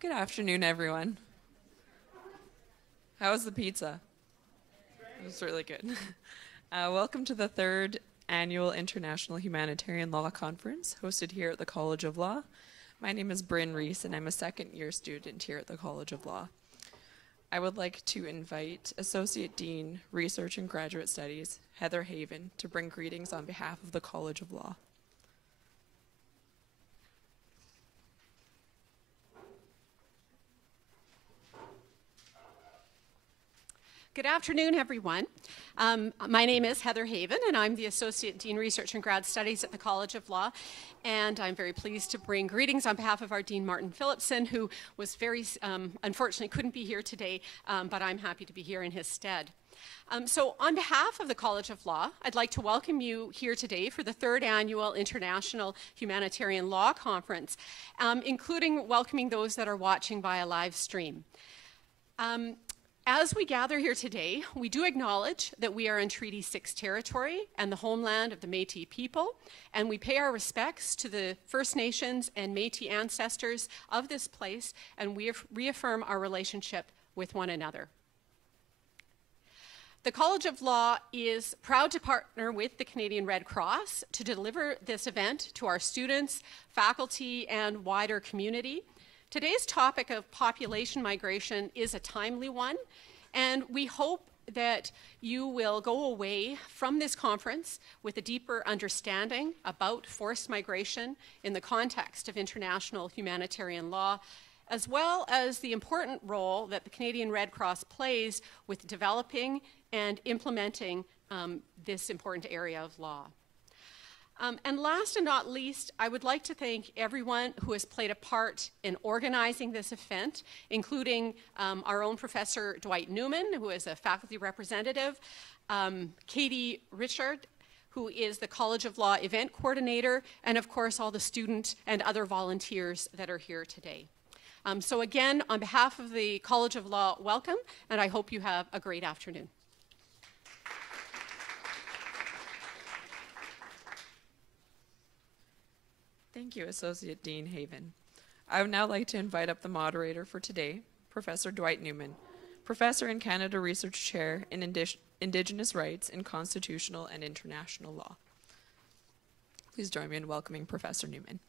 Good afternoon, everyone. How was the pizza? It was really good. Welcome to the third annual International Humanitarian Law Conference hosted here at the College of Law. My name is Bryn Reese, and I'm a second-year student here at the College of Law. I would like to invite Associate Dean, Research and Graduate Studies, Heather Haven, to bring greetings on behalf of the College of Law. Good afternoon, everyone. My name is Heather Haven, and I'm the Associate Dean, Research and Grad Studies at the College of Law. And I'm very pleased to bring greetings on behalf of our Dean, Martin Phillipson, who was unfortunately couldn't be here today, but I'm happy to be here in his stead. So on behalf of the College of Law, I'd like to welcome you here today for the third annual International Humanitarian Law Conference, including welcoming those that are watching via live stream. As we gather here today, we do acknowledge that we are in Treaty 6 territory and the homeland of the Métis people, and we pay our respects to the First Nations and Métis ancestors of this place, and we reaffirm our relationship with one another. The College of Law is proud to partner with the Canadian Red Cross to deliver this event to our students, faculty, and wider community. Today's topic of population migration is a timely one, and we hope that you will go away from this conference with a deeper understanding about forced migration in the context of international humanitarian law, as well as the important role that the Canadian Red Cross plays with developing and implementing this important area of law. And last and not least, I would like to thank everyone who has played a part in organizing this event, including our own Professor Dwight Newman, who is a faculty representative, Katie Richard, who is the College of Law event coordinator, and of course all the student and other volunteers that are here today. So again, on behalf of the College of Law, welcome, and I hope you have a great afternoon. Thank you, Associate Dean Haven. I would now like to invite up the moderator for today, Professor Dwight Newman, Professor and Canada Research Chair in Indigenous Rights in Constitutional and International Law. Please join me in welcoming Professor Newman.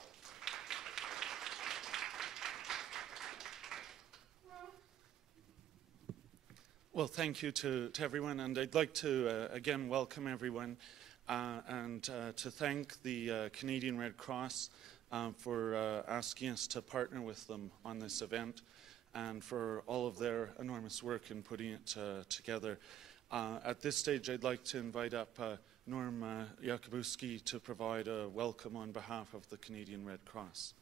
Well, thank you to everyone, and I'd like to again welcome everyone and to thank the Canadian Red Cross for asking us to partner with them on this event and for all of their enormous work in putting it together. At this stage, I'd like to invite up Norm Jakubowski to provide a welcome on behalf of the Canadian Red Cross.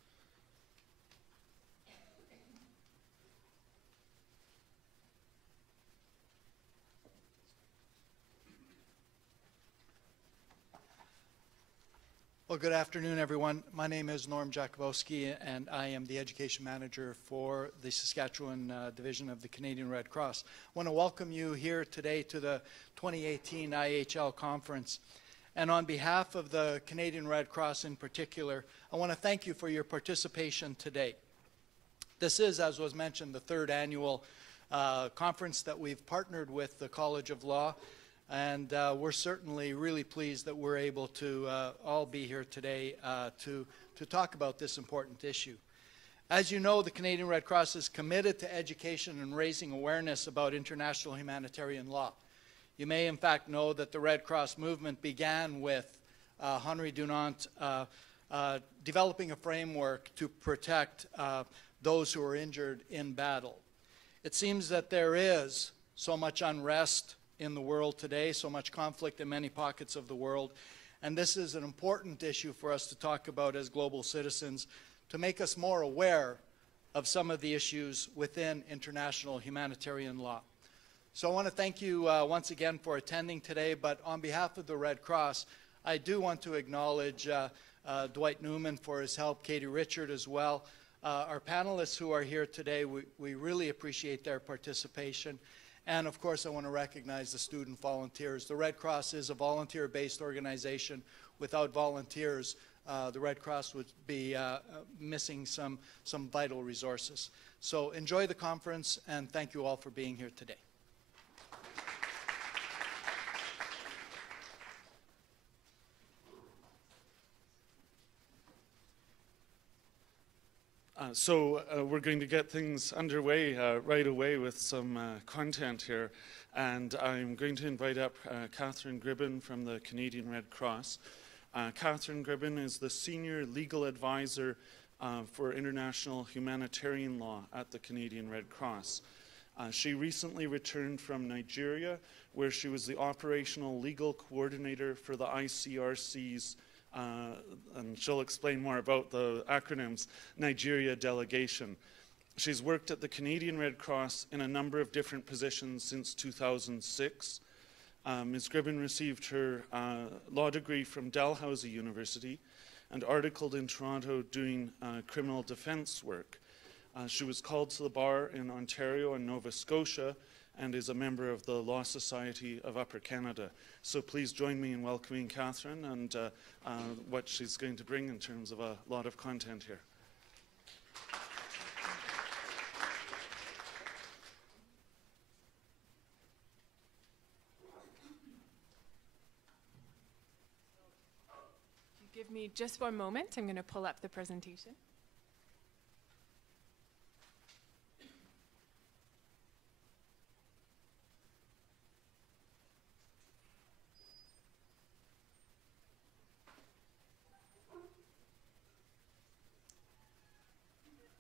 Well, good afternoon, everyone. My name is Norm Jakubowski, and I am the Education Manager for the Saskatchewan Division of the Canadian Red Cross. I want to welcome you here today to the 2018 IHL Conference. And on behalf of the Canadian Red Cross in particular, I want to thank you for your participation today. This is, as was mentioned, the third annual conference that we've partnered with the College of Law. And we're certainly really pleased that we're able to all be here today to talk about this important issue. As you know, the Canadian Red Cross is committed to education and raising awareness about international humanitarian law. You may, in fact, know that the Red Cross movement began with Henri Dunant developing a framework to protect those who are injured in battle. It seems that there is so much unrest in the world today, so much conflict in many pockets of the world. And this is an important issue for us to talk about as global citizens to make us more aware of some of the issues within international humanitarian law. So I want to thank you once again for attending today, but on behalf of the Red Cross, I do want to acknowledge Dwight Newman for his help, Katie Richard as well. Our panelists who are here today, we really appreciate their participation. And of course, I want to recognize the student volunteers. The Red Cross is a volunteer-based organization. Without volunteers, the Red Cross would be missing some vital resources. So enjoy the conference, and thank you all for being here today. We're going to get things underway right away with some content here. And I'm going to invite up Catherine Griffin from the Canadian Red Cross. Catherine Griffin is the Senior Legal Advisor for International Humanitarian Law at the Canadian Red Cross. She recently returned from Nigeria, where she was the Operational Legal Coordinator for the ICRC's and she'll explain more about the acronyms, Nigeria delegation. She's worked at the Canadian Red Cross in a number of different positions since 2006. Ms. Griffin received her law degree from Dalhousie University and articled in Toronto doing criminal defense work. She was called to the bar in Ontario and Nova Scotia and is a member of the Law Society of Upper Canada. So please join me in welcoming Catherine and what she's going to bring in terms of a lot of content here. Give me just one moment. I'm going to pull up the presentation.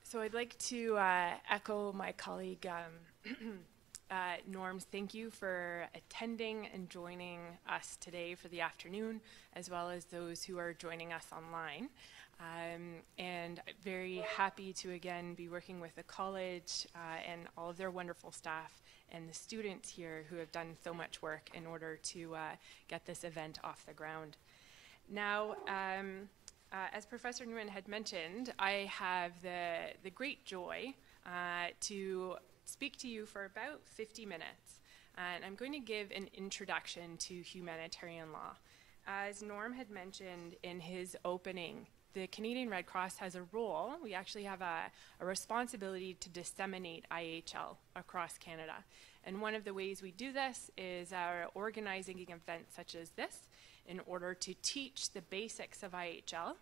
So I'd like to echo my colleague Norm's thank you for attending and joining us today for the afternoon, as well as those who are joining us online. And very happy to again be working with the college and all of their wonderful staff and the students here who have done so much work in order to get this event off the ground. Now, as Professor Nguyen had mentioned, I have the great joy to speak to you for about 50 minutes. And I'm going to give an introduction to humanitarian law. As Norm had mentioned in his opening, the Canadian Red Cross has a role. We actually have a responsibility to disseminate IHL across Canada. And one of the ways we do this is organizing events such as this in order to teach the basics of IHL.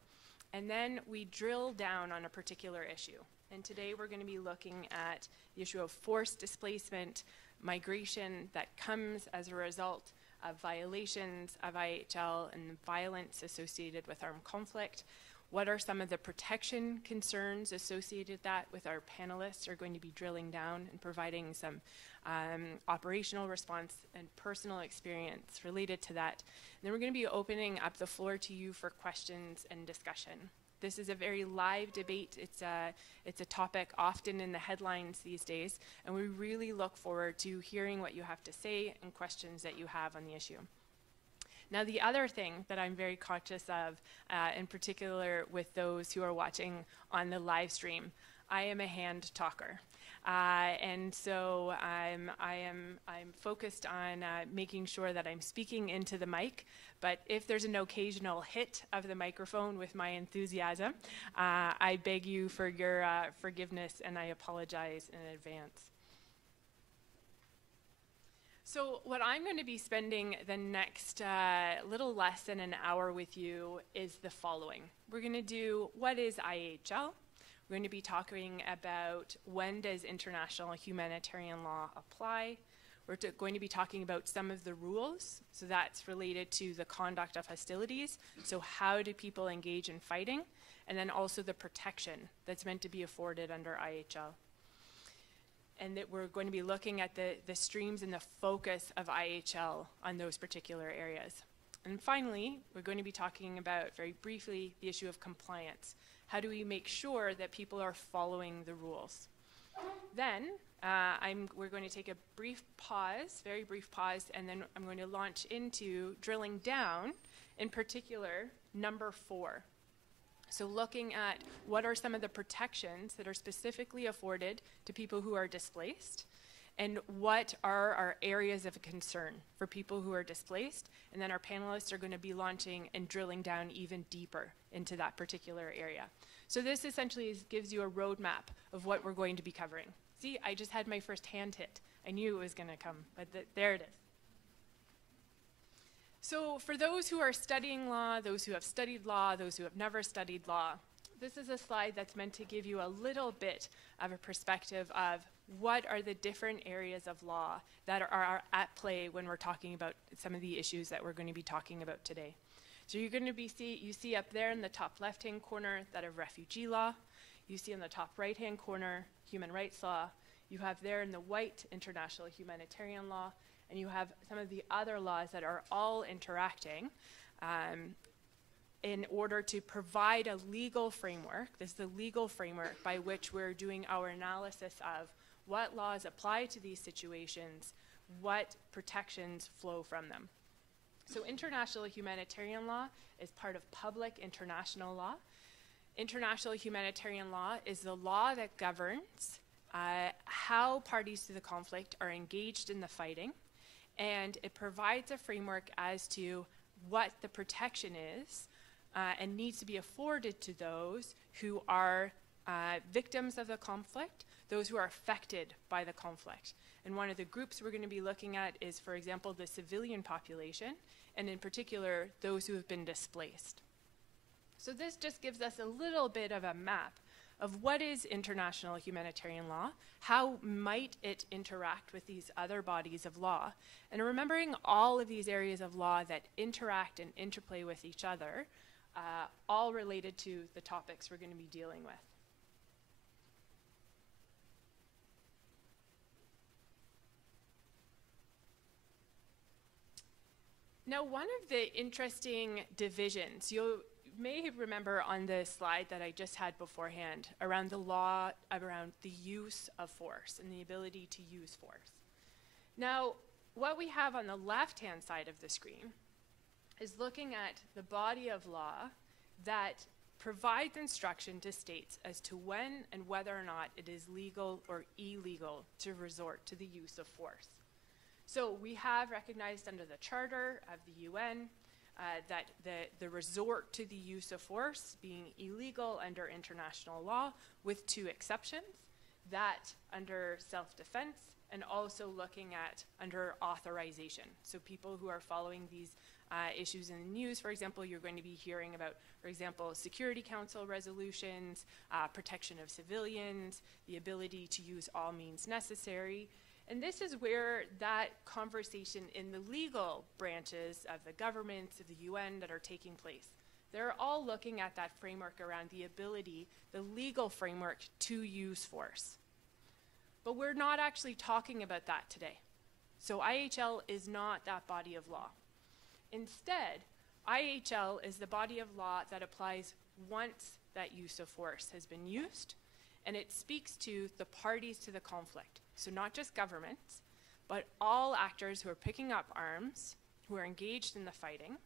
And then we drill down on a particular issue. And today we're going to be looking at the issue of forced displacement, migration that comes as a result of violations of IHL and violence associated with armed conflict. What are some of the protection concerns associated with our panelists are going to be drilling down and providing some operational response and personal experience related to that. And then we're going to be opening up the floor to you for questions and discussion. This is a very live debate. It's a topic often in the headlines these days, and we really look forward to hearing what you have to say and questions that you have on the issue. Now, the other thing that I'm very conscious of, in particular with those who are watching on the live stream, I am a hand talker. And so I'm focused on making sure that I'm speaking into the mic, but if there's an occasional hit of the microphone with my enthusiasm, I beg you for your forgiveness, and I apologize in advance. So what I'm going to be spending the next little less than an hour with you is the following. We're going to do what is IHL. We're going to be talking about when does international humanitarian law apply. We're going to be talking about some of the rules. So that's related to the conduct of hostilities. So how do people engage in fighting? And then also the protection that's meant to be afforded under IHL. And that we're going to be looking at the streams and the focus of IHL on those particular areas. And finally, we're going to be talking about, very briefly, the issue of compliance. How do we make sure that people are following the rules? Then we're going to take a brief pause, very brief pause, and then I'm going to launch into drilling down, in particular, number 4. So looking at what are some of the protections that are specifically afforded to people who are displaced, and what are our areas of concern for people who are displaced. And then our panelists are going to be launching and drilling down even deeper into that particular area. So this essentially gives you a roadmap of what we're going to be covering. See, I just had my first hand hit. I knew it was going to come, but there it is. So for those who are studying law, those who have studied law, those who have never studied law, this is a slide that's meant to give you a little bit of a perspective of what are the different areas of law that are at play when we're talking about some of the issues that we're going to be talking about today. So you're going to be you see up there in the top left-hand corner that of refugee law. You see in the top right-hand corner human rights law. You have there in the white international humanitarian law, and you have some of the other laws that are all interacting in order to provide a legal framework. This is the legal framework by which we're doing our analysis of what laws apply to these situations, what protections flow from them. So international humanitarian law is part of public international law. International humanitarian law is the law that governs how parties to the conflict are engaged in the fighting, and it provides a framework as to what the protection is and needs to be afforded to those who are victims of the conflict, those who are affected by the conflict. And one of the groups we're going to be looking at is, for example, the civilian population, and in particular, those who have been displaced. So this just gives us a little bit of a map of what is international humanitarian law, how might it interact with these other bodies of law, and remembering all of these areas of law that interact and interplay with each other, all related to the topics we're going to be dealing with. Now, one of the interesting divisions, you may remember on the slide that I just had beforehand around the law, around the use of force and the ability to use force. Now, what we have on the left-hand side of the screen is looking at the body of law that provides instruction to states as to when and whether or not it is legal or illegal to resort to the use of force. So we have recognized under the Charter of the UN that the resort to the use of force being illegal under international law, with two exceptions, that under self-defense and also looking at under authorization. So people who are following these issues in the news, for example, you're going to be hearing about, for example, Security Council resolutions, protection of civilians, the ability to use all means necessary. And this is where that conversation in the legal branches of the governments, of the UN that are taking place. They're all looking at that framework around the ability, the legal framework to use force. But we're not actually talking about that today. So IHL is not that body of law. Instead, IHL is the body of law that applies once that use of force has been used, and it speaks to the parties to the conflict. So not just governments, but all actors who are picking up arms, who are engaged in the fighting.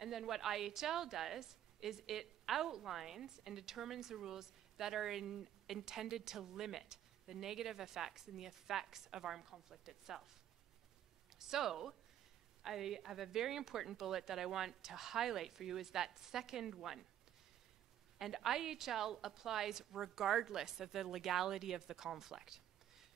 And then what IHL does is it outlines and determines the rules that are intended to limit the negative effects and the effects of armed conflict itself. So I have a very important bullet that I want to highlight for you, is that second one. And IHL applies regardless of the legality of the conflict.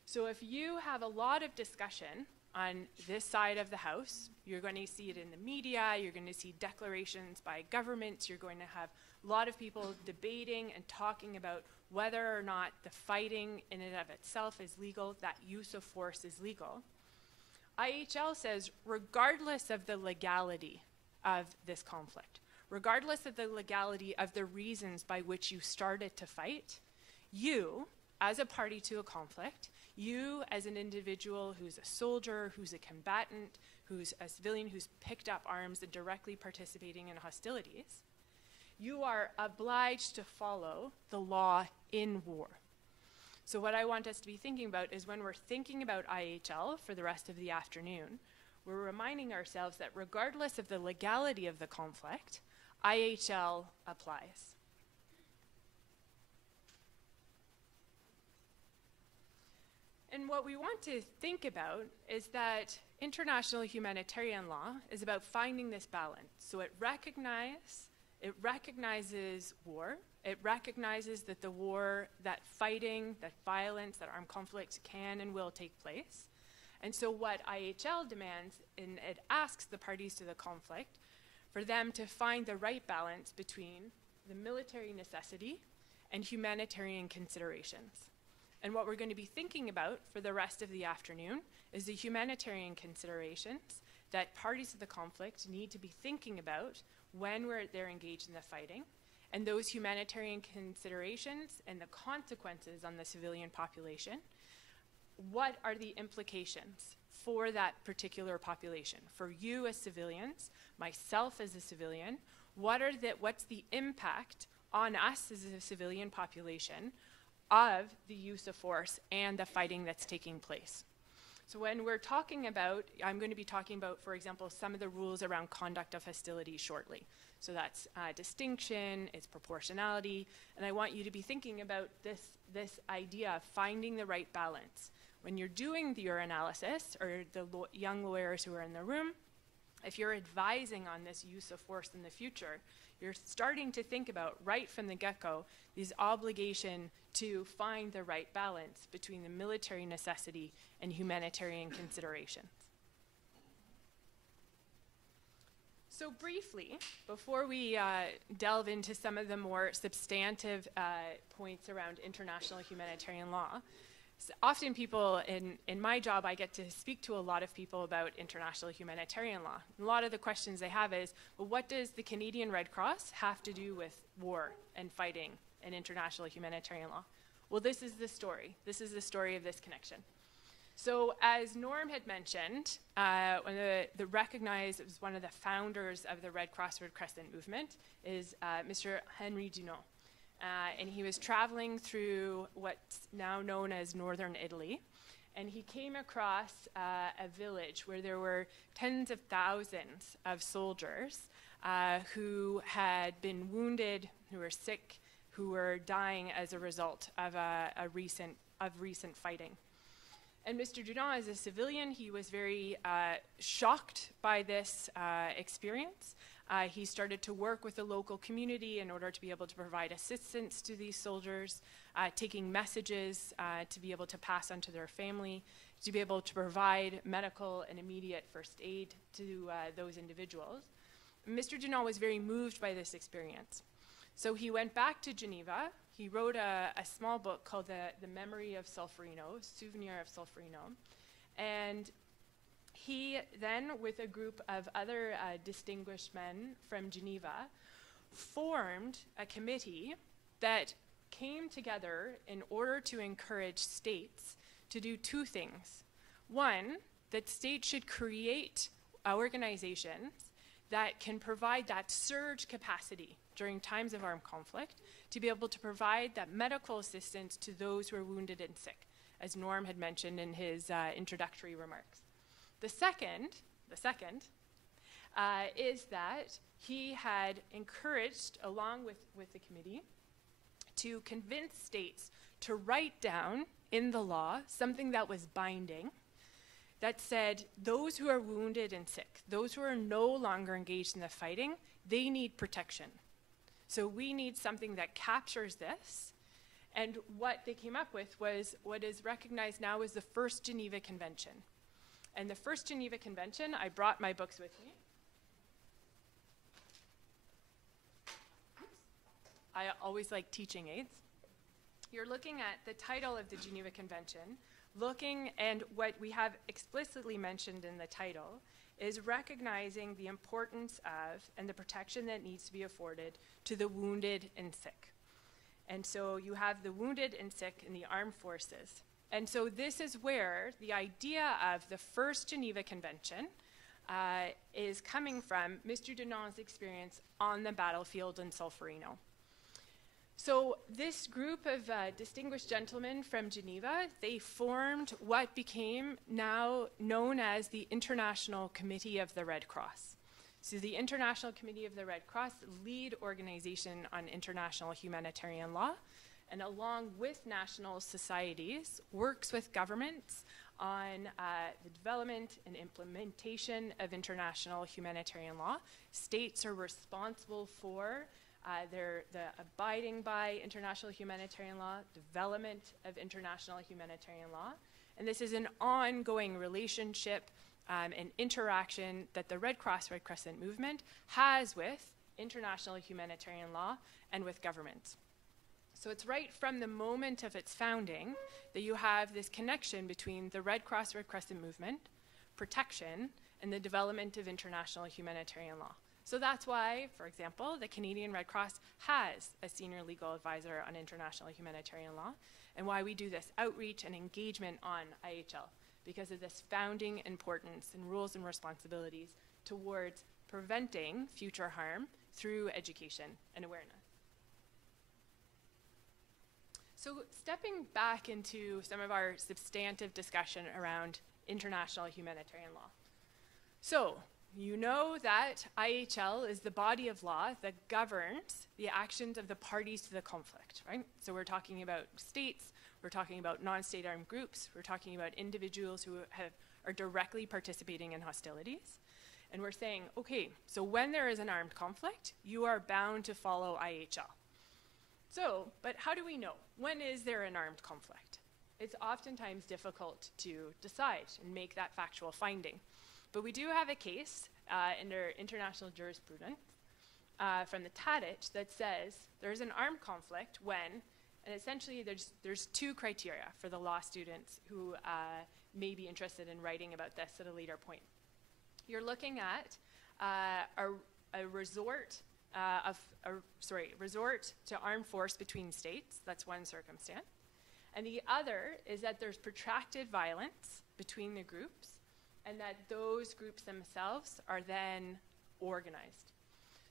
So if you have a lot of discussion on this side of the House, you're going to see it in the media, you're going to see declarations by governments, you're going to have a lot of people debating and talking about whether or not the fighting in and of itself is legal, that use of force is legal. IHL says, regardless of the legality of this conflict, regardless of the legality of the reasons by which you started to fight, you, as a party to a conflict, you as an individual who's a soldier, who's a combatant, who's a civilian who's picked up arms and directly participating in hostilities, you are obliged to follow the law in war. So what I want us to be thinking about is when we're thinking about IHL for the rest of the afternoon, we're reminding ourselves that regardless of the legality of the conflict, IHL applies. And what we want to think about is that international humanitarian law is about finding this balance. So it recognizes war. It recognizes that the war, that fighting, that violence, that armed conflict can and will take place. And so what IHL demands, and it asks the parties to the conflict for them to find the right balance between the military necessity and humanitarian considerations. And what we're going to be thinking about for the rest of the afternoon is the humanitarian considerations that parties to the conflict need to be thinking about when they're engaged in the fighting, and those humanitarian considerations and the consequences on the civilian population. What are the implications for that particular population? For you as civilians, myself as a civilian, what's the impact on us as a civilian population of the use of force and the fighting that's taking place? So when we're talking about, I'm going to be talking about, for example, some of the rules around conduct of hostility shortly. So that's distinction, it's proportionality, and I want you to be thinking about this idea of finding the right balance. When you're doing your analysis, or the young lawyers who are in the room, if you're advising on this use of force in the future, you're starting to think about, right from the get-go, this obligation to find the right balance between the military necessity and humanitarian considerations. So briefly, before we delve into some of the more substantive points around international humanitarian law, often people, in my job, I get to speak to a lot of people about international humanitarian law. A lot of the questions they have is, well, what does the Canadian Red Cross have to do with war and fighting and international humanitarian law? Well, this is the story. This is the story of this connection. So as Norm had mentioned, one of the founders of the Red Cross Red Crescent movement is Mr. Henry Dunant. And he was traveling through what's now known as northern Italy, and he came across a village where there were tens of thousands of soldiers who had been wounded, who were sick, who were dying as a result of recent fighting. And Mr. Dunant, as a civilian, he was very shocked by this experience. He started to work with the local community in order to be able to provide assistance to these soldiers, taking messages to be able to pass on to their family, to be able to provide medical and immediate first aid to those individuals. Mr. Dunant was very moved by this experience. So he went back to Geneva. He wrote a small book called The Memory of Solferino, Souvenir of Solferino. And he then, with a group of other distinguished men from Geneva, formed a committee that came together in order to encourage states to do two things. One, that states should create organizations that can provide that surge capacity during times of armed conflict to be able to provide that medical assistance to those who are wounded and sick, as Norm had mentioned in his introductory remarks. The second is that he had encouraged, along with the committee, to convince states to write down in the law something that was binding, that said those who are wounded and sick, those who are no longer engaged in the fighting, they need protection. So we need something that captures this. And what they came up with was what is recognized now as the First Geneva Convention. And the First Geneva Convention, I brought my books with me. I always like teaching aids. You're looking at the title of the Geneva Convention, and what we have explicitly mentioned in the title is recognizing the importance of and the protection that needs to be afforded to the wounded and sick. And so you have the wounded and sick in the armed forces. And so this is where the idea of the First Geneva Convention is coming from Mr. Dunant's experience on the battlefield in Solferino. So this group of distinguished gentlemen from Geneva, they formed what became now known as the International Committee of the Red Cross. So the International Committee of the Red Cross, lead organization on international humanitarian law, and along with national societies, works with governments on the development and implementation of international humanitarian law. States are responsible for the abiding by international humanitarian law, development of international humanitarian law, and this is an ongoing relationship and interaction that the Red Cross, Red Crescent movement has with international humanitarian law and with governments. So it's right from the moment of its founding that you have this connection between the Red Cross, Red Crescent movement, protection, and the development of international humanitarian law. So that's why, for example, the Canadian Red Cross has a senior legal advisor on international humanitarian law, and why we do this outreach and engagement on IHL, because of this founding importance and rules and responsibilities towards preventing future harm through education and awareness. So stepping back into some of our substantive discussion around international humanitarian law. So you know that IHL is the body of law that governs the actions of the parties to the conflict, right? So we're talking about states, we're talking about non-state armed groups, we're talking about individuals who are directly participating in hostilities. And we're saying, okay, so when there is an armed conflict, you are bound to follow IHL. So, but how do we know? When is there an armed conflict? It's oftentimes difficult to decide and make that factual finding. But we do have a case under international jurisprudence from the TADICH that says there's an armed conflict when, and essentially there's two criteria for the law students who may be interested in writing about this at a later point. You're looking at a resort resort to armed force between states. That's one circumstance. And the other is that there's protracted violence between the groups, and that those groups themselves are then organized.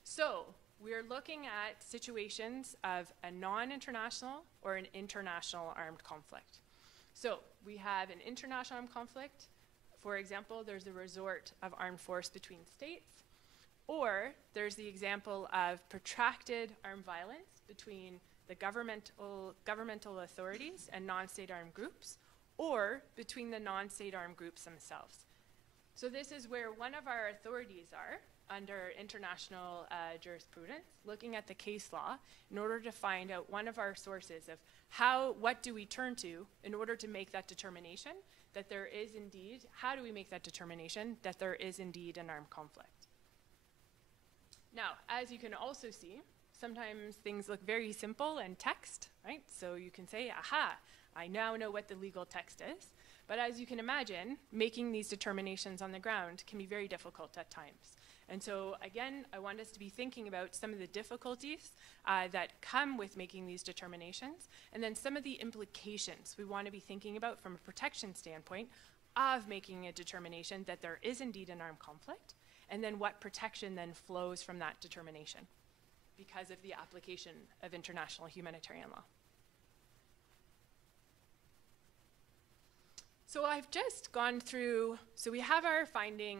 So we're looking at situations of a non-international or an international armed conflict. So we have an international armed conflict. For example, there's a resort of armed force between states, or there's the example of protracted armed violence between the governmental authorities and non-state armed groups, or between the non-state armed groups themselves. So this is where one of our authorities are under international jurisprudence, looking at the case law in order to find out one of our sources of what do we turn to in order to make that determination that there is indeed, how do we make that determination that there is indeed an armed conflict? Now, as you can also see, sometimes things look very simple in text, right? So you can say, aha, I now know what the legal text is. But as you can imagine, making these determinations on the ground can be very difficult at times. And so again, I want us to be thinking about some of the difficulties that come with making these determinations, and then some of the implications we want to be thinking about from a protection standpoint of making a determination that there is indeed an armed conflict, and then what protection then flows from that determination because of the application of international humanitarian law. So I've just gone through, so we have our finding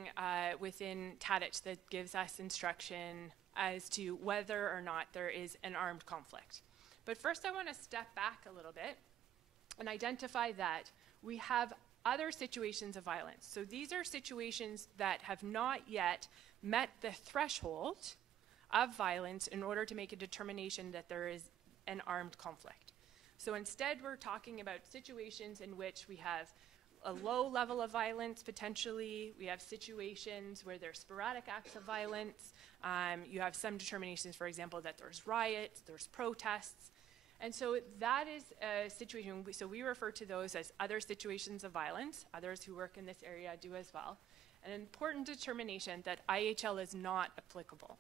within TADICH that gives us instruction as to whether or not there is an armed conflict. But first I want to step back a little bit and identify that we have other situations of violence. So these are situations that have not yet met the threshold of violence in order to make a determination that there is an armed conflict. So instead we're talking about situations in which we have a low level of violence potentially. We have situations where there's sporadic acts of violence. You have some determinations, for example, that there's riots, there's protests. And so that is a situation, so we refer to those as other situations of violence. Others who work in this area do as well. An important determination that IHL is not applicable.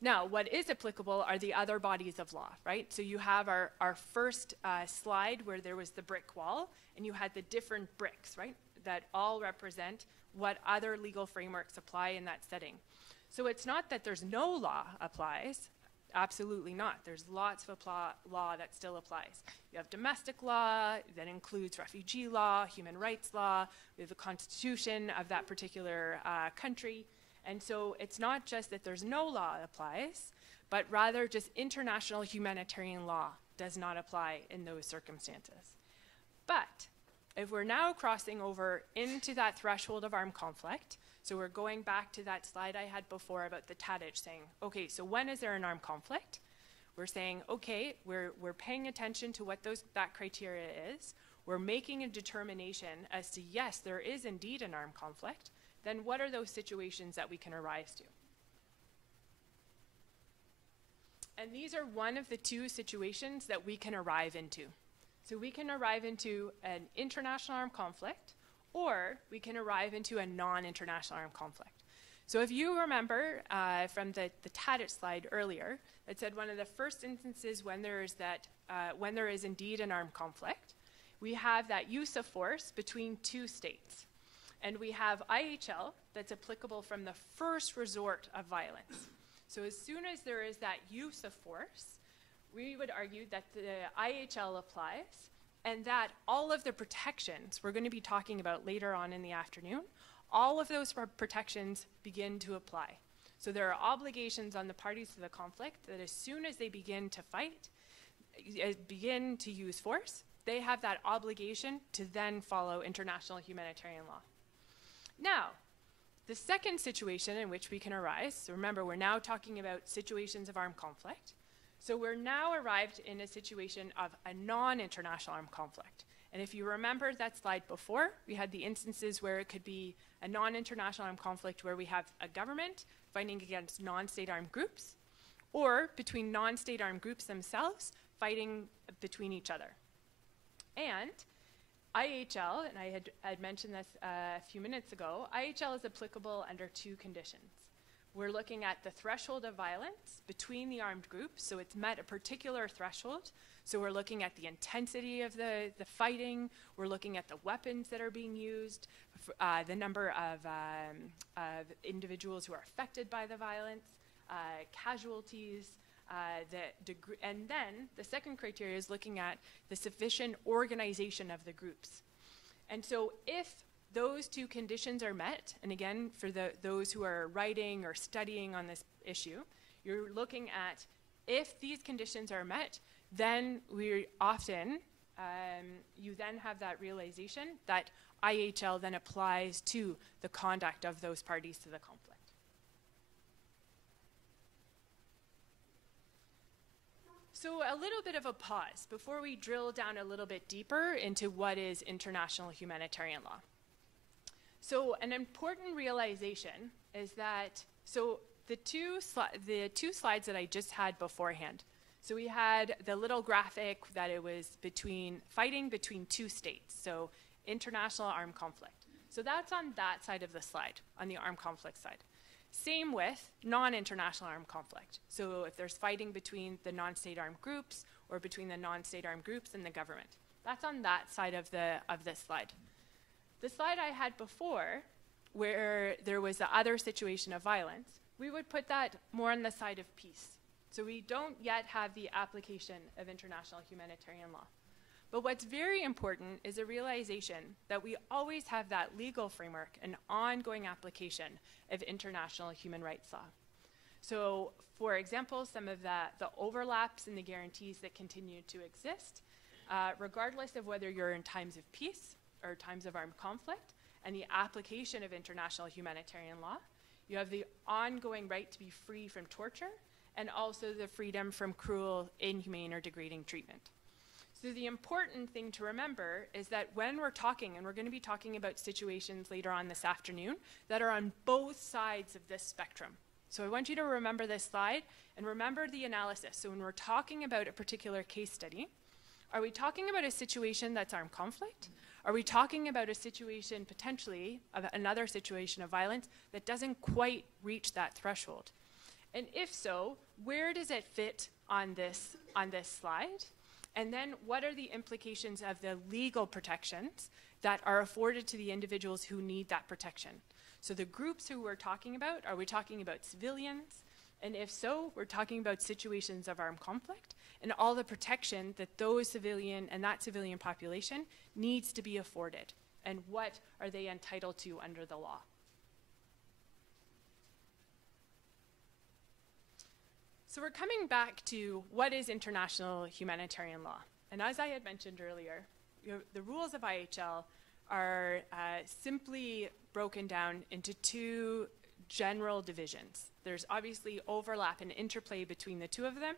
Now, what is applicable are the other bodies of law, right? So you have our first slide where there was the brick wall, and you had the different bricks, right, that all represent what other legal frameworks apply in that setting. So it's not that there's no law applies. Absolutely not. There's lots of law that still applies. You have domestic law that includes refugee law, human rights law. We have the constitution of that particular country. And so it's not just that there's no law that applies, but rather just international humanitarian law does not apply in those circumstances. But if we're now crossing over into that threshold of armed conflict, so we're going back to that slide I had before about the TADIC saying, okay, so when is there an armed conflict? We're saying, okay, we're paying attention to what that criteria is. We're making a determination as to, yes, there is indeed an armed conflict. Then what are those situations that we can arise to? And these are one of the two situations that we can arrive into. So we can arrive into an international armed conflict, or we can arrive into a non-international armed conflict. So if you remember from the TADIC slide earlier, it said one of the first instances when there is indeed an armed conflict, we have that use of force between two states. And we have IHL that's applicable from the first resort of violence. So as soon as there is that use of force, we would argue that the IHL applies, and that all of the protections we're going to be talking about later on in the afternoon, all of those protections begin to apply. So there are obligations on the parties to the conflict that as soon as they begin to fight, begin to use force, they have that obligation to then follow international humanitarian law. Now, the second situation in which we can arise, so remember we're now talking about situations of armed conflict, so we're now arrived in a situation of a non-international armed conflict. And if you remember that slide before, we had the instances where it could be a non-international armed conflict where we have a government fighting against non-state armed groups, or between non-state armed groups themselves fighting between each other. And IHL, and I had mentioned this a few minutes ago, IHL is applicable under two conditions. We're looking at the threshold of violence between the armed groups, so it's met a particular threshold. So we're looking at the intensity of the fighting, we're looking at the weapons that are being used, the number of individuals who are affected by the violence, casualties, and then the second criteria is looking at the sufficient organization of the groups. And so if those two conditions are met, and again, for those who are writing or studying on this issue, you're looking at if these conditions are met, then we often, you then have that realization that IHL then applies to the conduct of those parties to the conflict. So a little bit of a pause before we drill down a little bit deeper into what is international humanitarian law. So an important realization is that, so the two slides that I just had beforehand, so we had the little graphic that it was fighting between two states, so international armed conflict. So that's on that side of the slide, on the armed conflict side. Same with non-international armed conflict. So if there's fighting between the non-state armed groups or between the non-state armed groups and the government. That's on that side of this slide. The slide I had before, where there was the other situation of violence, we would put that more on the side of peace. So we don't yet have the application of international humanitarian law. But what's very important is a realization that we always have that legal framework and ongoing application of international human rights law. So, for example, some of the overlaps in the guarantees that continue to exist, regardless of whether you're in times of peace or times of armed conflict, and the application of international humanitarian law, you have the ongoing right to be free from torture, and also the freedom from cruel, inhumane, or degrading treatment. So the important thing to remember is that when we're talking, and we're going to be talking about situations later on this afternoon, that are on both sides of this spectrum. So I want you to remember this slide and remember the analysis. So when we're talking about a particular case study, are we talking about a situation that's armed conflict? Are we talking about a situation potentially of another situation of violence that doesn't quite reach that threshold? And if so, where does it fit on this slide? And then what are the implications of the legal protections that are afforded to the individuals who need that protection? So the groups who we're talking about, are we talking about civilians? And if so, we're talking about situations of armed conflict and all the protection that that civilian population needs to be afforded. And what are they entitled to under the law? So we're coming back to what is international humanitarian law. And as I had mentioned earlier, the rules of IHL are simply broken down into two general divisions. There's obviously overlap and interplay between the two of them,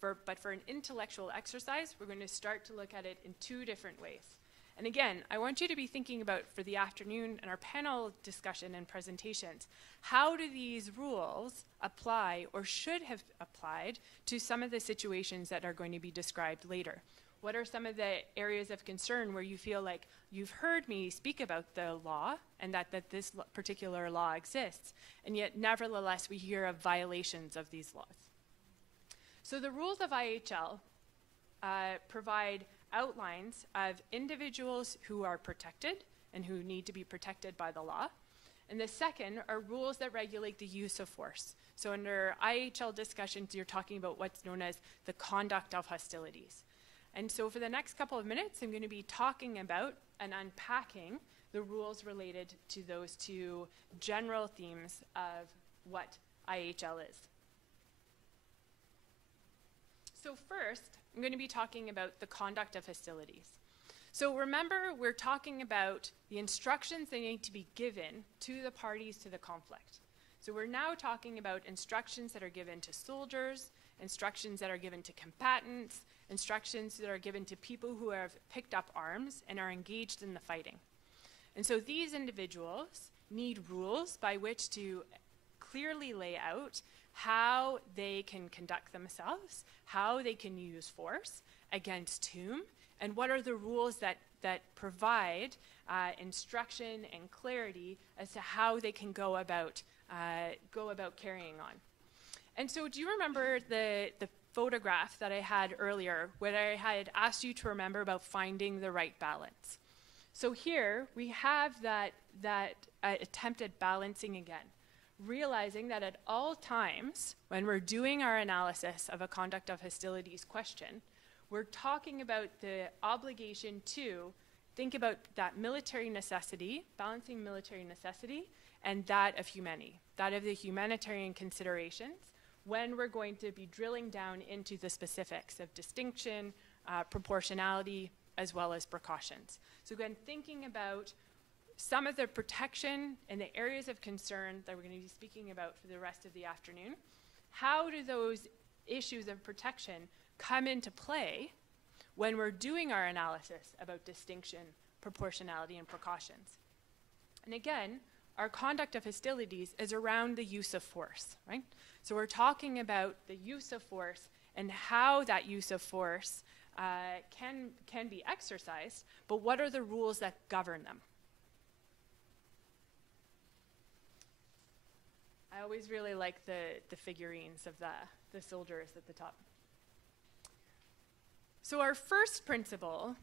but for an intellectual exercise, we're going to start to look at it in two different ways. And again, I want you to be thinking about, for the afternoon and our panel discussion and presentations, how do these rules apply or should have applied to some of the situations that are going to be described later? What are some of the areas of concern where you feel like you've heard me speak about the law and that this particular law exists, and yet nevertheless we hear of violations of these laws? So the rules of IHL provide outlines of individuals who are protected and who need to be protected by the law. And the second are rules that regulate the use of force. So under IHL discussions, you're talking about what's known as the conduct of hostilities. And so for the next couple of minutes, I'm going to be talking about and unpacking the rules related to those two general themes of what IHL is. So first, I'm going to be talking about the conduct of hostilities. So remember, we're talking about the instructions that need to be given to the parties to the conflict. So we're now talking about instructions that are given to soldiers, instructions that are given to combatants, instructions that are given to people who have picked up arms and are engaged in the fighting. And so these individuals need rules by which to clearly lay out how they can conduct themselves, how they can use force, against whom, and what are the rules that provide instruction and clarity as to how they can go about carrying on. And so do you remember the photograph that I had earlier, where I had asked you to remember about finding the right balance? So here we have that attempt at balancing again, realizing that at all times when we're doing our analysis of a conduct of hostilities question, we're talking about the obligation to think about that military necessity, balancing military necessity, and that of humanity, that of the humanitarian considerations, when we're going to be drilling down into the specifics of distinction, proportionality, as well as precautions. So again, thinking about some of the protection and the areas of concern that we're going to be speaking about for the rest of the afternoon, how do those issues of protection come into play when we're doing our analysis about distinction, proportionality, and precautions? And again, our conduct of hostilities is around the use of force, right? So we're talking about the use of force and how that use of force can be exercised, but what are the rules that govern them? I always really like the figurines of the soldiers at the top. So our first principle,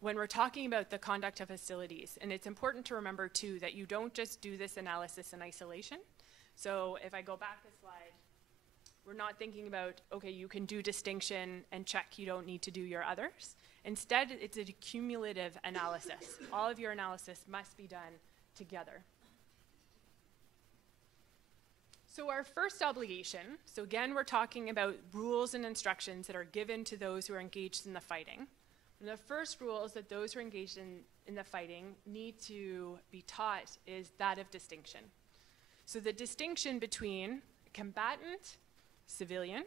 when we're talking about the conduct of hostilities, and it's important to remember too that you don't just do this analysis in isolation. So if I go back a slide, we're not thinking about, okay, you can do distinction and check, you don't need to do your others. Instead, it's a cumulative analysis. All of your analysis must be done together. So our first obligation, so again, we're talking about rules and instructions that are given to those who are engaged in the fighting. And the first rules that those who are engaged in the fighting need to be taught is that of distinction. So the distinction between a combatant, civilian,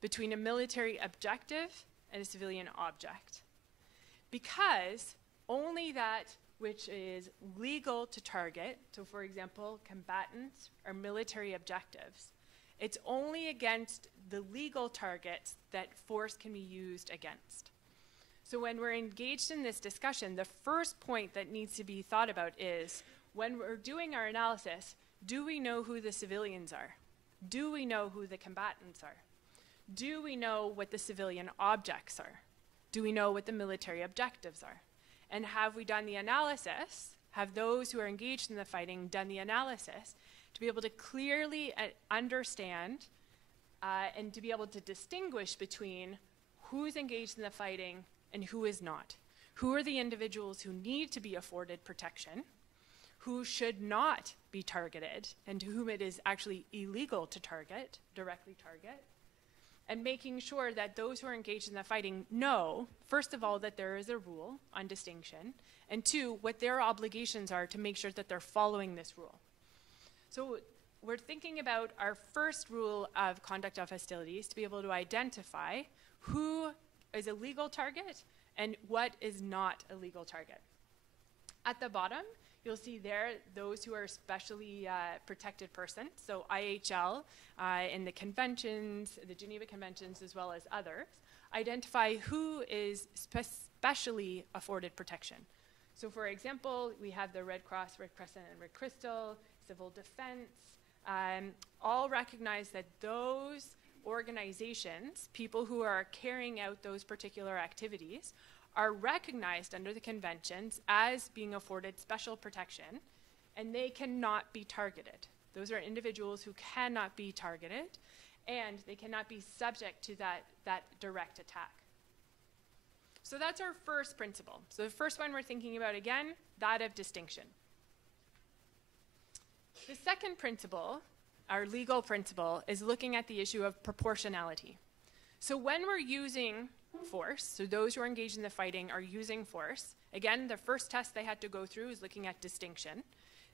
between a military objective and a civilian object. Because only that which is legal to target, so for example, combatants or military objectives, it's only against the legal targets that force can be used against. So when we're engaged in this discussion, the first point that needs to be thought about is, when we're doing our analysis, do we know who the civilians are? Do we know who the combatants are? Do we know what the civilian objects are? Do we know what the military objectives are? And have we done the analysis? Have those who are engaged in the fighting done the analysis to be able to clearly understand and to be able to distinguish between who's engaged in the fighting and who is not? Who are the individuals who need to be afforded protection? who should not be targeted and to whom it is actually illegal to target, directly target, and making sure that those who are engaged in the fighting know, first of all, that there is a rule on distinction, and two, what their obligations are to make sure that they're following this rule. So we're thinking about our first rule of conduct of hostilities to be able to identify who is a legal target and what is not a legal target. At the bottom, you'll see there those who are specially protected persons, so IHL in the conventions, the Geneva Conventions, as well as others, identify who is specially afforded protection. So for example, we have the Red Cross, Red Crescent, and Red Crystal, Civil Defense, all recognize that those organizations, people who are carrying out those particular activities, are recognized under the conventions as being afforded special protection, and they cannot be targeted. Those are individuals who cannot be targeted, and they cannot be subject to that direct attack. So that's our first principle. So the first one we're thinking about, again, that of distinction. The second principle, our legal principle, is looking at the issue of proportionality. So when we're using force, so those who are engaged in the fighting are using force, again, the first test they had to go through is looking at distinction.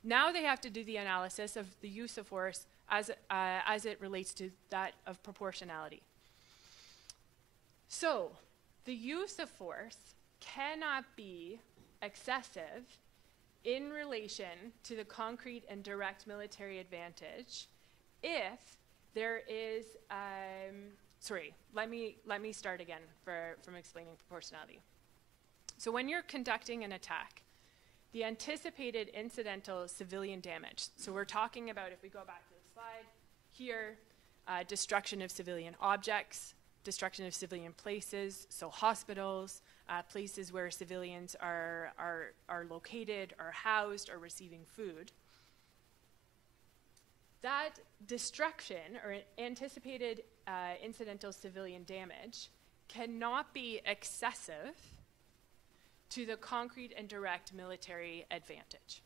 Now they have to do the analysis of the use of force as it relates to that of proportionality. So the use of force cannot be excessive in relation to the concrete and direct military advantage if there is, let me start again from explaining proportionality. So when you're conducting an attack, the anticipated incidental civilian damage, so we're talking about, if we go back to the slide here, destruction of civilian objects, destruction of civilian places, so hospitals, places where civilians are located, are housed, or receiving food. That destruction or anticipated incidental civilian damage cannot be excessive to the concrete and direct military advantage.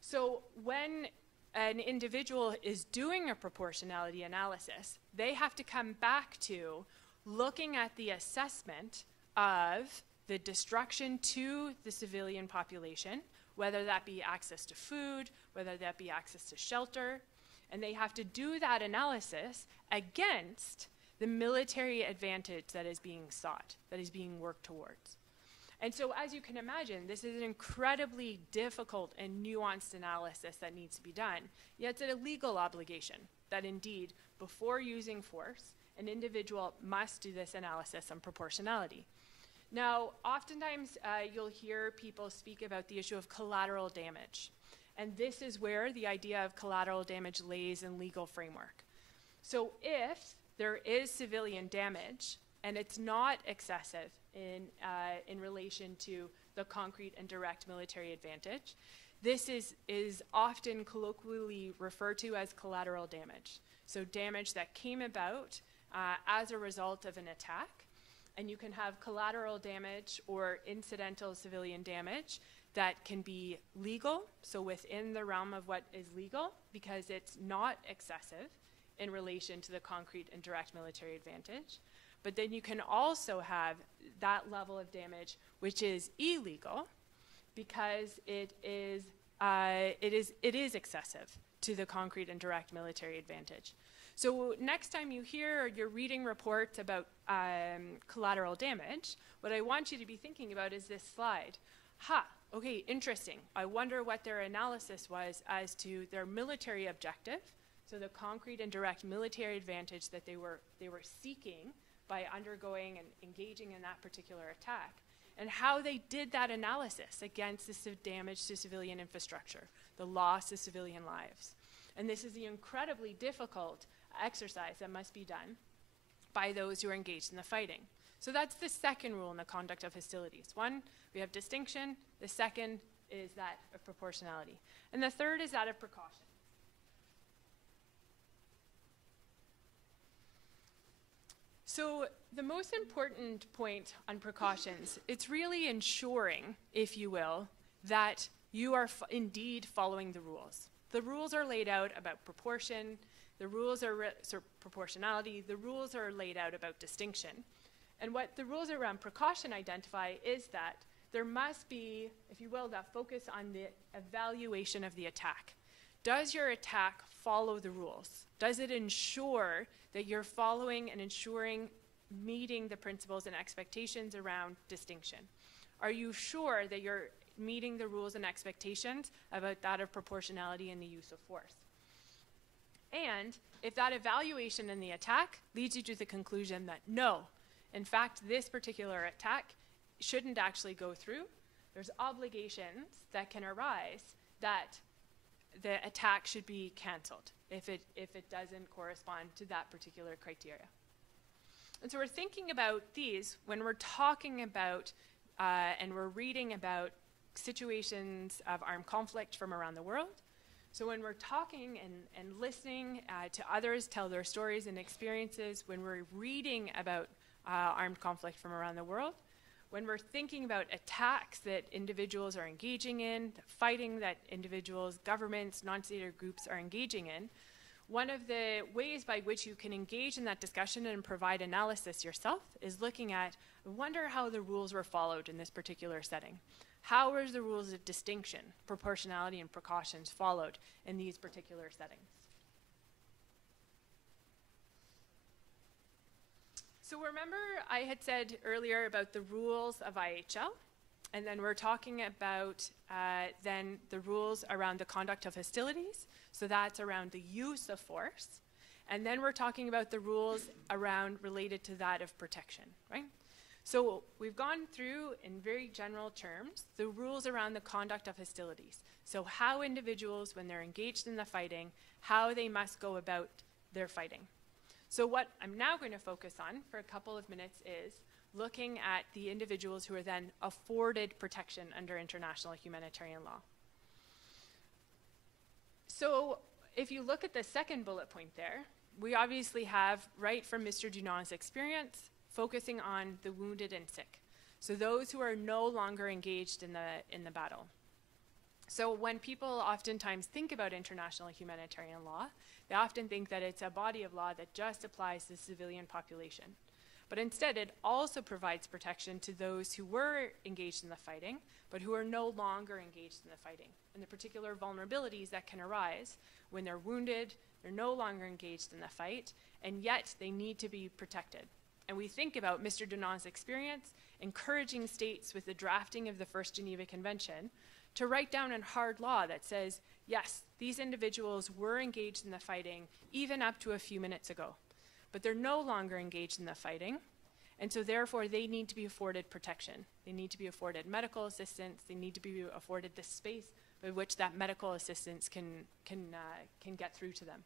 So when an individual is doing a proportionality analysis, they have to come back to looking at the assessment of the destruction to the civilian population, whether that be access to food, whether that be access to shelter, and they have to do that analysis against the military advantage that is being sought, that is being worked towards. And so as you can imagine, this is an incredibly difficult and nuanced analysis that needs to be done, yet it's a legal obligation that indeed, before using force, an individual must do this analysis on proportionality. Now, oftentimes you'll hear people speak about the issue of collateral damage. And this is where the idea of collateral damage lays in legal framework. So if there is civilian damage, and it's not excessive in relation to the concrete and direct military advantage, this is often colloquially referred to as collateral damage. So damage that came about as a result of an attack. And you can have collateral damage or incidental civilian damage that can be legal, so within the realm of what is legal, because it's not excessive in relation to the concrete and direct military advantage. But then you can also have that level of damage which is illegal because it is excessive to the concrete and direct military advantage. So next time you hear or you're reading reports about collateral damage, what I want you to be thinking about is this slide. Okay, interesting. I wonder what their analysis was as to their military objective, so the concrete and direct military advantage that they were seeking by undergoing and engaging in that particular attack, and how they did that analysis against the damage to civilian infrastructure, the loss of civilian lives. And this is the incredibly difficult exercise that must be done by those who are engaged in the fighting. So that's the second rule in the conduct of hostilities. One, we have distinction. The second is that of proportionality. And the third is that of precaution. So the most important point on precautions, it's really ensuring, if you will, that you are indeed following the rules. The rules are laid out about proportion, the rules are proportionality, the rules are laid out about distinction. And what the rules around precaution identify is that there must be, if you will, that focus on the evaluation of the attack. Does your attack follow the rules? Does it ensure that you're following and ensuring meeting the principles and expectations around distinction? Are you sure that you're meeting the rules and expectations about that of proportionality and the use of force? And if that evaluation in the attack leads you to the conclusion that no, in fact, this particular attack shouldn't actually go through, there's obligations that can arise that the attack should be canceled if it doesn't correspond to that particular criteria. And so we're thinking about these when we're talking about and we're reading about situations of armed conflict from around the world. So when we're talking and listening to others tell their stories and experiences, when we're reading about armed conflict from around the world, when we're thinking about attacks that individuals are engaging in, the fighting that individuals, governments, non-state groups are engaging in, one of the ways by which you can engage in that discussion and provide analysis yourself is looking at, I wonder how the rules were followed in this particular setting. How were the rules of distinction, proportionality, and precautions followed in these particular settings? So remember I had said earlier about the rules of IHL, and then we're talking about then the rules around the conduct of hostilities. So that's around the use of force. And then we're talking about the rules around related to that of protection, right? So we've gone through in very general terms the rules around the conduct of hostilities. So how individuals, when they're engaged in the fighting, how they must go about their fighting. So what I'm now going to focus on for a couple of minutes is looking at the individuals who are then afforded protection under international humanitarian law. So if you look at the second bullet point there, we obviously have, right from Mr. Dunant's experience, focusing on the wounded and sick. So those who are no longer engaged in the battle. So when people oftentimes think about international humanitarian law, they often think that it's a body of law that just applies to the civilian population. But instead, it also provides protection to those who were engaged in the fighting, but who are no longer engaged in the fighting, and the particular vulnerabilities that can arise when they're wounded, they're no longer engaged in the fight, and yet they need to be protected. And we think about Mr. Dunant's experience encouraging states with the drafting of the First Geneva Convention to write down in hard law that says, yes, these individuals were engaged in the fighting even up to a few minutes ago, but they're no longer engaged in the fighting, and so therefore they need to be afforded protection. They need to be afforded medical assistance. They need to be afforded the space by which that medical assistance can get through to them.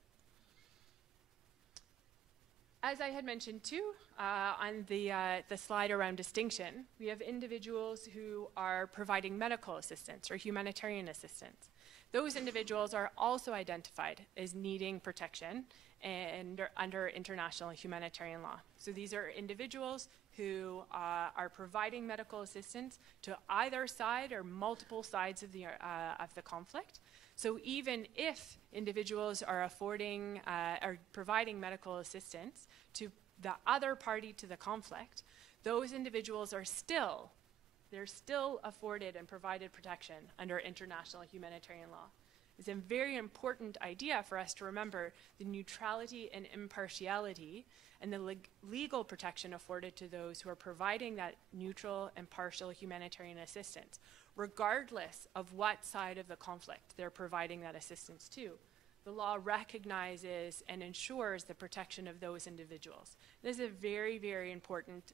As I had mentioned too, on the slide around distinction, we have individuals who are providing medical assistance or humanitarian assistance. Those individuals are also identified as needing protection and under international humanitarian law. So these are individuals who are providing medical assistance to either side or multiple sides of the conflict. So even if individuals are providing medical assistance to the other party to the conflict, those individuals are still afforded and provided protection under international humanitarian law. It's a very important idea for us to remember the neutrality and impartiality and the legal protection afforded to those who are providing that neutral and partial humanitarian assistance, regardless of what side of the conflict they're providing that assistance to. The law recognizes and ensures the protection of those individuals. This is a very, very important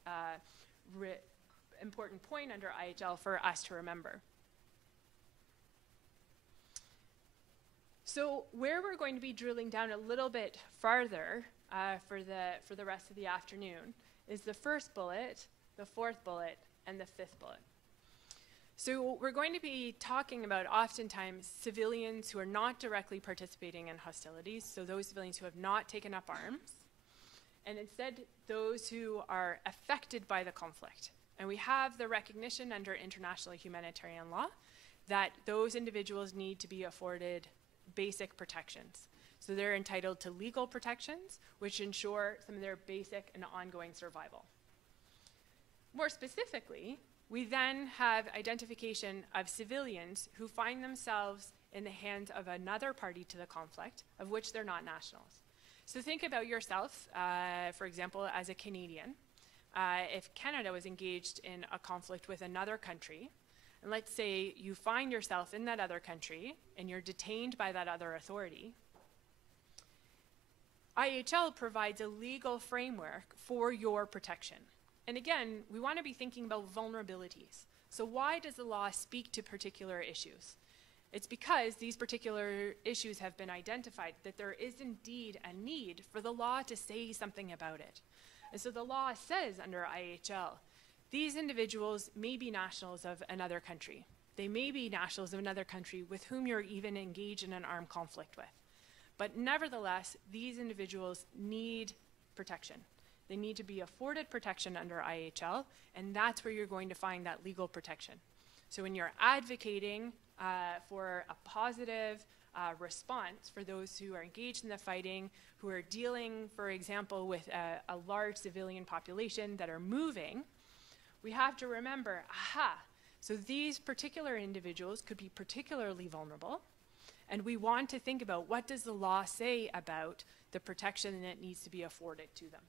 point under IHL for us to remember. So where we're going to be drilling down a little bit farther for the rest of the afternoon is the first bullet, the fourth bullet, and the fifth bullet. So we're going to be talking about oftentimes civilians who are not directly participating in hostilities, so those civilians who have not taken up arms, and instead those who are affected by the conflict. And we have the recognition under international humanitarian law that those individuals need to be afforded basic protections. So they're entitled to legal protections, which ensure some of their basic and ongoing survival. More specifically, we then have identification of civilians who find themselves in the hands of another party to the conflict, of which they're not nationals. So think about yourself, for example, as a Canadian. If Canada was engaged in a conflict with another country, and let's say you find yourself in that other country and you're detained by that other authority, IHL provides a legal framework for your protection. And again, we want to be thinking about vulnerabilities. So why does the law speak to particular issues? It's because these particular issues have been identified, that there is indeed a need for the law to say something about it. And so the law says under IHL, these individuals may be nationals of another country. They may be nationals of another country with whom you're even engaged in an armed conflict with. But nevertheless, these individuals need protection. They need to be afforded protection under IHL, and that's where you're going to find that legal protection. So when you're advocating for a positive response for those who are engaged in the fighting, who are dealing, for example, with a large civilian population that are moving, we have to remember, so these particular individuals could be particularly vulnerable, and we want to think about what does the law say about the protection that needs to be afforded to them.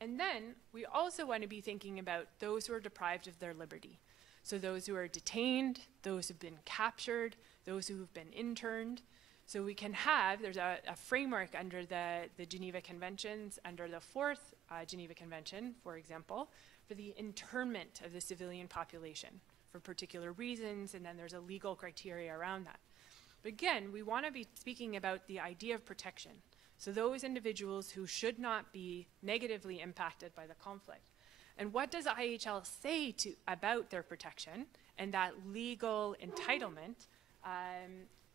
And then we also want to be thinking about those who are deprived of their liberty. So those who are detained, those who've been captured, those who have been interned. So we can have, there's a framework under the Geneva Conventions, under the 4th Geneva Convention, for example, for the internment of the civilian population for particular reasons, and then there's a legal criteria around that. But again, we want to be speaking about the idea of protection. So those individuals who should not be negatively impacted by the conflict. And what does IHL say about their protection and that legal entitlement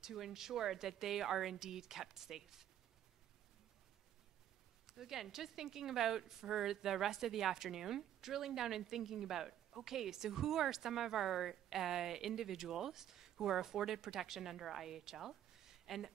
to ensure that they are indeed kept safe? So again, just thinking about for the rest of the afternoon, drilling down and thinking about, okay, so who are some of our individuals who are afforded protection under IHL?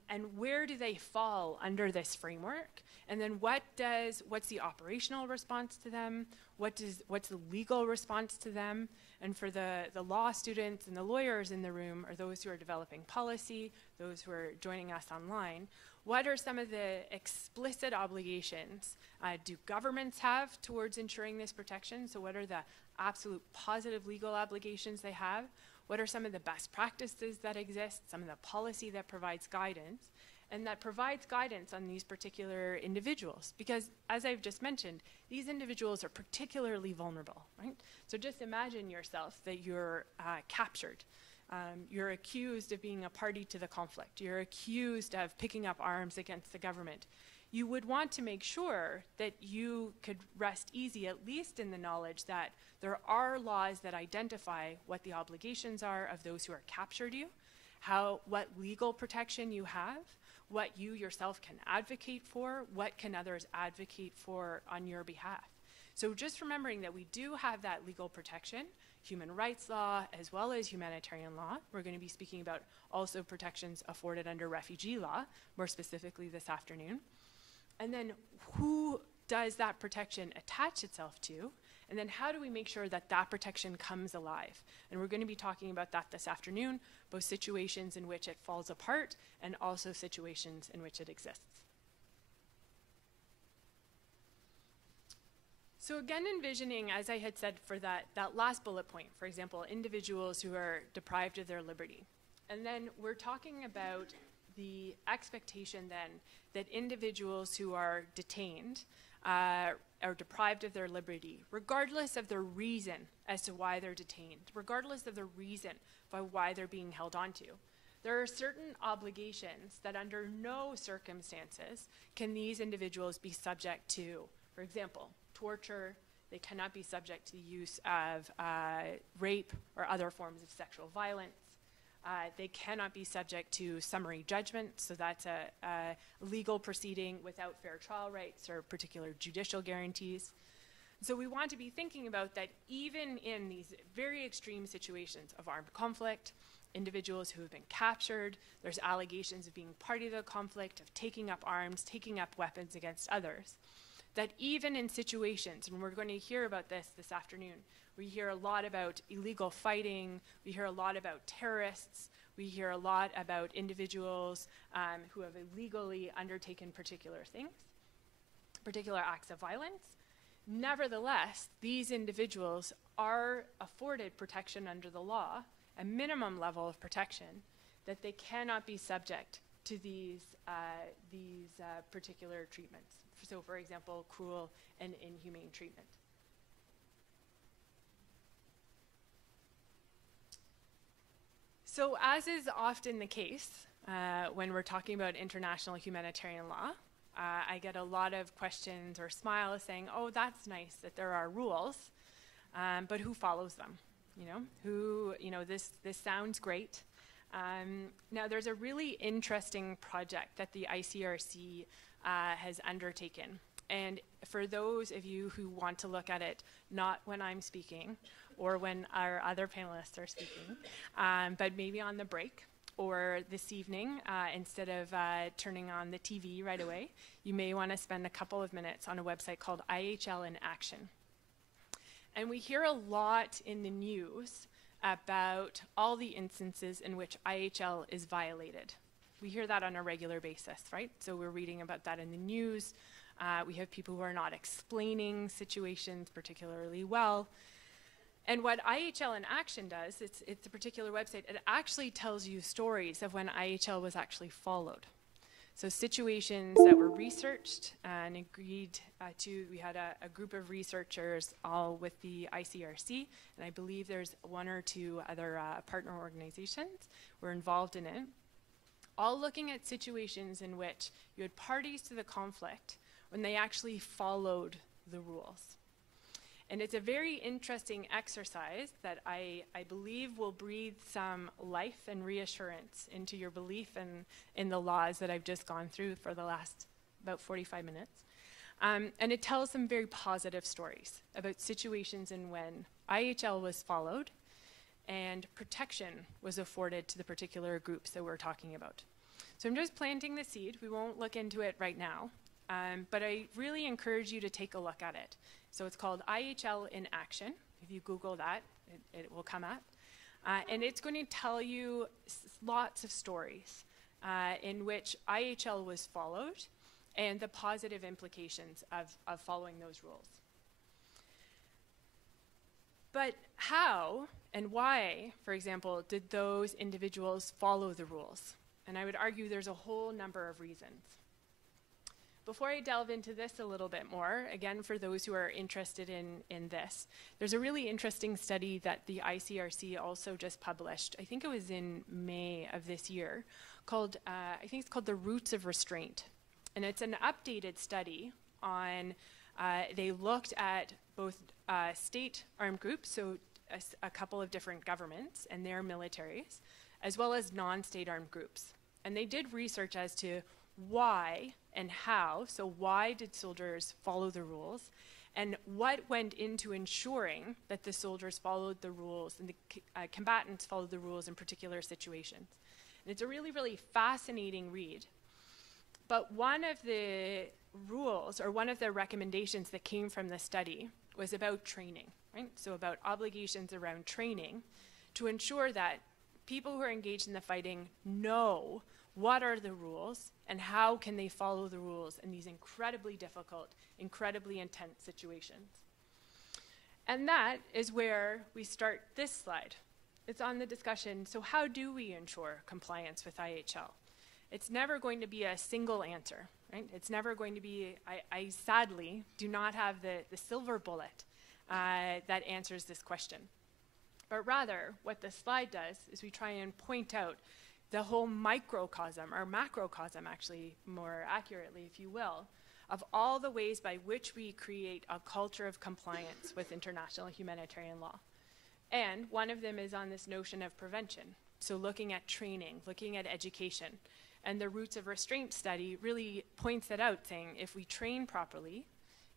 And where do they fall under this framework? And then what's the operational response to them? What's the legal response to them? And for the law students and the lawyers in the room, or those who are developing policy, those who are joining us online, what are some of the explicit obligations do governments have towards ensuring this protection? So what are the absolute positive legal obligations they have? What are some of the best practices that exist, some of the policy that provides guidance, and that provides guidance on these particular individuals? Because, as I've just mentioned, these individuals are particularly vulnerable, right? So just imagine yourself that you're captured. You're accused of being a party to the conflict. You're accused of picking up arms against the government. You would want to make sure that you could rest easy, at least in the knowledge that there are laws that identify what the obligations are of those who are captured you, what legal protection you have, what you yourself can advocate for, what can others advocate for on your behalf. So just remembering that we do have that legal protection, human rights law, as well as humanitarian law. We're going to be speaking about also protections afforded under refugee law, more specifically this afternoon. And then who does that protection attach itself to? And then how do we make sure that that protection comes alive? And we're going to be talking about that this afternoon, both situations in which it falls apart and also situations in which it exists. So again, envisioning, as I had said for that last bullet point, for example, individuals who are deprived of their liberty. And then we're talking about the expectation then that individuals who are detained are deprived of their liberty, regardless of the reason as to why they're detained, regardless of the reason by why they're being held onto. There are certain obligations that under no circumstances can these individuals be subject to. For example, torture. They cannot be subject to the use of rape or other forms of sexual violence. They cannot be subject to summary judgment, so that's a legal proceeding without fair trial rights or particular judicial guarantees. So we want to be thinking about that even in these very extreme situations of armed conflict, individuals who have been captured, there's allegations of being party to the conflict, of taking up arms, taking up weapons against others, that even in situations, and we're going to hear about this afternoon, we hear a lot about illegal fighting, we hear a lot about terrorists, we hear a lot about individuals who have illegally undertaken particular things, particular acts of violence. Nevertheless, these individuals are afforded protection under the law, a minimum level of protection, that they cannot be subject to these particular treatments. So, for example, cruel and inhumane treatment. So, as is often the case when we're talking about international humanitarian law, I get a lot of questions or smiles saying, oh, that's nice that there are rules, but who follows them? This sounds great. Now, there's a really interesting project that the ICRC has undertaken. And for those of you who want to look at it, not when I'm speaking or when our other panelists are speaking, but maybe on the break, or this evening, instead of turning on the TV right away, you may want to spend a couple of minutes on a website called IHL in Action. And we hear a lot in the news about all the instances in which IHL is violated. We hear that on a regular basis, right? So we're reading about that in the news. We have people who are not explaining situations particularly well. And what IHL in Action does, it's a particular website, it actually tells you stories of when IHL was actually followed. So situations that were researched and agreed to, we had a group of researchers all with the ICRC, and I believe there's one or two other partner organizations were involved in it, all looking at situations in which you had parties to the conflict when they actually followed the rules. And it's a very interesting exercise that I believe will breathe some life and reassurance into your belief in the laws that I've just gone through for the last about 45 minutes. And it tells some very positive stories about situations in when IHL was followed and protection was afforded to the particular groups that we're talking about. So I'm just planting the seed. We won't look into it right now. But I really encourage you to take a look at it. So it's called IHL in Action. If you Google that, it will come up. And it's going to tell you lots of stories in which IHL was followed and the positive implications of following those rules. But how and why, for example, did those individuals follow the rules? And I would argue there's a whole number of reasons. Before I delve into this a little bit more, again, for those who are interested in this, there's a really interesting study that the ICRC also just published. I think it was in May of this year, called, I think it's called The Roots of Restraint. And it's an updated study on, they looked at both state armed groups, so a couple of different governments and their militaries, as well as non-state armed groups. And they did research as to why and how, so why did soldiers follow the rules, and what went into ensuring that the soldiers followed the rules and the combatants followed the rules in particular situations. And it's a really, really fascinating read. But one of the rules, or one of the recommendations that came from the study was about training, right? So about obligations around training to ensure that people who are engaged in the fighting know what are the rules and how can they follow the rules in these incredibly difficult, incredibly intense situations. And that is where we start this slide. It's on the discussion, so how do we ensure compliance with IHL? It's never going to be a single answer, right? It's never going to be, I sadly do not have the silver bullet that answers this question. But rather, what the slide does is we try and point out the whole microcosm, or macrocosm actually, more accurately, if you will, of all the ways by which we create a culture of compliance with international humanitarian law. And one of them is on this notion of prevention. So looking at training, looking at education. And the Roots of Restraint study really points that out, saying if we train properly,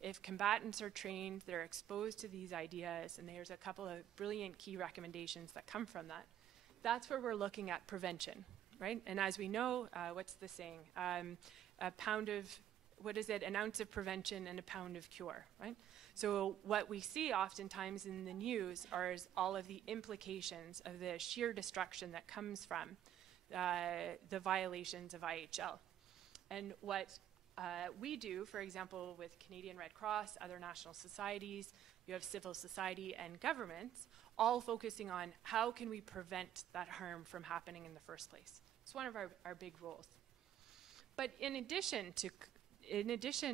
if combatants are trained, they're exposed to these ideas, and there's a couple of brilliant key recommendations that come from that. That's where we're looking at prevention, right? And as we know, what's the saying? A pound of, what is it? An ounce of prevention and a pound of cure, right? So what we see oftentimes in the news are all of the implications of the sheer destruction that comes from the violations of IHL. And what we do, for example, with Canadian Red Cross, other national societies, you have civil society and governments, all focusing on how can we prevent that harm from happening in the first place. It's one of our big roles. But in addition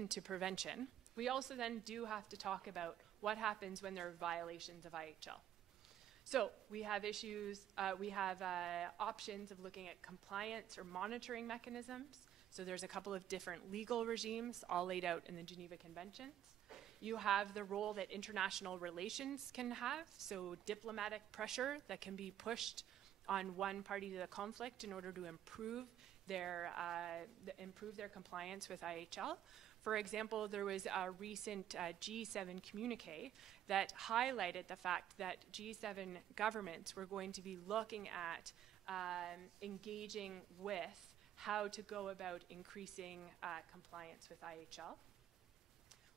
to prevention, we also then do have to talk about what happens when there are violations of IHL. So we have issues, we have options of looking at compliance or monitoring mechanisms. So there's a couple of different legal regimes all laid out in the Geneva Conventions. You have the role that international relations can have, so diplomatic pressure that can be pushed on one party to the conflict in order to improve their compliance with IHL. For example, there was a recent G7 communique that highlighted the fact that G7 governments were going to be looking at engaging with how to go about increasing compliance with IHL.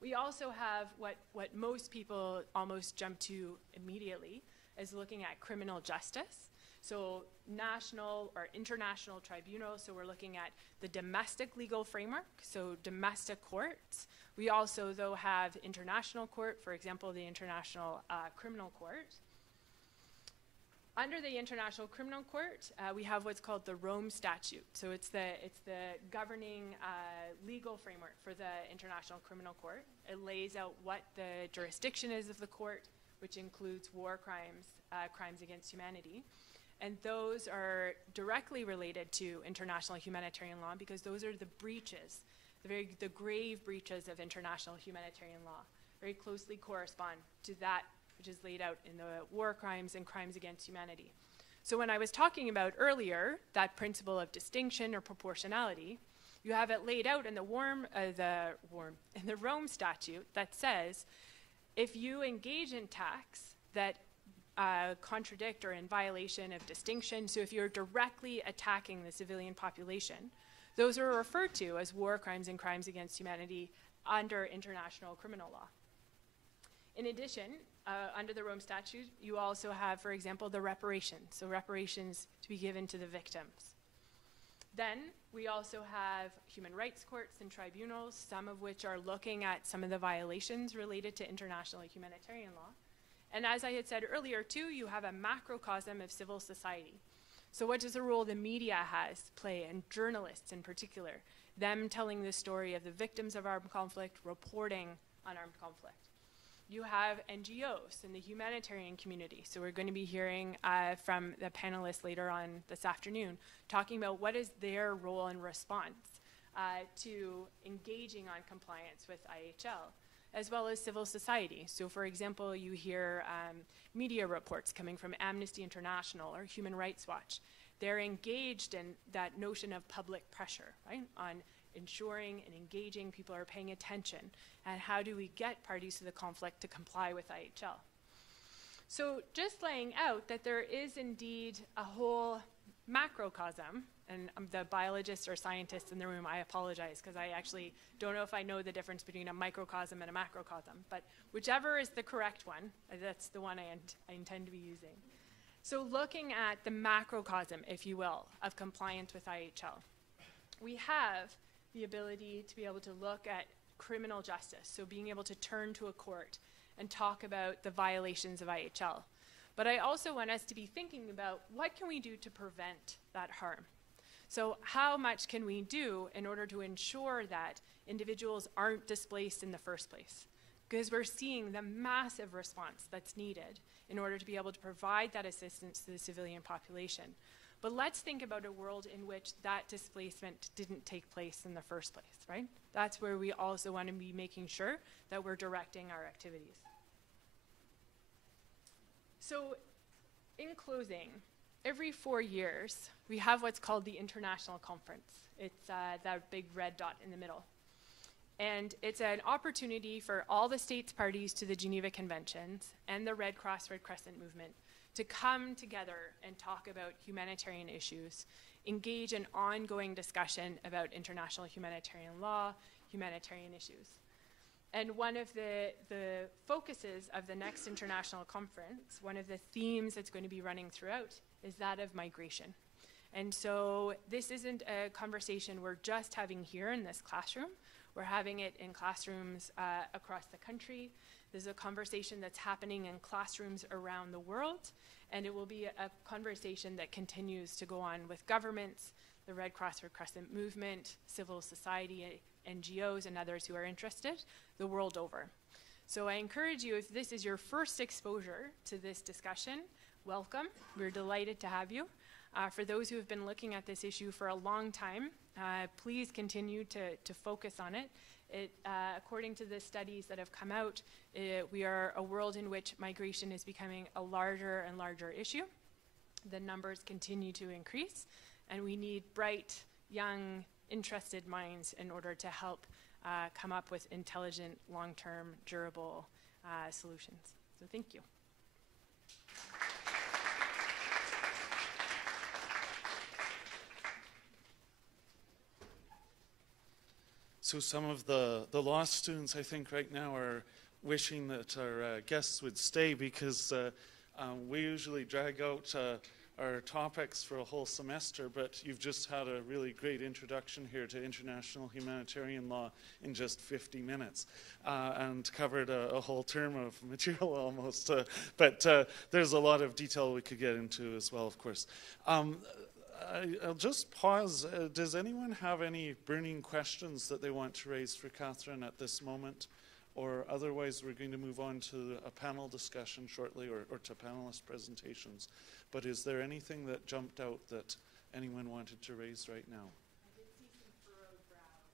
We also have what most people almost jump to immediately is looking at criminal justice. So national or international tribunals, so we're looking at the domestic legal framework, so domestic courts. We also, though, have international court, for example, the International Criminal Court. Under the International Criminal Court, we have what's called the Rome Statute. So it's the governing legal framework for the International Criminal Court. It lays out what the jurisdiction is of the court, which includes war crimes, crimes against humanity. And those are directly related to international humanitarian law because those are the breaches, the grave breaches of international humanitarian law, very closely correspond to that which is laid out in the war crimes and crimes against humanity. So when I was talking about earlier that principle of distinction or proportionality, you have it laid out in the Rome Statute that says if you engage in attacks that contradict or in violation of distinction, so if you're directly attacking the civilian population, those are referred to as war crimes and crimes against humanity under international criminal law. In addition, under the Rome Statute, you also have, for example, the reparations, so reparations to be given to the victims. Then we also have human rights courts and tribunals, some of which are looking at some of the violations related to international humanitarian law. And as I had said earlier, too, you have a macrocosm of civil society. So what does the role the media play, and journalists in particular, them telling the story of the victims of armed conflict, reporting on armed conflict? You have NGOs in the humanitarian community. So we're going to be hearing from the panelists later on this afternoon, talking about what is their role and response to engaging on compliance with IHL, as well as civil society. So for example, you hear media reports coming from Amnesty International or Human Rights Watch. They're engaged in that notion of public pressure, right, on ensuring and engaging, people are paying attention, and how do we get parties to the conflict to comply with IHL. So just laying out that there is indeed a whole macrocosm, and the biologists or scientists in the room, I apologize, because I actually don't know if I know the difference between a microcosm and a macrocosm, but whichever is the correct one, that's the one I intend to be using. So looking at the macrocosm, if you will, of compliance with IHL, we have the ability to be able to look at criminal justice, so being able to turn to a court and talk about the violations of IHL. But I also want us to be thinking about what can we do to prevent that harm. So how much can we do in order to ensure that individuals aren't displaced in the first place? Because we're seeing the massive response that's needed in order to be able to provide that assistance to the civilian population. But let's think about a world in which that displacement didn't take place in the first place, right? That's where we also want to be making sure that we're directing our activities. So in closing, every 4 years, we have what's called the International Conference. It's that big red dot in the middle. And it's an opportunity for all the states parties to the Geneva Conventions and the Red Cross, Red Crescent movement to come together and talk about humanitarian issues, engage in ongoing discussion about international humanitarian law, humanitarian issues. And one of the focuses of the next international conference, one of the themes that's going to be running throughout, is that of migration. And so this isn't a conversation we're just having here in this classroom. We're having it in classrooms across the country. This is a conversation that's happening in classrooms around the world, and it will be a conversation that continues to go on with governments, the Red Cross, Red Crescent movement, civil society, NGOs, and others who are interested the world over. So I encourage you, if this is your first exposure to this discussion, welcome. We're delighted to have you. For those who have been looking at this issue for a long time, please continue to focus on it. According to the studies that have come out, we are a world in which migration is becoming a larger and larger issue. The numbers continue to increase, and we need bright, young, interested minds in order to help come up with intelligent, long-term, durable solutions. So thank you. So some of the law students, I think, right now are wishing that our guests would stay, because we usually drag out our topics for a whole semester, but you've just had a really great introduction here to international humanitarian law in just 50 minutes and covered a whole term of material almost. But there's a lot of detail we could get into as well, of course. I'll just pause. Does anyone have any burning questions that they want to raise for Catherine at this moment? Or otherwise, we're going to move on to a panel discussion shortly, or to panelist presentations. But is there anything that jumped out that anyone wanted to raise right now? I did see some furrowed brows,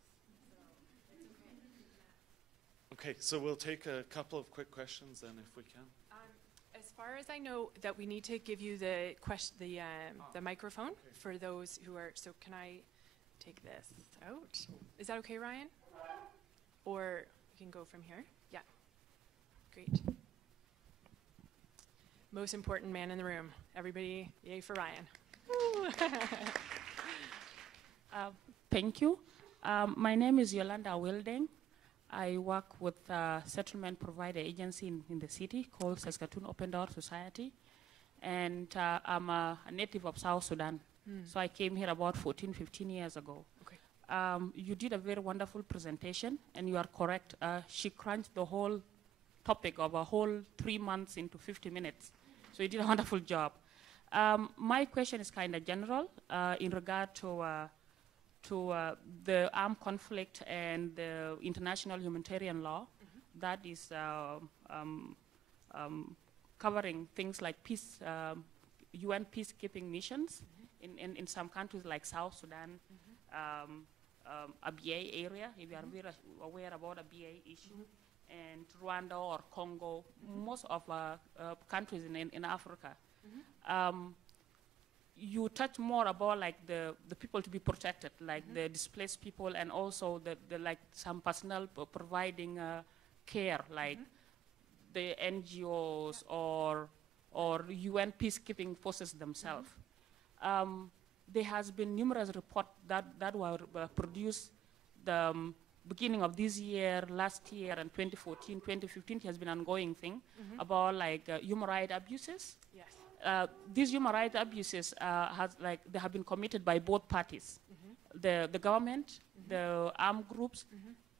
so it's okay. Okay, so we'll take a couple of quick questions then, if we can. As far as I know, that we need to give you the microphone for those who are. So can I take this out? Is that okay, Ryan? Or we can go from here. Yeah. Great. Most important man in the room. Everybody, yay for Ryan. Thank you. My name is Yolanda Weldon. I work with a settlement provider agency in the city called Saskatoon Open Door Society. And I'm a native of South Sudan. So I came here about 14, 15 years ago. Okay. You did a very wonderful presentation, and you are correct. She crunched the whole topic of a whole 3 months into 50 minutes. So you did a wonderful job. My question is kind of general in regard to the armed conflict and the international humanitarian law that is covering things like peace, UN peacekeeping missions in some countries like South Sudan, ABA area, if you are very aware about ABA issue, and Rwanda or Congo, most of countries in Africa. You touch more about like the people to be protected, like the displaced people, and also the like some personnel providing care, like the NGOs or UN peacekeeping forces themselves. There has been numerous reports that were produced the beginning of this year, last year, and 2014, 2015 has been an ongoing thing about like human rights abuses. Yes. These human rights abuses they have been committed by both parties, the government, the armed groups,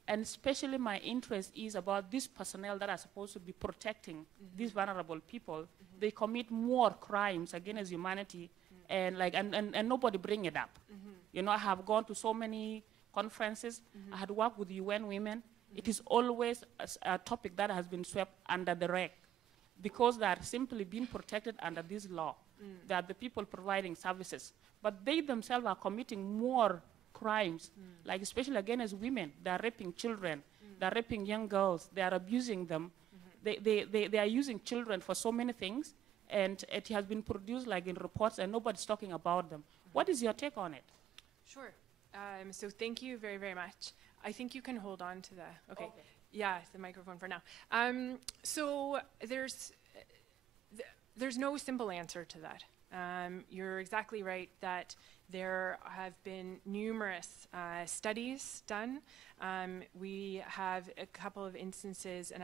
and especially my interest is about these personnel that are supposed to be protecting these vulnerable people. They commit more crimes against humanity, and nobody bring it up. You know, I have gone to so many conferences. I had worked with UN Women. It is always a topic that has been swept under the rug, because they are simply being protected under this law. They are the people providing services. But they themselves are committing more crimes, like especially against women. They are raping children. They are raping young girls. They are abusing them. They are using children for so many things, and it has been produced like in reports, and nobody's talking about them. What is your take on it? Sure. So thank you very, very much. I think you can hold on to the, okay. Yeah, the microphone for now. So there's no simple answer to that. You're exactly right that there have been numerous studies done. We have a couple of instances, and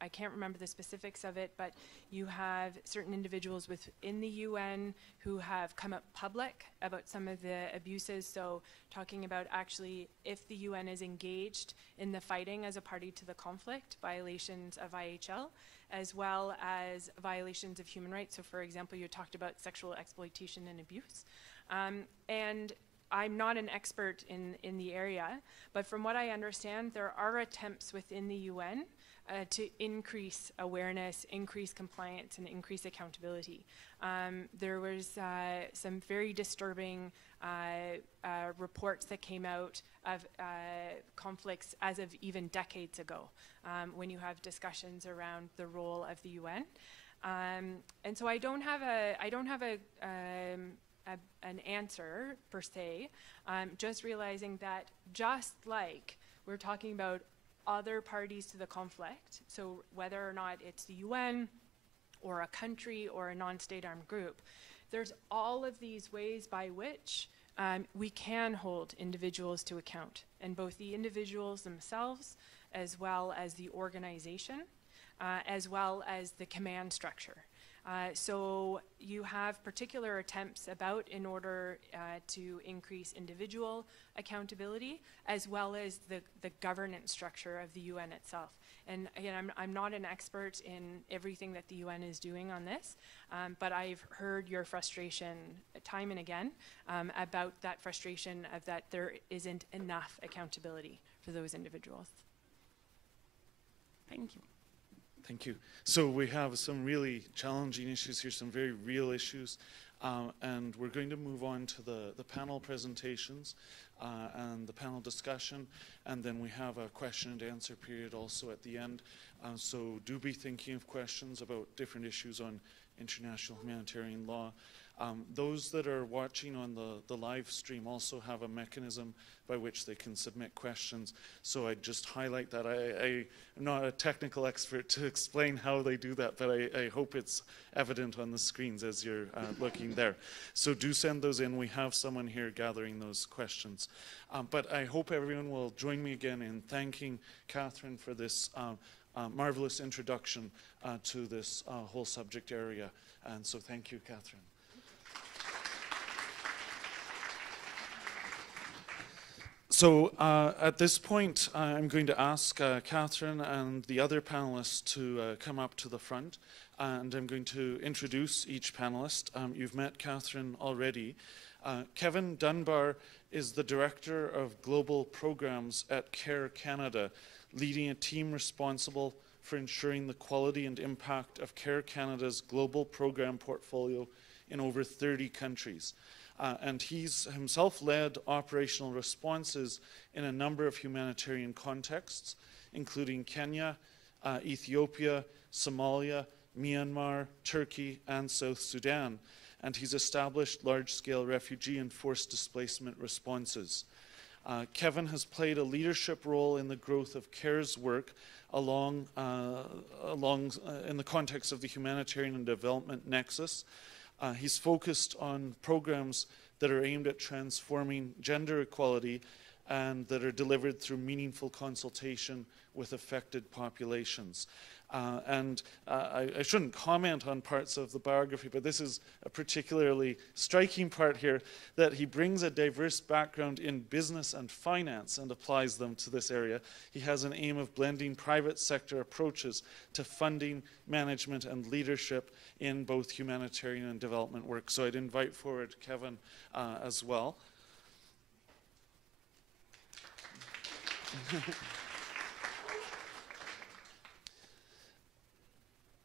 I can't remember the specifics of it, but you have certain individuals within the UN who have come up public about some of the abuses. So talking about actually if the UN is engaged in the fighting as a party to the conflict, violations of IHL, as well as violations of human rights. So for example, you talked about sexual exploitation and abuse. And I'm not an expert in the area, but from what I understand, there are attempts within the UN to increase awareness, increase compliance, and increase accountability. There was some very disturbing reports that came out of conflicts as of even decades ago, when you have discussions around the role of the UN. And so I don't have an answer per se, just realizing that just like we're talking about other parties to the conflict, so whether or not it's the UN or a country or a non-state armed group, there's all of these ways by which we can hold individuals to account, and both the individuals themselves as well as the organization, as well as the command structure. So you have particular attempts about in order to increase individual accountability, as well as the governance structure of the UN itself. And again, I'm not an expert in everything that the UN is doing on this, but I've heard your frustration time and again about that frustration of that there isn't enough accountability for those individuals. Thank you. Thank you. So we have some really challenging issues here, some very real issues, and we're going to move on to the panel presentations and the panel discussion, and then we have a question and answer period also at the end. So do be thinking of questions about different issues on international humanitarian law. Those that are watching on the live stream also have a mechanism by which they can submit questions. So I'd just highlight that. I am not a technical expert to explain how they do that, but I hope it's evident on the screens as you're looking there. So do send those in. We have someone here gathering those questions. But I hope everyone will join me again in thanking Catherine for this marvelous introduction to this whole subject area. And so thank you, Catherine. So at this point, I'm going to ask Catherine and the other panelists to come up to the front, and I'm going to introduce each panelist. You've met Catherine already. Kevin Dunbar is the Director of Global Programs at Kerr Canada, leading a team responsible for ensuring the quality and impact of Kerr Canada's global program portfolio in over 30 countries. And he's himself led operational responses in a number of humanitarian contexts, including Kenya, Ethiopia, Somalia, Myanmar, Turkey, and South Sudan. And he's established large-scale refugee and forced displacement responses. Kevin has played a leadership role in the growth of Kerr's work in the context of the humanitarian and development nexus. He's focused on programs that are aimed at transforming gender equality and that are delivered through meaningful consultation with affected populations. I shouldn't comment on parts of the biography, but this is a particularly striking part here, that he brings a diverse background in business and finance and applies them to this area. He has an aim of blending private sector approaches to funding, management, and leadership in both humanitarian and development work. So I'd invite forward Kevin as well.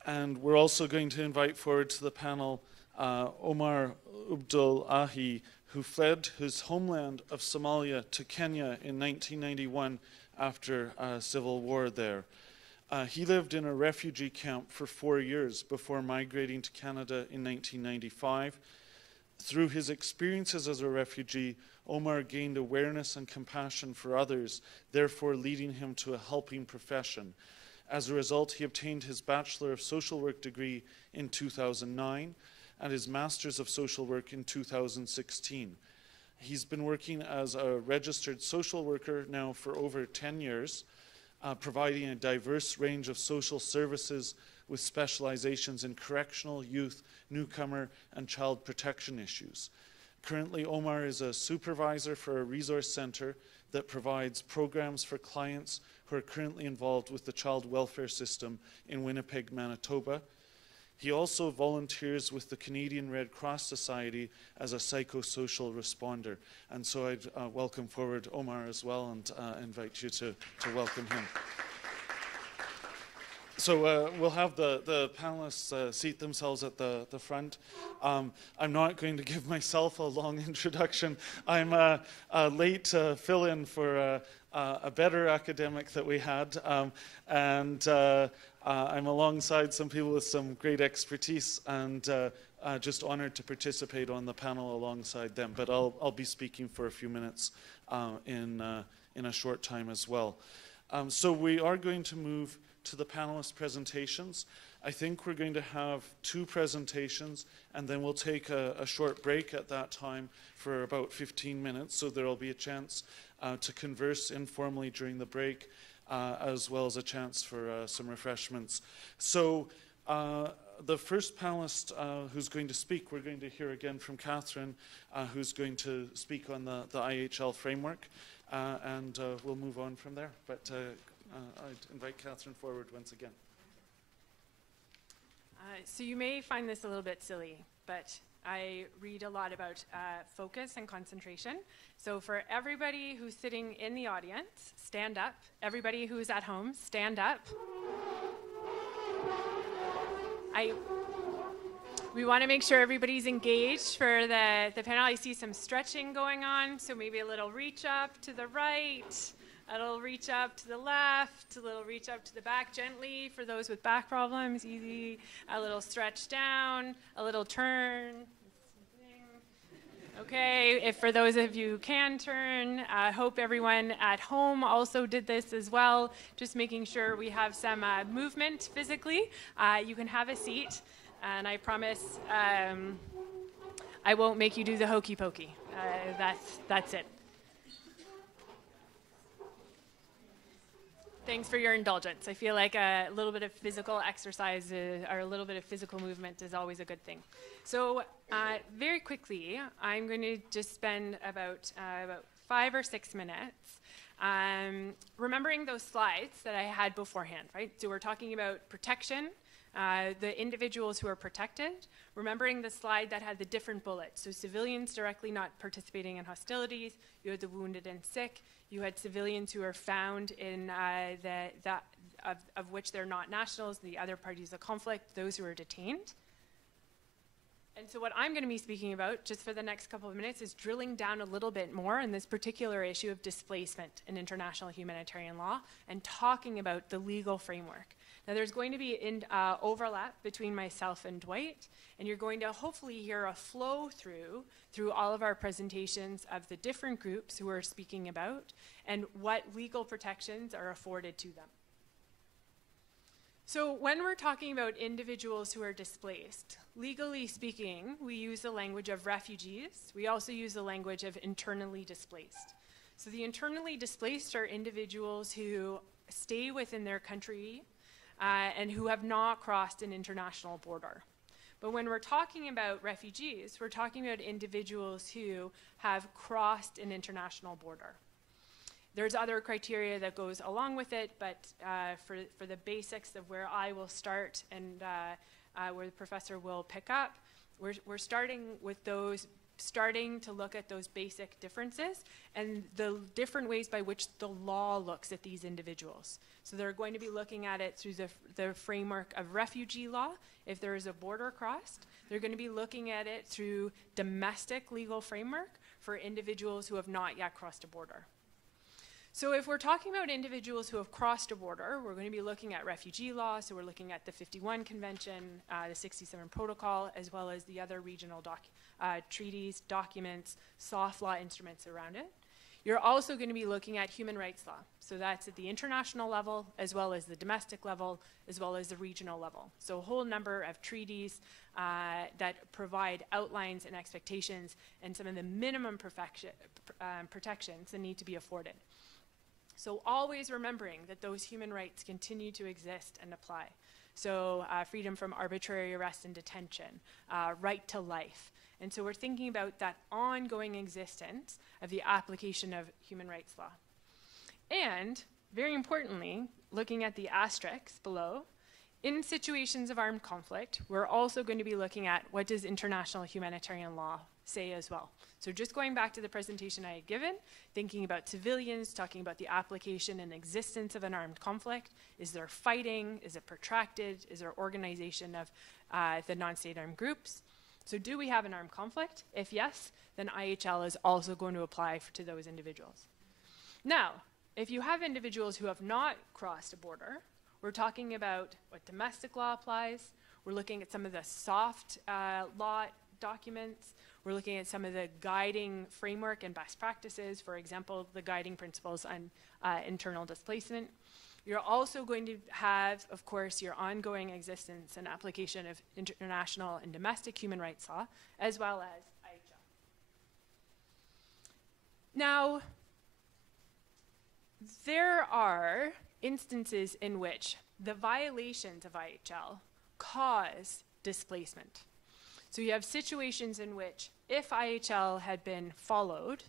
And we're also going to invite forward to the panel Omar Abdullahi, who fled his homeland of Somalia to Kenya in 1991 after a civil war there. He lived in a refugee camp for 4 years before migrating to Canada in 1995. Through his experiences as a refugee, Omar gained awareness and compassion for others, therefore leading him to a helping profession. As a result, he obtained his Bachelor of Social Work degree in 2009 and his Master's of Social Work in 2016. He's been working as a registered social worker now for over 10 years, providing a diverse range of social services with specializations in correctional, youth, newcomer, and child protection issues. Currently, Omar is a supervisor for a resource center that provides programs for clients who are currently involved with the child welfare system in Winnipeg, Manitoba. He also volunteers with the Canadian Red Cross Society as a psychosocial responder. And so I'd welcome forward Omar as well and invite you to welcome him. So we'll have the panelists seat themselves at the front. I'm not going to give myself a long introduction. I'm late to fill in for a better academic that we had. I'm alongside some people with some great expertise and just honored to participate on the panel alongside them. But I'll be speaking for a few minutes in a short time as well. So we are going to move to the panelist presentations. I think we're going to have 2 presentations, and then we'll take a short break at that time for about 15 minutes, so there will be a chance to converse informally during the break, as well as a chance for some refreshments. So the first panelist who's going to speak, we're going to hear again from Catherine, who's going to speak on the IHL framework, and we'll move on from there. But I'd invite Catherine forward once again. So you may find this a little bit silly, but I read a lot about focus and concentration. So for everybody who's sitting in the audience, stand up. Everybody who's at home, stand up. We want to make sure everybody's engaged for the panel. I see some stretching going on, so maybe a little reach up to the right, a little reach up to the left, a little reach up to the back gently for those with back problems, easy, a little stretch down, a little turn. Okay, if for those of you who can turn, I hope everyone at home also did this as well, just making sure we have some movement physically. You can have a seat, and I promise I won't make you do the hokey pokey. That's it. Thanks for your indulgence. I feel like a little bit of physical exercise or a little bit of physical movement is always a good thing. So very quickly, I'm going to just spend about 5 or 6 minutes remembering those slides that I had beforehand, right? So we're talking about protection, the individuals who are protected, remembering the slide that had the different bullets. So civilians directly not participating in hostilities, you had the wounded and sick, you had civilians who are found in of which they're not nationals, the other parties of conflict, those who are detained. And so what I'm going to be speaking about just for the next couple of minutes is drilling down a little bit more in this particular issue of displacement in international humanitarian law and talking about the legal framework. Now there's going to be overlap between myself and Dwight, and you're going to hopefully hear a flow through all of our presentations of the different groups who are speaking about and what legal protections are afforded to them. So when we're talking about individuals who are displaced, legally speaking, we use the language of refugees. We also use the language of internally displaced. So the internally displaced are individuals who stay within their country and who have not crossed an international border. But when we're talking about refugees, we're talking about individuals who have crossed an international border. There's other criteria that goes along with it, but for the basics of where I will start and where the professor will pick up, we're starting with those, starting to look at those basic differences and the different ways by which the law looks at these individuals. So they're going to be looking at it through the framework of refugee law. If there is a border crossed, they're going to be looking at it through domestic legal framework for individuals who have not yet crossed a border. So if we're talking about individuals who have crossed a border, we're going to be looking at refugee law, so we're looking at the 51 Convention, the 67 Protocol, as well as the other regional treaties, documents, soft law instruments around it. You're also going to be looking at human rights law. So that's at the international level, as well as the domestic level, as well as the regional level. So a whole number of treaties that provide outlines and expectations and some of the minimum protections that need to be afforded. So always remembering that those human rights continue to exist and apply. So freedom from arbitrary arrest and detention, right to life. And so we're thinking about that ongoing existence of the application of human rights law. And very importantly, looking at the asterisks below, in situations of armed conflict, we're also going to be looking at what does international humanitarian law say as well. So just going back to the presentation I had given, thinking about civilians, talking about the application and existence of an armed conflict. Is there fighting? Is it protracted? Is there organization of the non-state armed groups? So do we have an armed conflict? If yes, then IHL is also going to apply to those individuals. Now, if you have individuals who have not crossed a border, we're talking about what domestic law applies. We're looking at some of the soft law documents. We're looking at some of the guiding framework and best practices, for example, the guiding principles on internal displacement. You're also going to have, of course, your ongoing existence and application of international and domestic human rights law, as well as IHL. Now, there are instances in which the violations of IHL cause displacement. So you have situations in which, if IHL had been followed,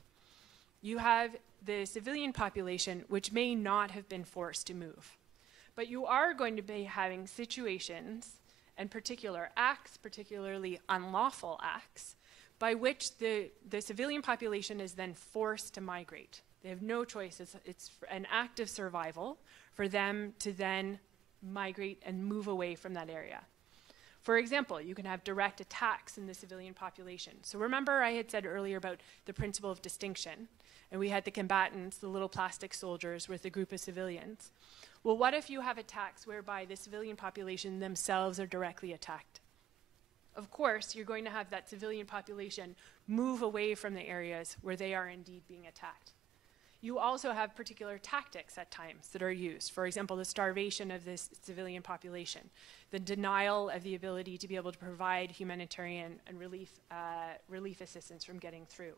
you have the civilian population which may not have been forced to move. But you are going to be having situations and particular acts, particularly unlawful acts, by which the civilian population is then forced to migrate. They have no choice. It's an act of survival for them to then migrate and move away from that area. For example, you can have direct attacks in the civilian population. So remember I had said earlier about the principle of distinction, and we had the combatants, the little plastic soldiers, with a group of civilians. Well, what if you have attacks whereby the civilian population themselves are directly attacked? Of course, you're going to have that civilian population move away from the areas where they are indeed being attacked. You also have particular tactics at times that are used. For example, the starvation of this civilian population, the denial of the ability to be able to provide humanitarian and relief assistance from getting through.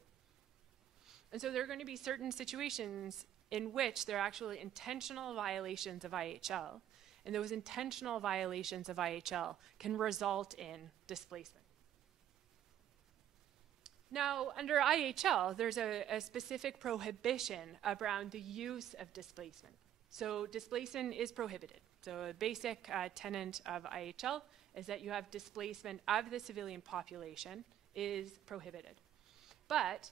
And so there are going to be certain situations in which there are actually intentional violations of IHL, and those intentional violations of IHL can result in displacement. Now, under IHL, there's a specific prohibition around the use of displacement. So displacement is prohibited. So a basic tenet of IHL is that you have displacement of the civilian population is prohibited. But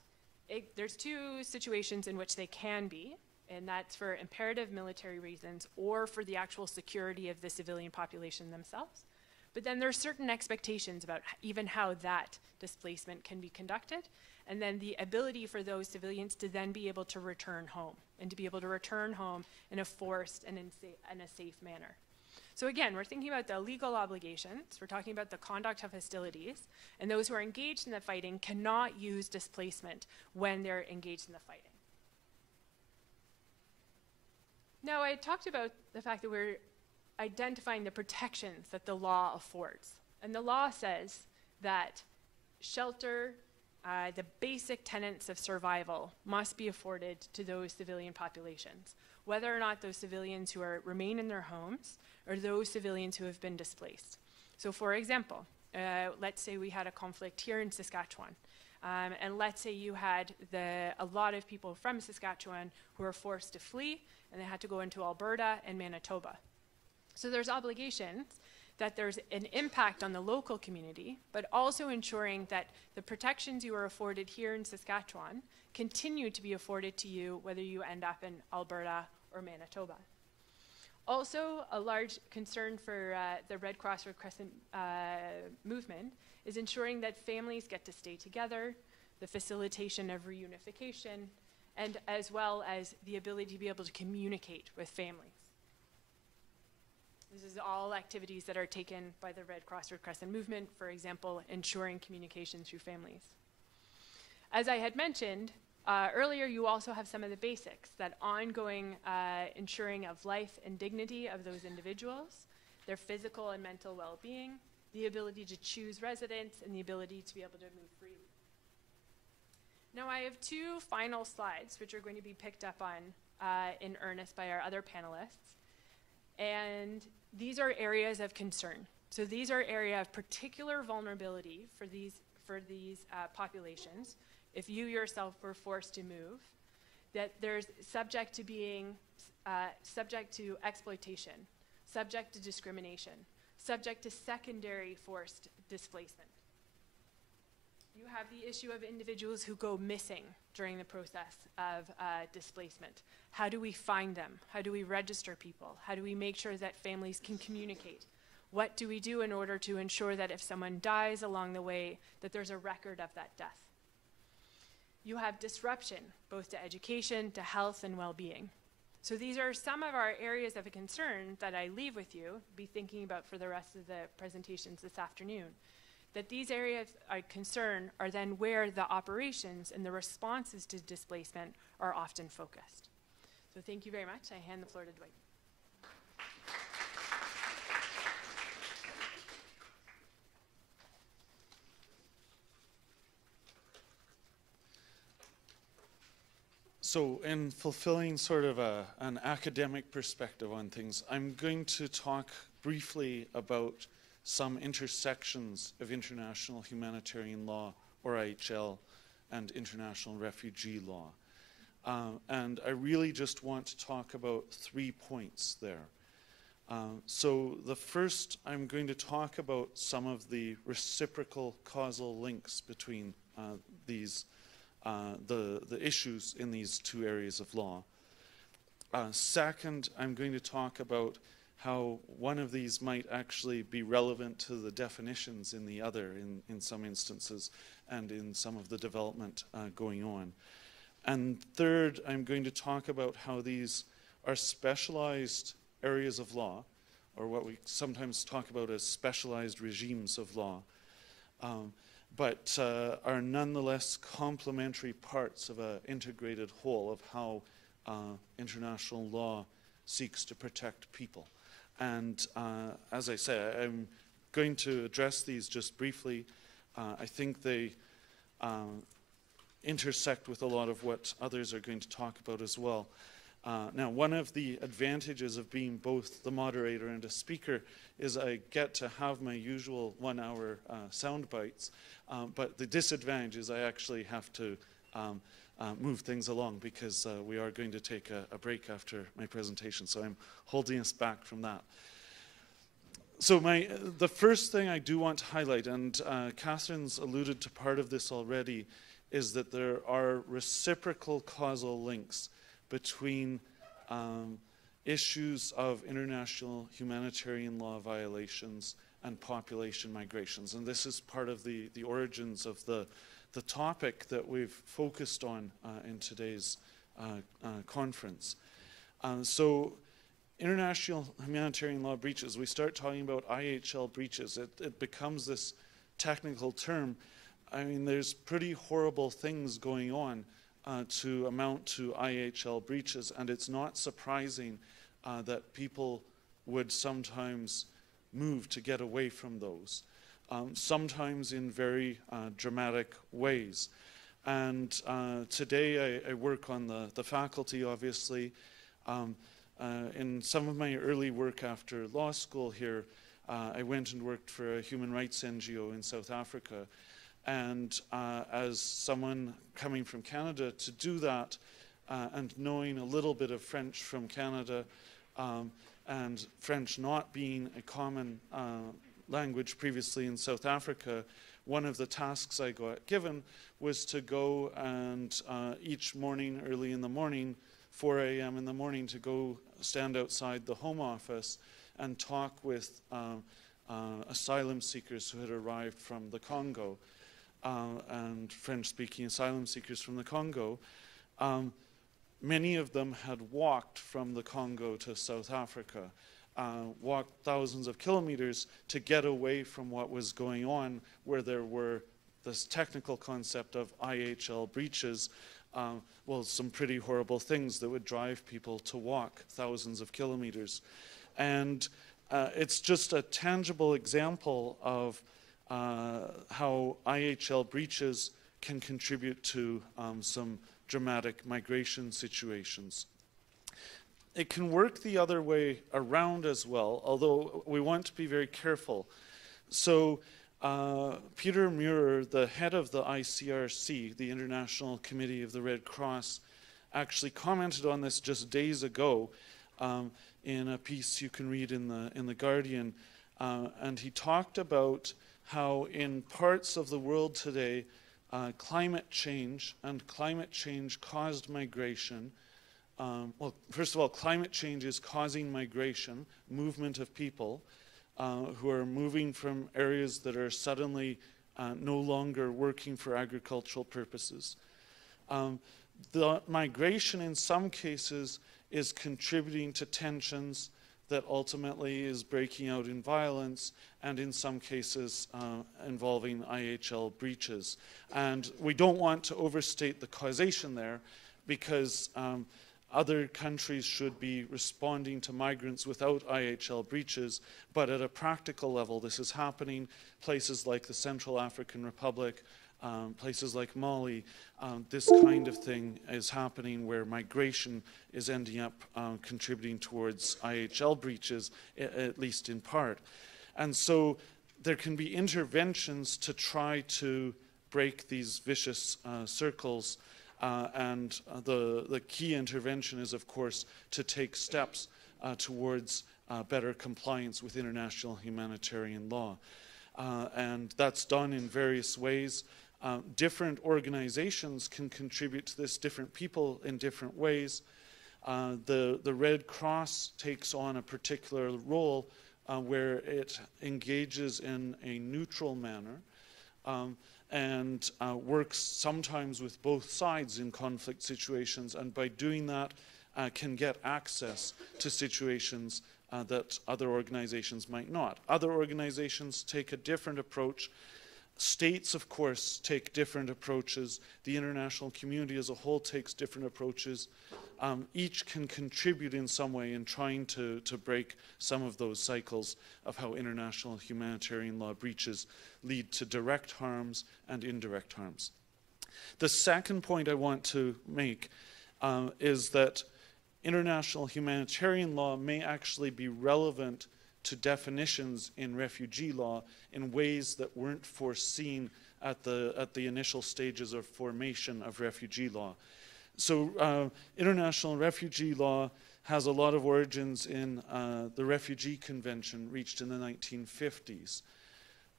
there's two situations in which they can be, and that's for imperative military reasons or for the actual security of the civilian population themselves. But then there's certain expectations about even how that displacement can be conducted, and then the ability for those civilians to then be able to return home, and to be able to return home in a forced and in a safe manner. So again, we're thinking about the legal obligations, we're talking about the conduct of hostilities, and those who are engaged in the fighting cannot use displacement when they're engaged in the fighting. Now, I talked about the fact that we're identifying the protections that the law affords. And the law says that shelter, the basic tenets of survival must be afforded to those civilian populations, whether or not those civilians who remain in their homes or those civilians who have been displaced. So for example, let's say we had a conflict here in Saskatchewan, and let's say you had a lot of people from Saskatchewan who were forced to flee, and they had to go into Alberta and Manitoba. So there's obligations that there's an impact on the local community, but also ensuring that the protections you are afforded here in Saskatchewan continue to be afforded to you whether you end up in Alberta or Manitoba. Also, a large concern for the Red Cross Red Crescent movement is ensuring that families get to stay together, the facilitation of reunification, and as well as the ability to be able to communicate with families. This is all activities that are taken by the Red Cross Red Crescent movement, for example, ensuring communication through families. As I had mentioned earlier, you also have some of the basics, that ongoing ensuring of life and dignity of those individuals, their physical and mental well-being, the ability to choose residence, and the ability to be able to move freely. Now I have two final slides, which are going to be picked up on in earnest by our other panelists. And these are areas of concern. So these are areas of particular vulnerability for these populations. If you yourself were forced to move, that there's subject to being subject to exploitation, subject to discrimination, subject to secondary forced displacement. You have the issue of individuals who go missing during the process of displacement. How do we find them? How do we register people? How do we make sure that families can communicate? What do we do in order to ensure that if someone dies along the way, that there's a record of that death? You have disruption, both to education, to health, and well-being. So these are some of our areas of concern that I leave with you, be thinking about for the rest of the presentations this afternoon. That these areas of concern are then where the operations and the responses to displacement are often focused. So thank you very much. I hand the floor to Dwight. So in fulfilling sort of an academic perspective on things, I'm going to talk briefly about some intersections of international humanitarian law, or IHL, and international refugee law. And I really just want to talk about 3 points there. So the first, I'm going to talk about some of the reciprocal causal links between the issues in these two areas of law. Second, I'm going to talk about how one of these might actually be relevant to the definitions in the other in some instances and in some of the development going on. And third, I'm going to talk about how these are specialized areas of law, or what we sometimes talk about as specialized regimes of law, but are nonetheless complementary parts of an integrated whole of how international law seeks to protect people. And as I say, I'm going to address these just briefly. I think they intersect with a lot of what others are going to talk about as well. Now, one of the advantages of being both the moderator and a speaker is I get to have my usual 1 hour sound bites, but the disadvantage is I actually have to move things along because we are going to take a break after my presentation, so I'm holding us back from that. So the first thing I do want to highlight, and Catherine's alluded to part of this already, is that there are reciprocal causal links between issues of international humanitarian law violations and population migrations. And this is part of the origins of the topic that we've focused on in today's conference. So international humanitarian law breaches, we start talking about IHL breaches. It becomes this technical term. I mean, there's pretty horrible things going on to amount to IHL breaches, and it's not surprising that people would sometimes move to get away from those, sometimes in very dramatic ways. And today I work on the faculty, obviously. In some of my early work after law school here, I went and worked for a human rights NGO in South Africa. And as someone coming from Canada to do that, and knowing a little bit of French from Canada, and French not being a common language previously in South Africa, one of the tasks I got given was to go and each morning, early in the morning, 4 a.m. in the morning, to go stand outside the Home Office and talk with asylum seekers who had arrived from the Congo. And French-speaking asylum seekers from the Congo, many of them had walked from the Congo to South Africa, walked thousands of kilometers to get away from what was going on, where there were this technical concept of IHL breaches, well, some pretty horrible things that would drive people to walk thousands of kilometers. And it's just a tangible example of how IHL breaches can contribute to some dramatic migration situations. It can work the other way around as well, although we want to be very careful. So Peter Muir, the head of the ICRC, the International Committee of the Red Cross, actually commented on this just days ago in a piece you can read in the Guardian, and he talked about how in parts of the world today, climate change caused migration. Well, first of all, climate change is causing migration, movement of people who are moving from areas that are suddenly no longer working for agricultural purposes. The migration in some cases is contributing to tensions that ultimately is breaking out in violence, and in some cases involving IHL breaches. And we don't want to overstate the causation there, because other countries should be responding to migrants without IHL breaches, but at a practical level this is happening. Places like the Central African Republic, places like Mali, this kind of thing is happening where migration is ending up contributing towards IHL breaches, at least in part. And so there can be interventions to try to break these vicious circles, and the key intervention is, of course, to take steps towards better compliance with international humanitarian law. And that's done in various ways. Different organizations can contribute to this, different people in different ways. The Red Cross takes on a particular role where it engages in a neutral manner and works sometimes with both sides in conflict situations, and by doing that can get access to situations that other organizations might not. Other organizations take a different approach. States, of course, take different approaches. The international community as a whole takes different approaches. Each can contribute in some way in trying to break some of those cycles of how international humanitarian law breaches lead to direct harms and indirect harms. The second point I want to make is that international humanitarian law may actually be relevant to definitions in refugee law in ways that weren't foreseen at the initial stages of formation of refugee law. So international refugee law has a lot of origins in the Refugee Convention reached in the 1950s.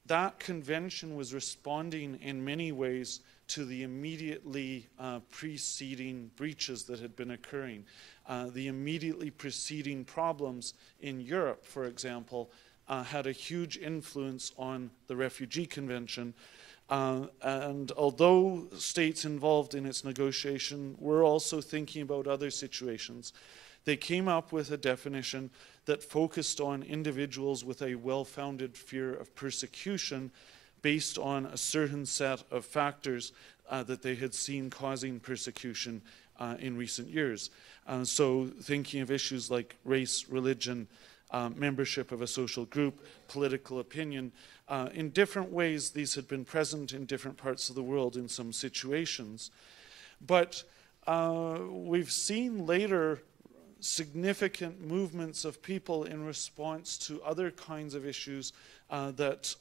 That convention was responding in many ways to the immediately preceding breaches that had been occurring. The immediately preceding problems in Europe, for example, had a huge influence on the Refugee Convention. And although states involved in its negotiation were also thinking about other situations, they came up with a definition that focused on individuals with a well-founded fear of persecution based on a certain set of factors that they had seen causing persecution in recent years. So thinking of issues like race, religion, membership of a social group, political opinion. In different ways, these had been present in different parts of the world in some situations. But we've seen later significant movements of people in response to other kinds of issues that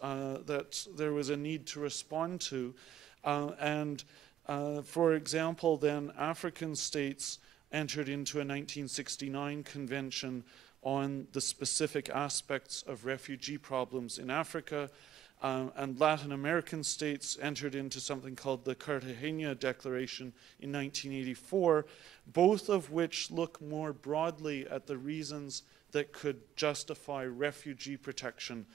there was a need to respond to. For example, then African states entered into a 1969 convention on the specific aspects of refugee problems in Africa, and Latin American states entered into something called the Kirtaniyah Declaration in 1984, both of which look more broadly at the reasons that could justify refugee protection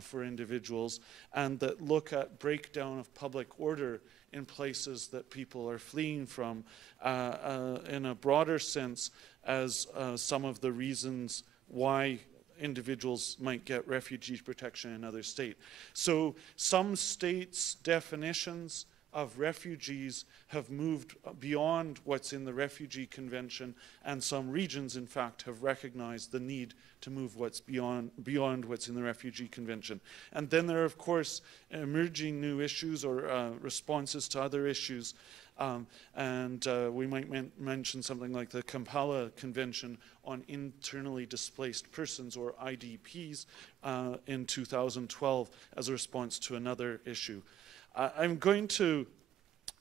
for individuals, and that look at breakdown of public order in places that people are fleeing from in a broader sense as some of the reasons why individuals might get refugee protection in another state. So some states' definitions of refugees have moved beyond what's in the Refugee Convention, and some regions, in fact, have recognized the need to move what's beyond what's in the Refugee Convention. And then there are, of course, emerging new issues or responses to other issues. We might mention something like the Kampala Convention on Internally Displaced Persons, or IDPs, in 2012 as a response to another issue. I'm going to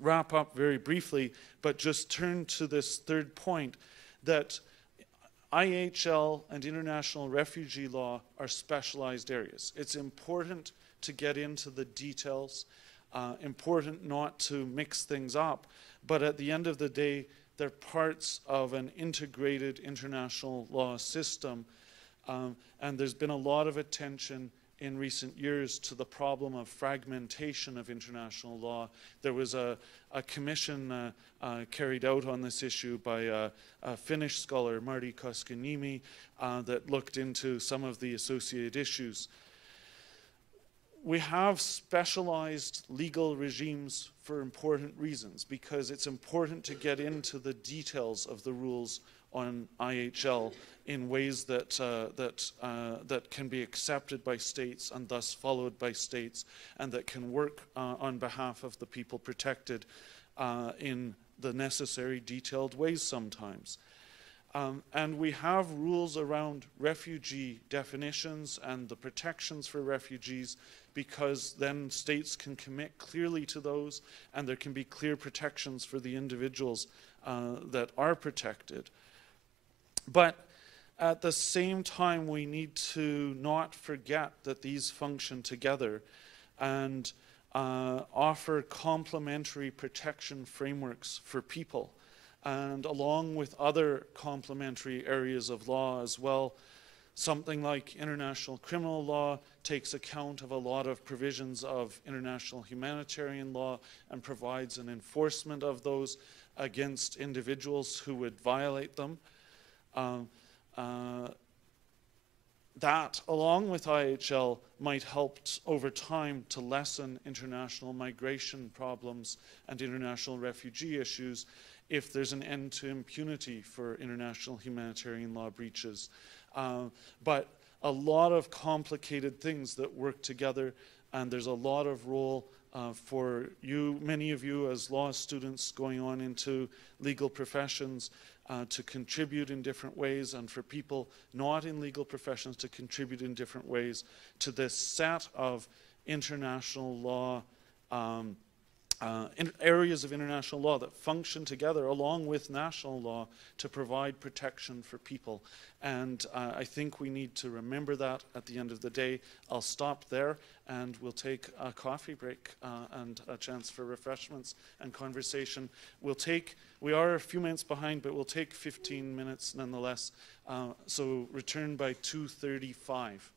wrap up very briefly, but just turn to this third point, that IHL and international refugee law are specialized areas. It's important to get into the details, important not to mix things up, but at the end of the day, they're parts of an integrated international law system, and there's been a lot of attention in recent years to the problem of fragmentation of international law. There was a commission carried out on this issue by a Finnish scholar, Martti Koskiniemi, that looked into some of the associated issues. We have specialized legal regimes for important reasons, because it's important to get into the details of the rules on IHL in ways that can be accepted by states and thus followed by states, and that can work on behalf of the people protected in the necessary detailed ways sometimes. And we have rules around refugee definitions and the protections for refugees, because then states can commit clearly to those, and there can be clear protections for the individuals that are protected. But at the same time, we need to not forget that these function together and offer complementary protection frameworks for people. And along with other complementary areas of law as well, something like international criminal law takes account of a lot of provisions of international humanitarian law and provides an enforcement of those against individuals who would violate them. That, along with IHL, might help over time to lessen international migration problems and international refugee issues if there's an end to impunity for international humanitarian law breaches. But a lot of complicated things that work together, and there's a lot of role for you, many of you as law students going on into legal professions, to contribute in different ways, and for people not in legal professions to contribute in different ways to this set of international law, areas of international law that function together along with national law to provide protection for people. And I think we need to remember that at the end of the day. I'll stop there, and we'll take a coffee break and a chance for refreshments and conversation. We are a few minutes behind, but we'll take 15 minutes nonetheless. So return by 2:35.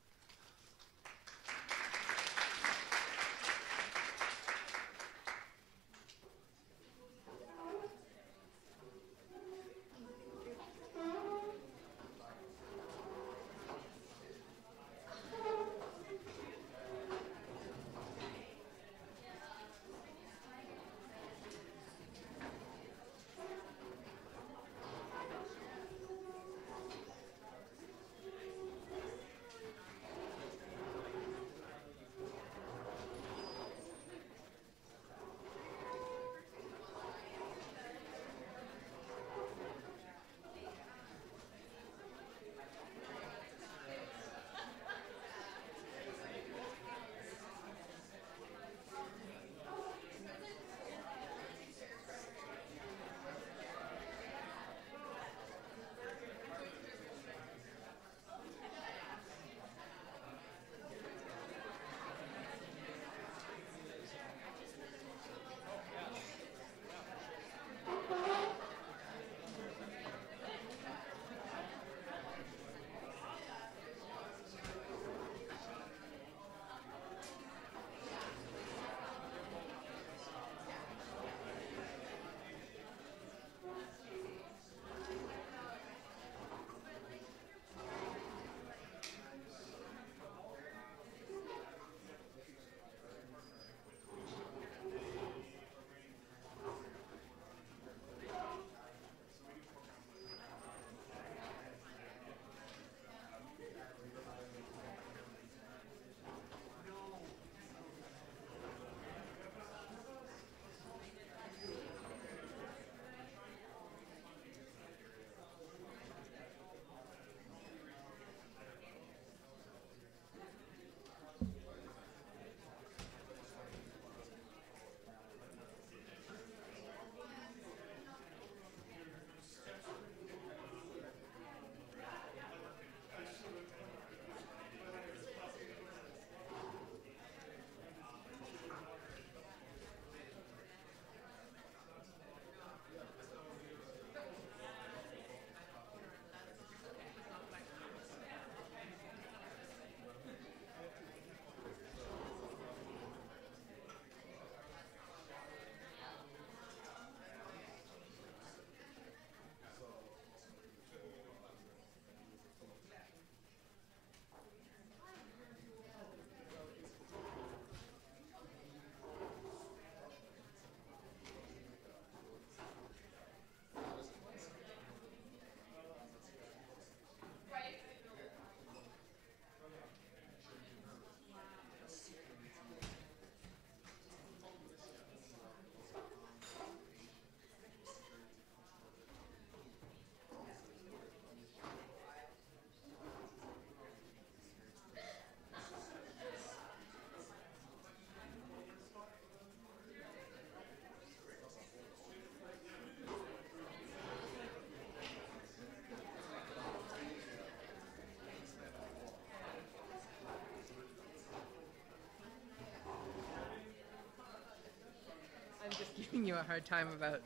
giving you a hard time about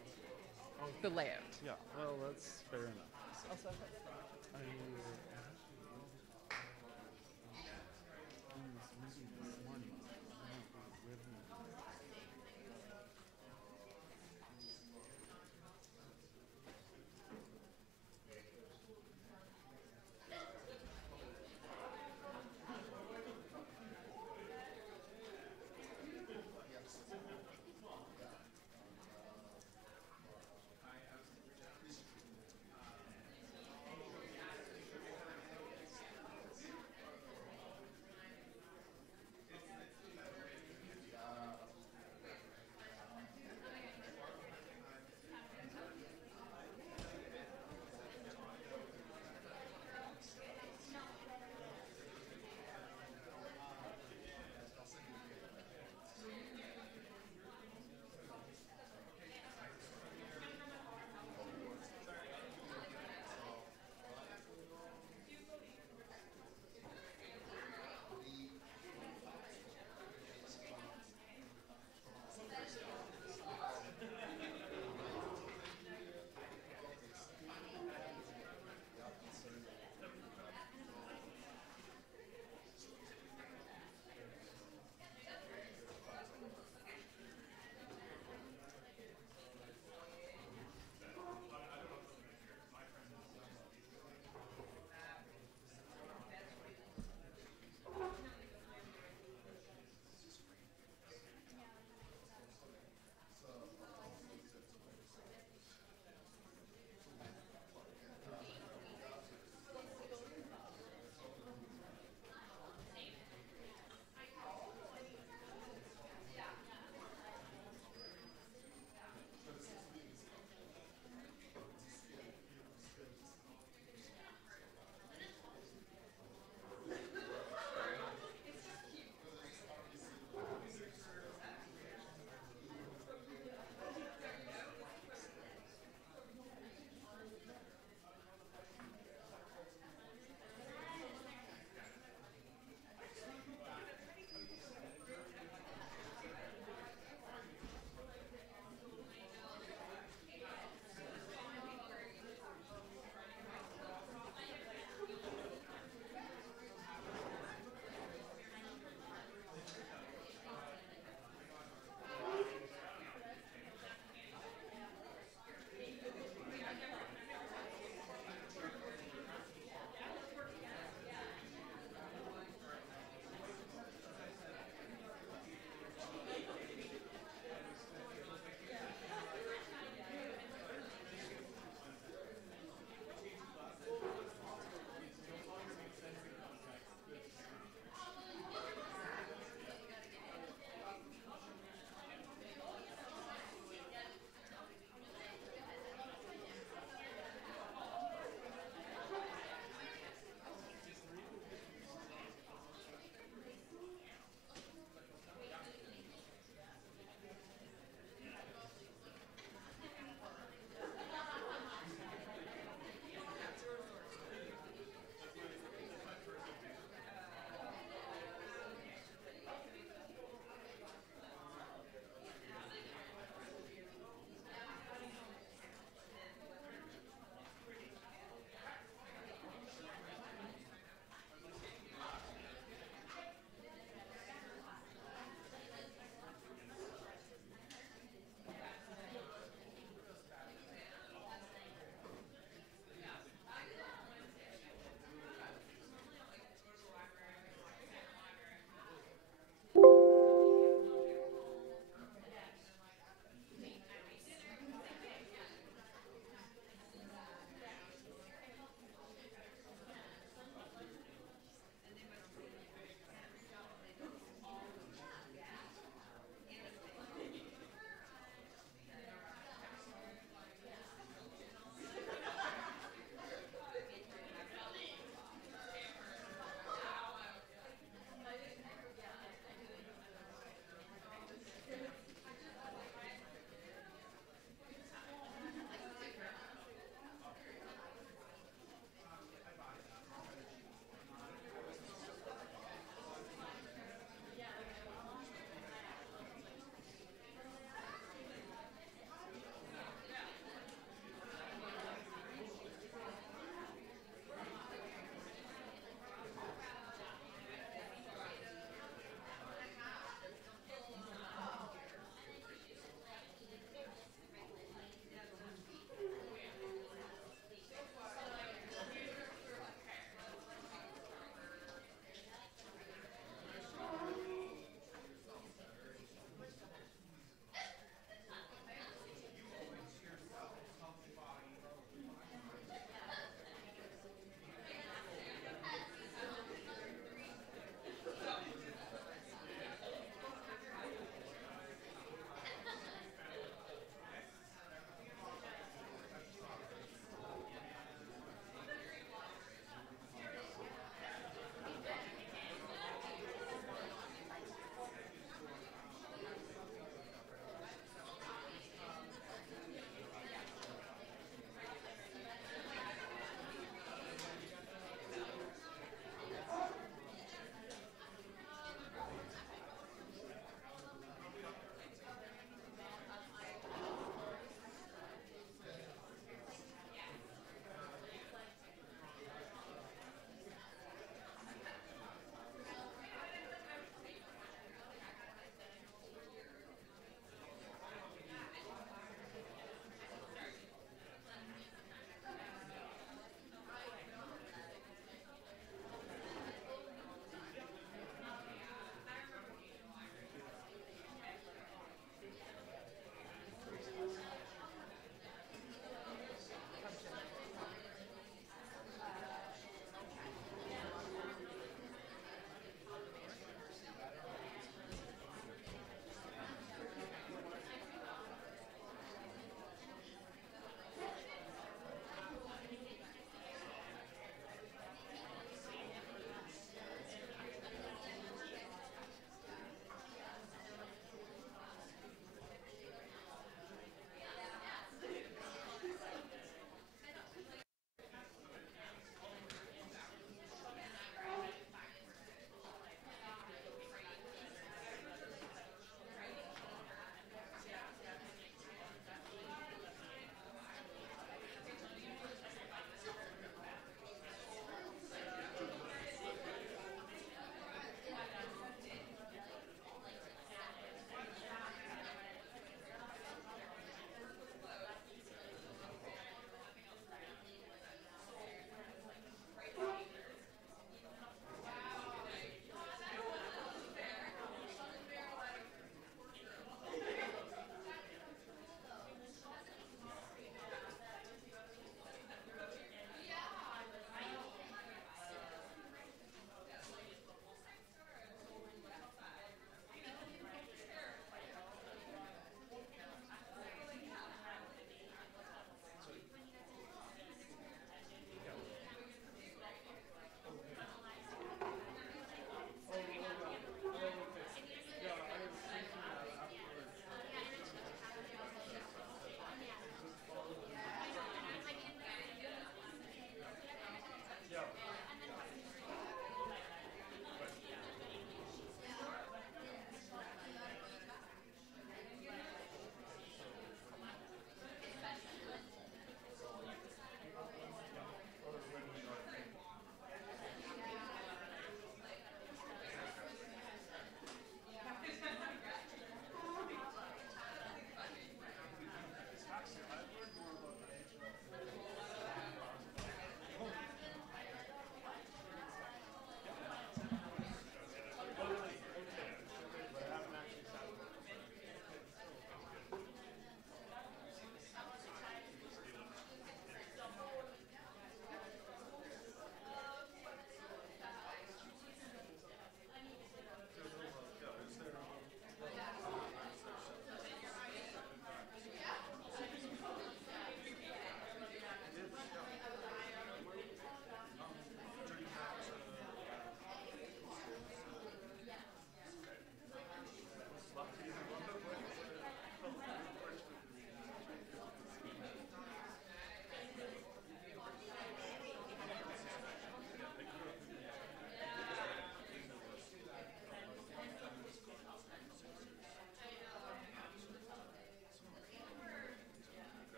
the layout. Yeah, well, that's fair enough. Also,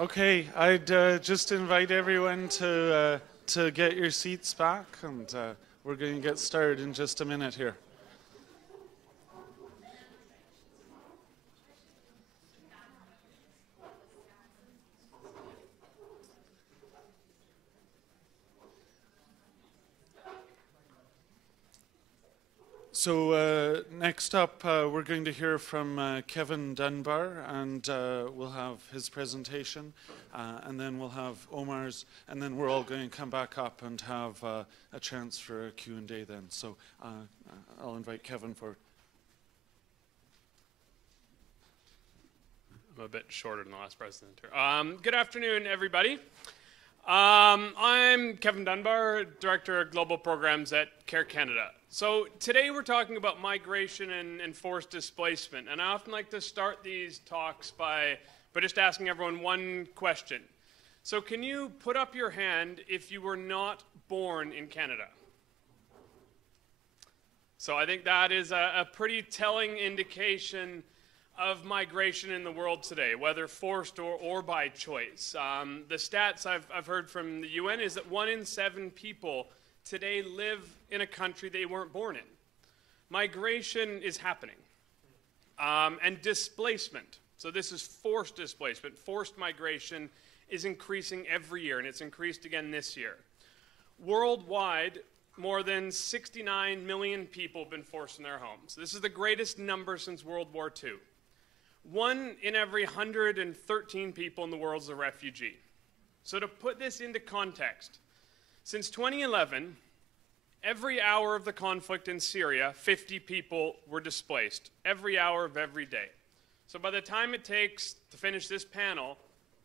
Okay, I'd just invite everyone to get your seats back, and we're going to get started in just a minute here. So next up, we're going to hear from Kevin Dunbar, and we'll have his presentation, and then we'll have Omar's, and then we're all going to come back up and have a chance for a Q&A then. So I'll invite Kevin forward. I'm a bit shorter than the last presenter. Good afternoon, everybody. I'm Kevin Dunbar, Director of Global Programs at Kerr Canada. So today we're talking about migration and forced displacement. And I often like to start these talks by just asking everyone one question. So can you put up your hand if you were not born in Canada? So I think that is a pretty telling indication of migration in the world today, whether forced or by choice. The stats I've heard from the UN is that 1 in 7 people today live in a country they weren't born in. Migration is happening. And displacement, so this is forced displacement, forced migration is increasing every year, and it's increased again this year. Worldwide, more than 69 million people have been forced from their homes. This is the greatest number since World War II. 1 in every 113 people in the world is a refugee. So to put this into context, since 2011, every hour of the conflict in Syria, 50 people were displaced, every hour of every day. So by the time it takes to finish this panel,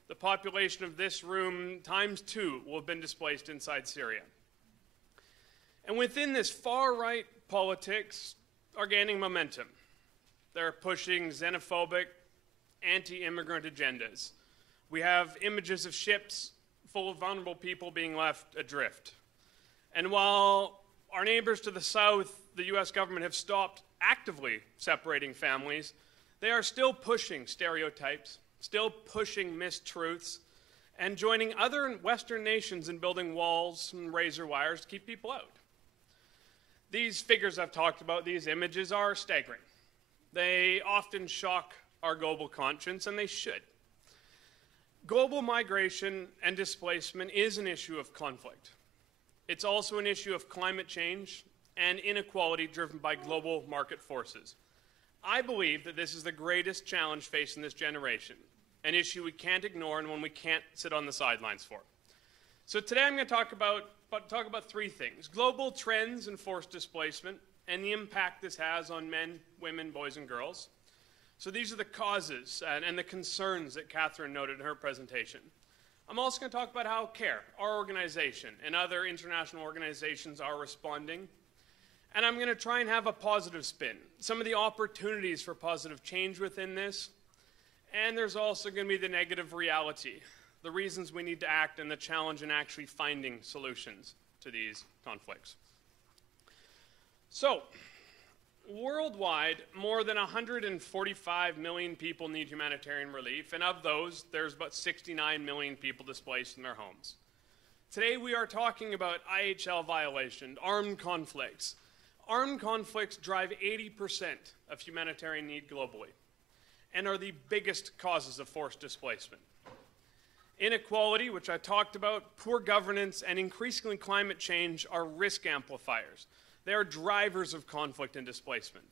the population of this room times 2 will have been displaced inside Syria. And within this, far-right politics are gaining momentum. They're pushing xenophobic, anti-immigrant agendas. We have images of ships full of vulnerable people being left adrift. And while our neighbors to the south, the US government, have stopped actively separating families, they are still pushing stereotypes, still pushing mistruths, and joining other Western nations in building walls and razor wires to keep people out. These figures I've talked about, these images, are staggering. They often shock our global conscience, and they should. Global migration and displacement is an issue of conflict. It's also an issue of climate change and inequality driven by global market forces. I believe that this is the greatest challenge facing this generation, an issue we can't ignore and one we can't sit on the sidelines for. So today I'm going to talk about 3 things: global trends in forced displacement, and the impact this has on men, women, boys, and girls. So these are the causes and the concerns that Catherine noted in her presentation. I'm also going to talk about how Kerr, our organization, and other international organizations are responding. And I'm going to try and have a positive spin, some of the opportunities for positive change within this. And there's also going to be the negative reality, the reasons we need to act, and the challenge in actually finding solutions to these conflicts. So, worldwide, more than 145 million people need humanitarian relief, and of those, there's about 69 million people displaced from their homes. Today, we are talking about IHL violation, armed conflicts. Armed conflicts drive 80% of humanitarian need globally and are the biggest causes of forced displacement. Inequality, which I talked about, poor governance, and increasingly climate change are risk amplifiers. They are drivers of conflict and displacement.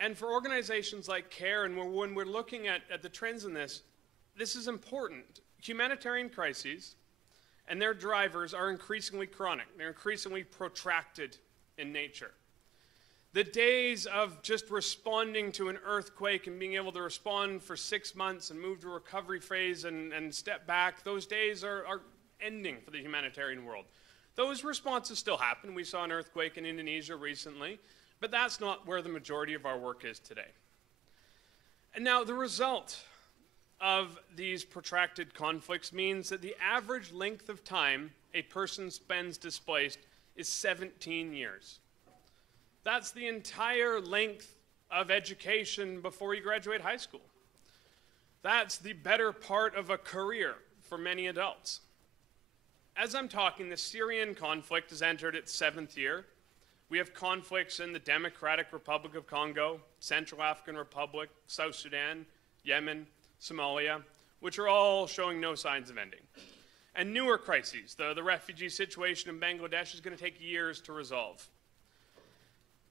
And for organizations like Kerr, and when we're looking at the trends in this is important. Humanitarian crises and their drivers are increasingly chronic. They're increasingly protracted in nature. The days of just responding to an earthquake and being able to respond for 6 months and move to a recovery phase and step back, those days are ending for the humanitarian world. Those responses still happen. We saw an earthquake in Indonesia recently, but that's not where the majority of our work is today. And now the result of these protracted conflicts means that the average length of time a person spends displaced is 17 years. That's the entire length of education before you graduate high school. That's the better part of a career for many adults. As I'm talking, the Syrian conflict has entered its 7th year. We have conflicts in the Democratic Republic of Congo, Central African Republic, South Sudan, Yemen, Somalia, which are all showing no signs of ending. And newer crises, the refugee situation in Bangladesh, is going to take years to resolve.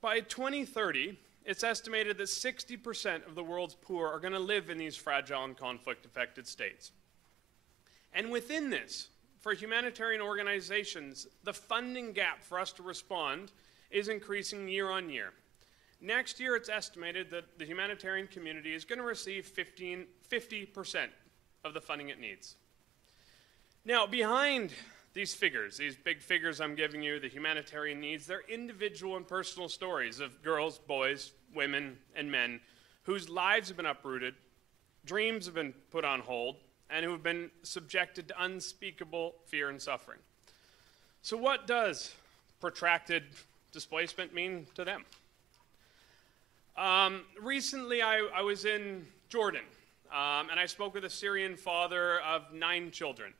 By 2030, it's estimated that 60% of the world's poor are going to live in these fragile and conflict-affected states. And within this, for humanitarian organizations, the funding gap for us to respond is increasing year on year. Next year, it's estimated that the humanitarian community is going to receive 50% of the funding it needs. Now, behind these figures, these big figures I'm giving you, the humanitarian needs, they're individual and personal stories of girls, boys, women, and men whose lives have been uprooted, dreams have been put on hold, and who have been subjected to unspeakable fear and suffering. So what does protracted displacement mean to them? Recently, I was in Jordan, and I spoke with a Syrian father of 9 children.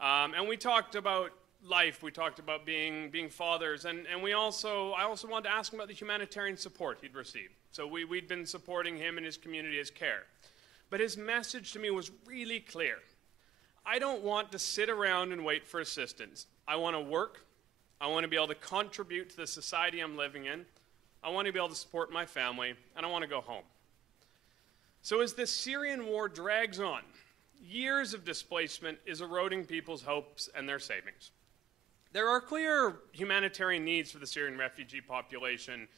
And we talked about life, we talked about being fathers, and I also wanted to ask him about the humanitarian support he'd received. So we'd been supporting him and his community as Kerr. But his message to me was really clear. I don't want to sit around and wait for assistance. I want to work. I want to be able to contribute to the society I'm living in. I want to be able to support my family, and I want to go home. So as the Syrian war drags on, years of displacement is eroding people's hopes and their savings. There are clear humanitarian needs for the Syrian refugee population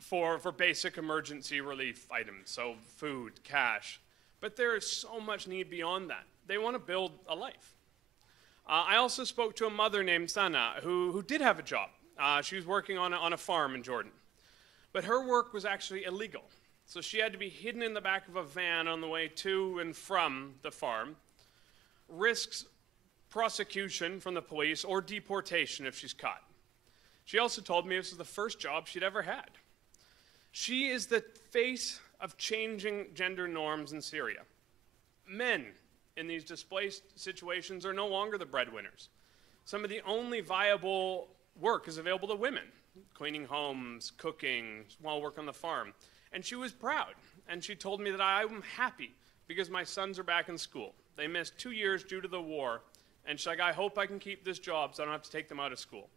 for basic emergency relief items, so food, cash. But there is so much need beyond that. They want to build a life. I also spoke to a mother named Sana who did have a job. She was working on a farm in Jordan. But her work was actually illegal. So she had to be hidden in the back of a van on the way to and from the farm, risks prosecution from the police or deportation if she's caught. She also told me this was the first job she'd ever had. She is the face of changing gender norms in Syria. Men in these displaced situations are no longer the breadwinners. Some of the only viable work is available to women, cleaning homes, cooking, small work on the farm. And she was proud, and she told me that I'm happy because my sons are back in school. They missed 2 years due to the war, and she's like, I hope I can keep this job so I don't have to take them out of school.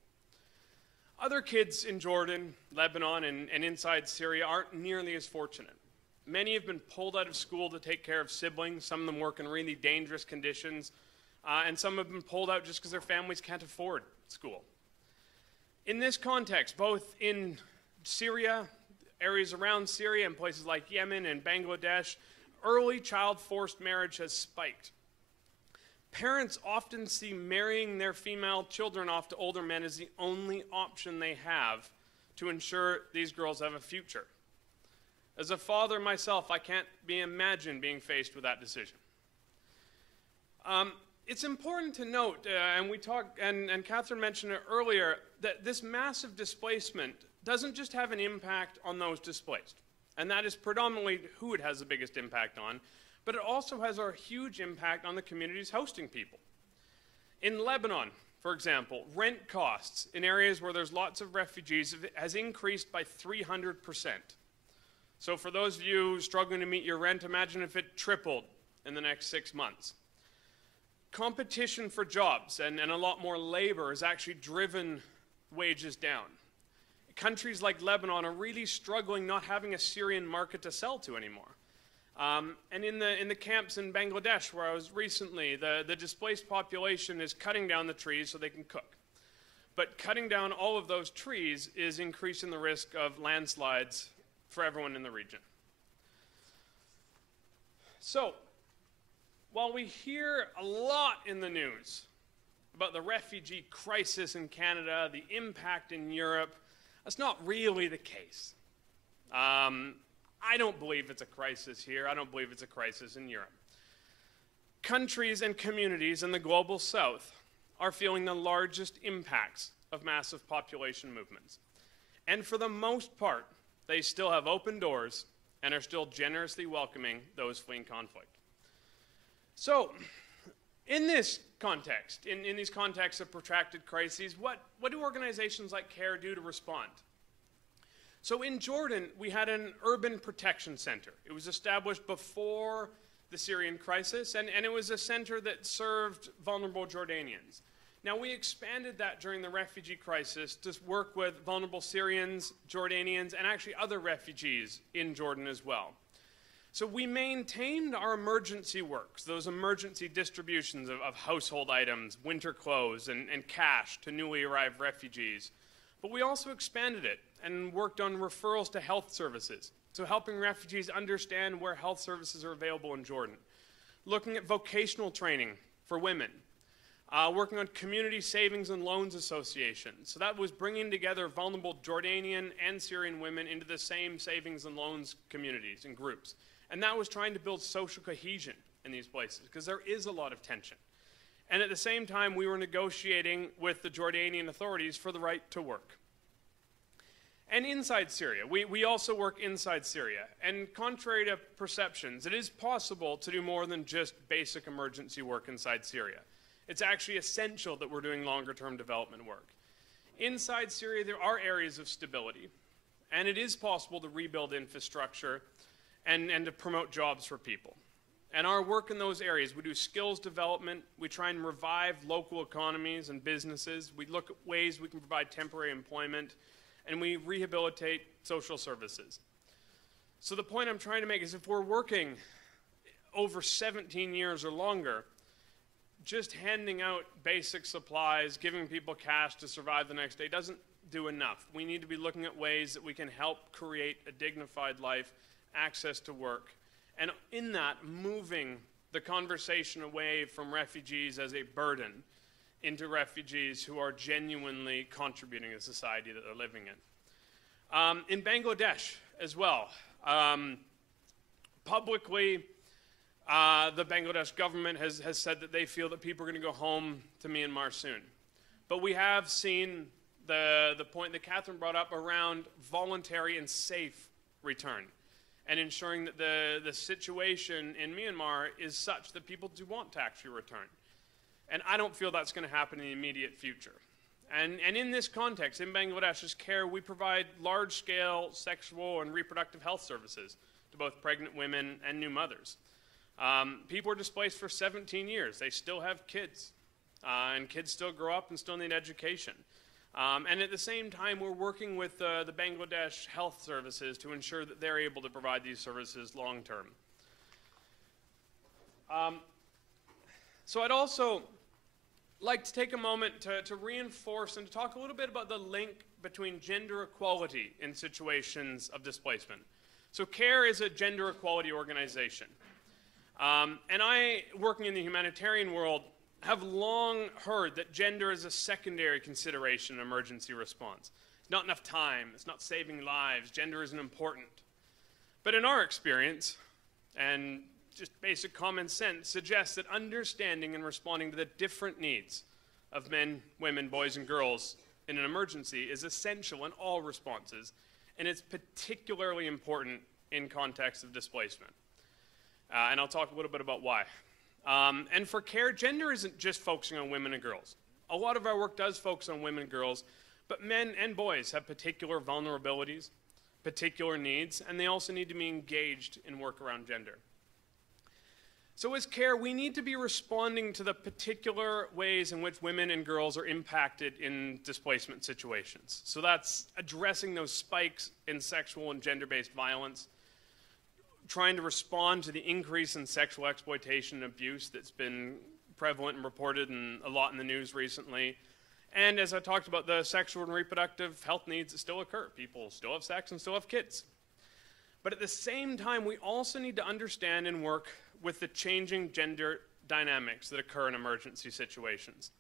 Other kids in Jordan, Lebanon, and inside Syria aren't nearly as fortunate. Many have been pulled out of school to take care of siblings. Some of them work in really dangerous conditions, and some have been pulled out just because their families can't afford school. In this context, both in Syria, areas around Syria, and places like Yemen and Bangladesh, early child forced marriage has spiked. Parents often see marrying their female children off to older men as the only option they have to ensure these girls have a future. As a father myself, I can't imagine being faced with that decision. It's important to note, and Catherine mentioned it earlier, that this massive displacement doesn't just have an impact on those displaced, and that is predominantly who it has the biggest impact on, but it also has a huge impact on the communities hosting people. In Lebanon, for example, rent costs in areas where there's lots of refugees has increased by 300%. So for those of you struggling to meet your rent, imagine if it tripled in the next 6 months. Competition for jobs and a lot more labor has actually driven wages down. Countries like Lebanon are really struggling not having a Syrian market to sell to anymore. And in the camps in Bangladesh where I was recently, the displaced population is cutting down the trees so they can cook. But cutting down all of those trees is increasing the risk of landslides for everyone in the region. So, while we hear a lot in the news about the refugee crisis in Canada, the impact in Europe, that's not really the case. I don't believe it's a crisis here. I don't believe it's a crisis in Europe. Countries and communities in the global south are feeling the largest impacts of massive population movements. And for the most part, they still have open doors and are still generously welcoming those fleeing conflict. So, in this context, in these contexts of protracted crises, what do organizations like Kerr do to respond? So in Jordan, we had an urban protection center. It was established before the Syrian crisis, and it was a center that served vulnerable Jordanians. Now, we expanded that during the refugee crisis to work with vulnerable Syrians, Jordanians, and actually other refugees in Jordan as well. So we maintained our emergency works, those emergency distributions of household items, winter clothes, and cash to newly arrived refugees. But we also expanded it and worked on referrals to health services, so helping refugees understand where health services are available in Jordan. Looking at vocational training for women. Working on community savings and loans associations. So that was bringing together vulnerable Jordanian and Syrian women into the same savings and loans communities and groups. And that was trying to build social cohesion in these places, because there is a lot of tension. And at the same time, we were negotiating with the Jordanian authorities for the right to work. And inside Syria, we also work inside Syria. And contrary to perceptions, it is possible to do more than just basic emergency work inside Syria. It's actually essential that we're doing longer-term development work. Inside Syria, there are areas of stability, and it is possible to rebuild infrastructure and to promote jobs for people. And our work in those areas, we do skills development, we try and revive local economies and businesses, we look at ways we can provide temporary employment, and we rehabilitate social services. So the point I'm trying to make is if we're working over 17 years or longer, just handing out basic supplies, giving people cash to survive the next day doesn't do enough. We need to be looking at ways that we can help create a dignified life, access to work, and in that, moving the conversation away from refugees as a burden into refugees who are genuinely contributing to the society that they're living in. In Bangladesh as well, publicly, the Bangladesh government has said that they feel that people are going to go home to Myanmar soon. But we have seen the point that Catherine brought up around voluntary and safe return, and ensuring that the situation in Myanmar is such that people do want to actually return. And I don't feel that's going to happen in the immediate future. And in this context, in Bangladesh's Kerr, we provide large-scale sexual and reproductive health services to both pregnant women and new mothers. People are displaced for 17 years. They still have kids, and kids still grow up and still need education. And at the same time, we're working with the Bangladesh Health Services to ensure that they're able to provide these services long term. So I'd also like to take a moment to reinforce and to talk a little bit about the link between gender equality in situations of displacement. So Kerr is a gender equality organization. And I, working in the humanitarian world, have long heard that gender is a secondary consideration in emergency response. It's not enough time, it's not saving lives, gender isn't important. But in our experience, and just basic common sense, suggests that understanding and responding to the different needs of men, women, boys, and girls in an emergency is essential in all responses, and it's particularly important in context of displacement. And I'll talk a little bit about why. And for Kerr, gender isn't just focusing on women and girls. A lot of our work does focus on women and girls, but men and boys have particular vulnerabilities, particular needs, and they also need to be engaged in work around gender. So as Kerr, we need to be responding to the particular ways in which women and girls are impacted in displacement situations. So that's addressing those spikes in sexual and gender-based violence, trying to respond to the increase in sexual exploitation and abuse that's been prevalent and reported a lot in the news recently. And as I talked about, the sexual and reproductive health needs that still occur. People still have sex and still have kids. But at the same time, we also need to understand and work with the changing gender dynamics that occur in emergency situations.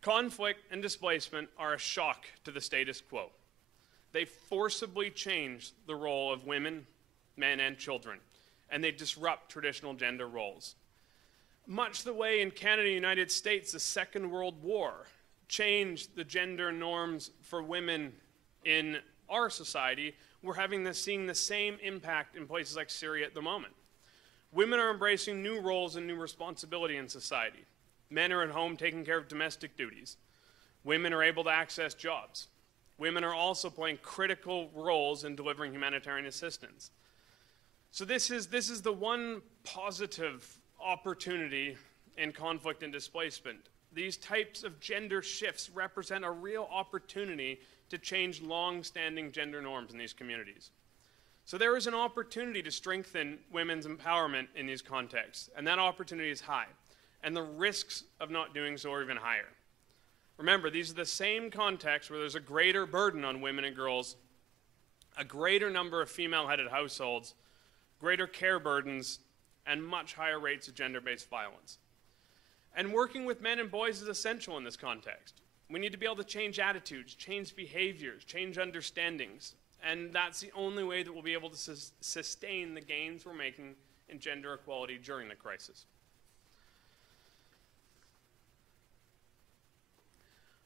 Conflict and displacement are a shock to the status quo. They forcibly change the role of women, men, and children, and they disrupt traditional gender roles. Much the way in Canada and the United States, the Second World War changed the gender norms for women in our society, we're seeing the same impact in places like Syria at the moment. Women are embracing new roles and new responsibility in society. Men are at home taking care of domestic duties. Women are able to access jobs. Women are also playing critical roles in delivering humanitarian assistance. So this is the one positive opportunity in conflict and displacement. These types of gender shifts represent a real opportunity to change long-standing gender norms in these communities. So there is an opportunity to strengthen women's empowerment in these contexts, and that opportunity is high, and the risks of not doing so are even higher. Remember, these are the same contexts where there's a greater burden on women and girls, a greater number of female-headed households, greater care burdens, and much higher rates of gender-based violence. And working with men and boys is essential in this context. We need to be able to change attitudes, change behaviors, change understandings, and that's the only way that we'll be able to sustain the gains we're making in gender equality during the crisis.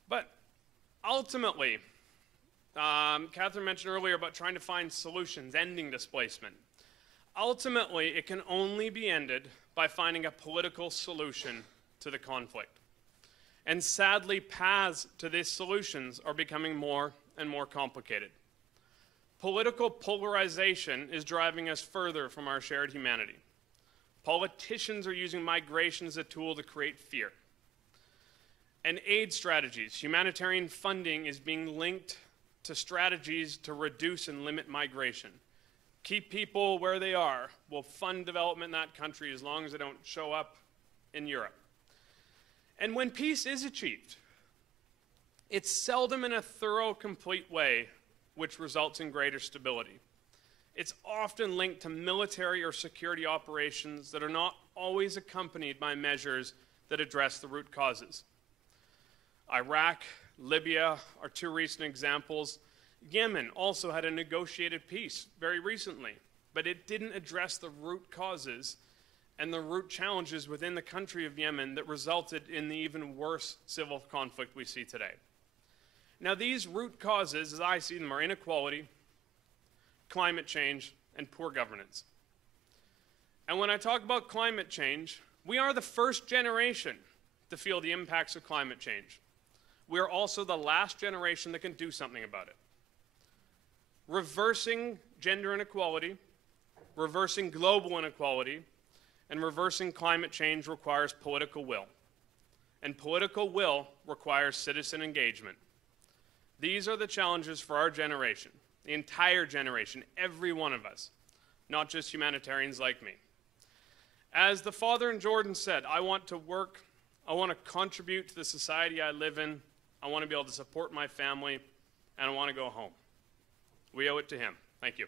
But ultimately, Catherine mentioned earlier about trying to find solutions, ending displacement. Ultimately, it can only be ended by finding a political solution to the conflict. And sadly, paths to these solutions are becoming more and more complicated. Political polarization is driving us further from our shared humanity. Politicians are using migration as a tool to create fear. And aid strategies, humanitarian funding is being linked to strategies to reduce and limit migration. Keep people where they are. We'll fund development in that country as long as they don't show up in Europe. And when peace is achieved, it's seldom in a thorough, complete way, which results in greater stability. It's often linked to military or security operations that are not always accompanied by measures that address the root causes. Iraq, Libya are two recent examples. Yemen also had a negotiated peace very recently, but it didn't address the root causes and the root challenges within the country of Yemen that resulted in the even worse civil conflict we see today. Now, these root causes, as I see them, are inequality, climate change, and poor governance. And when I talk about climate change, we are the first generation to feel the impacts of climate change. We are also the last generation that can do something about it. Reversing gender inequality, reversing global inequality, and reversing climate change requires political will. And political will requires citizen engagement. These are the challenges for our generation, the entire generation, every one of us, not just humanitarians like me. As the father in Jordan said, I want to work, I want to contribute to the society I live in, I want to be able to support my family, and I want to go home. We owe it to him. Thank you.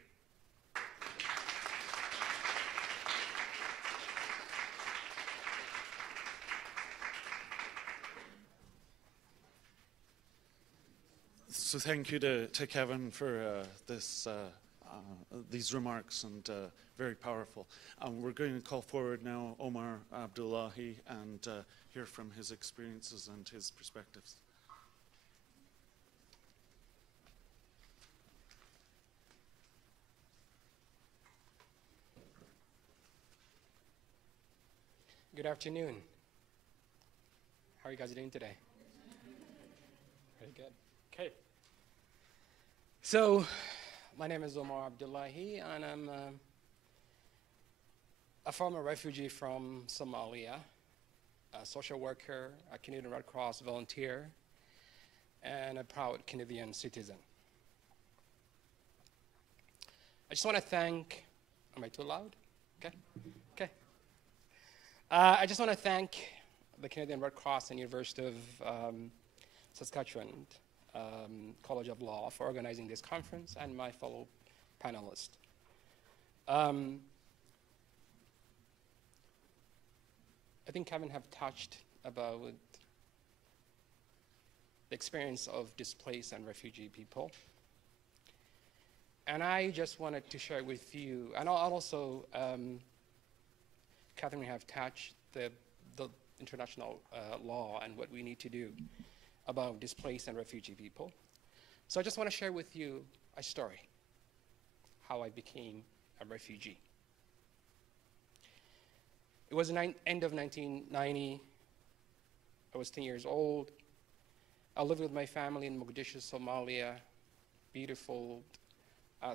So thank you to Kevin for these remarks, and very powerful. We're going to call forward now Omar Abdullahi and hear from his experiences and his perspectives. Good afternoon. How are you guys doing today? Very good. Okay. So, my name is Omar Abdullahi, and I'm a former refugee from Somalia, a social worker, a Canadian Red Cross volunteer, and a proud Canadian citizen. I just want to thank, am I too loud? Okay. Okay. I just want to thank the Canadian Red Cross and University of Saskatchewan College of Law for organizing this conference, and my fellow panelists. I think Kevin have touched about the experience of displaced and refugee people. And I just wanted to share with you, and also Catherine have touched the international law and what we need to do about displaced and refugee people. So I just want to share with you a story. how I became a refugee. It was the end of 1990. I was 10 years old. I lived with my family in Mogadishu, Somalia. Beautiful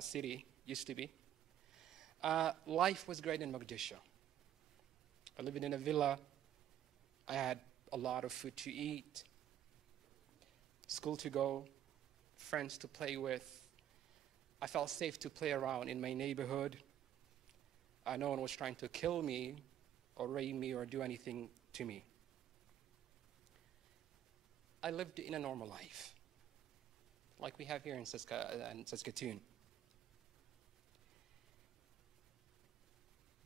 city, used to be. Life was great in Mogadishu. I lived in a villa. I had a lot of food to eat, school to go, friends to play with. I felt safe to play around in my neighborhood. No one was trying to kill me or rape me or do anything to me. I lived in a normal life, like we have here in Saskatoon.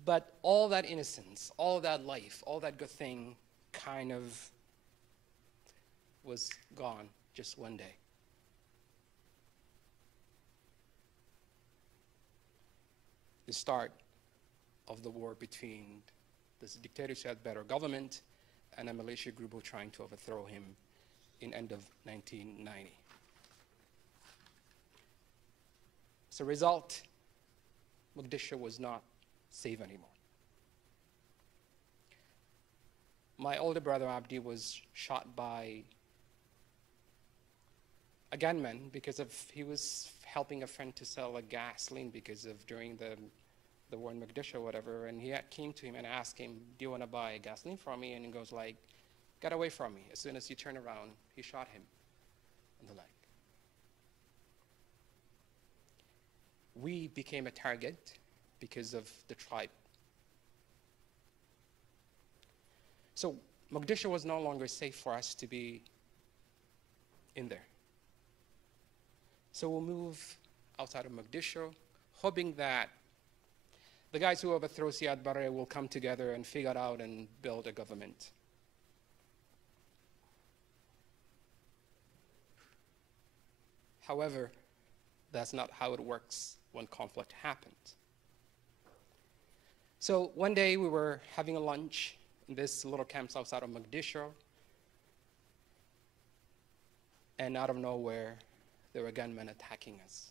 But all that innocence, all that life, all that good thing kind of was gone just one day. The start of the war between this dictator who had better government and a militia group who were trying to overthrow him in end of 1990. As a result, Mogadishu was not safe anymore. My older brother Abdi was shot by a gunman because he was helping a friend to sell a gasoline because of during the war in Mogadishu or whatever, and he came to him and asked him, "Do you want to buy gasoline from me?" And he goes like, "Get away from me." As soon as he turned around, he shot him in the leg. We became a target because of the tribe. So Mogadishu was no longer safe for us to be in there. So we'll move outside of Mogadishu, hoping that the guys who overthrow Siad Barre will come together and figure it out and build a government. However, that's not how it works when conflict happens. So one day we were having a lunch in this little camp outside of Mogadishu, and out of nowhere, there were gunmen attacking us.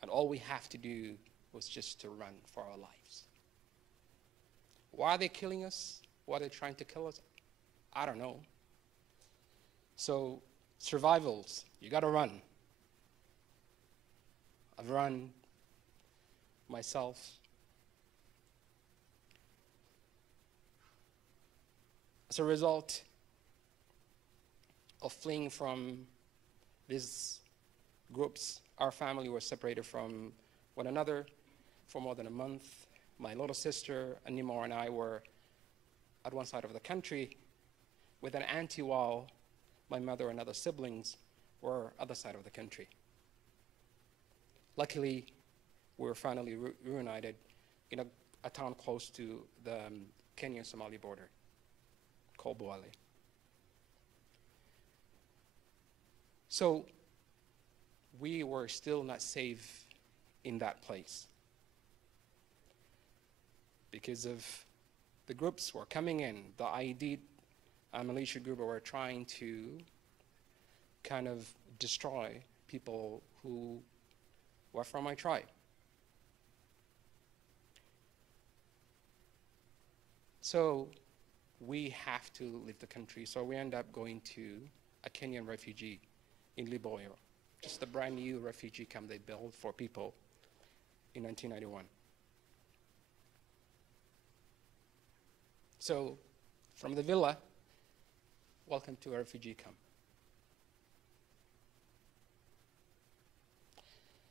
And all we have to do was just to run for our lives. Why are they killing us? Why are they trying to kill us? I don't know. So survivals, you gotta run. I've run myself. As a result of fleeing from these groups, our family was separated from one another for more than a month. My little sister, Animor, and I were at one side of the country with an auntie, while my mother and other siblings were other side of the country. Luckily, we were finally reunited in a town close to the Kenya-Somali border called Bwale. So we were still not safe in that place because of the groups were coming in. The ID militia group were trying to kind of destroy people who were from my tribe. So we have to leave the country. So we end up going to a Kenyan refugee in Liboyo, just a brand new refugee camp they built for people in 1991. So from the villa, welcome to a refugee camp.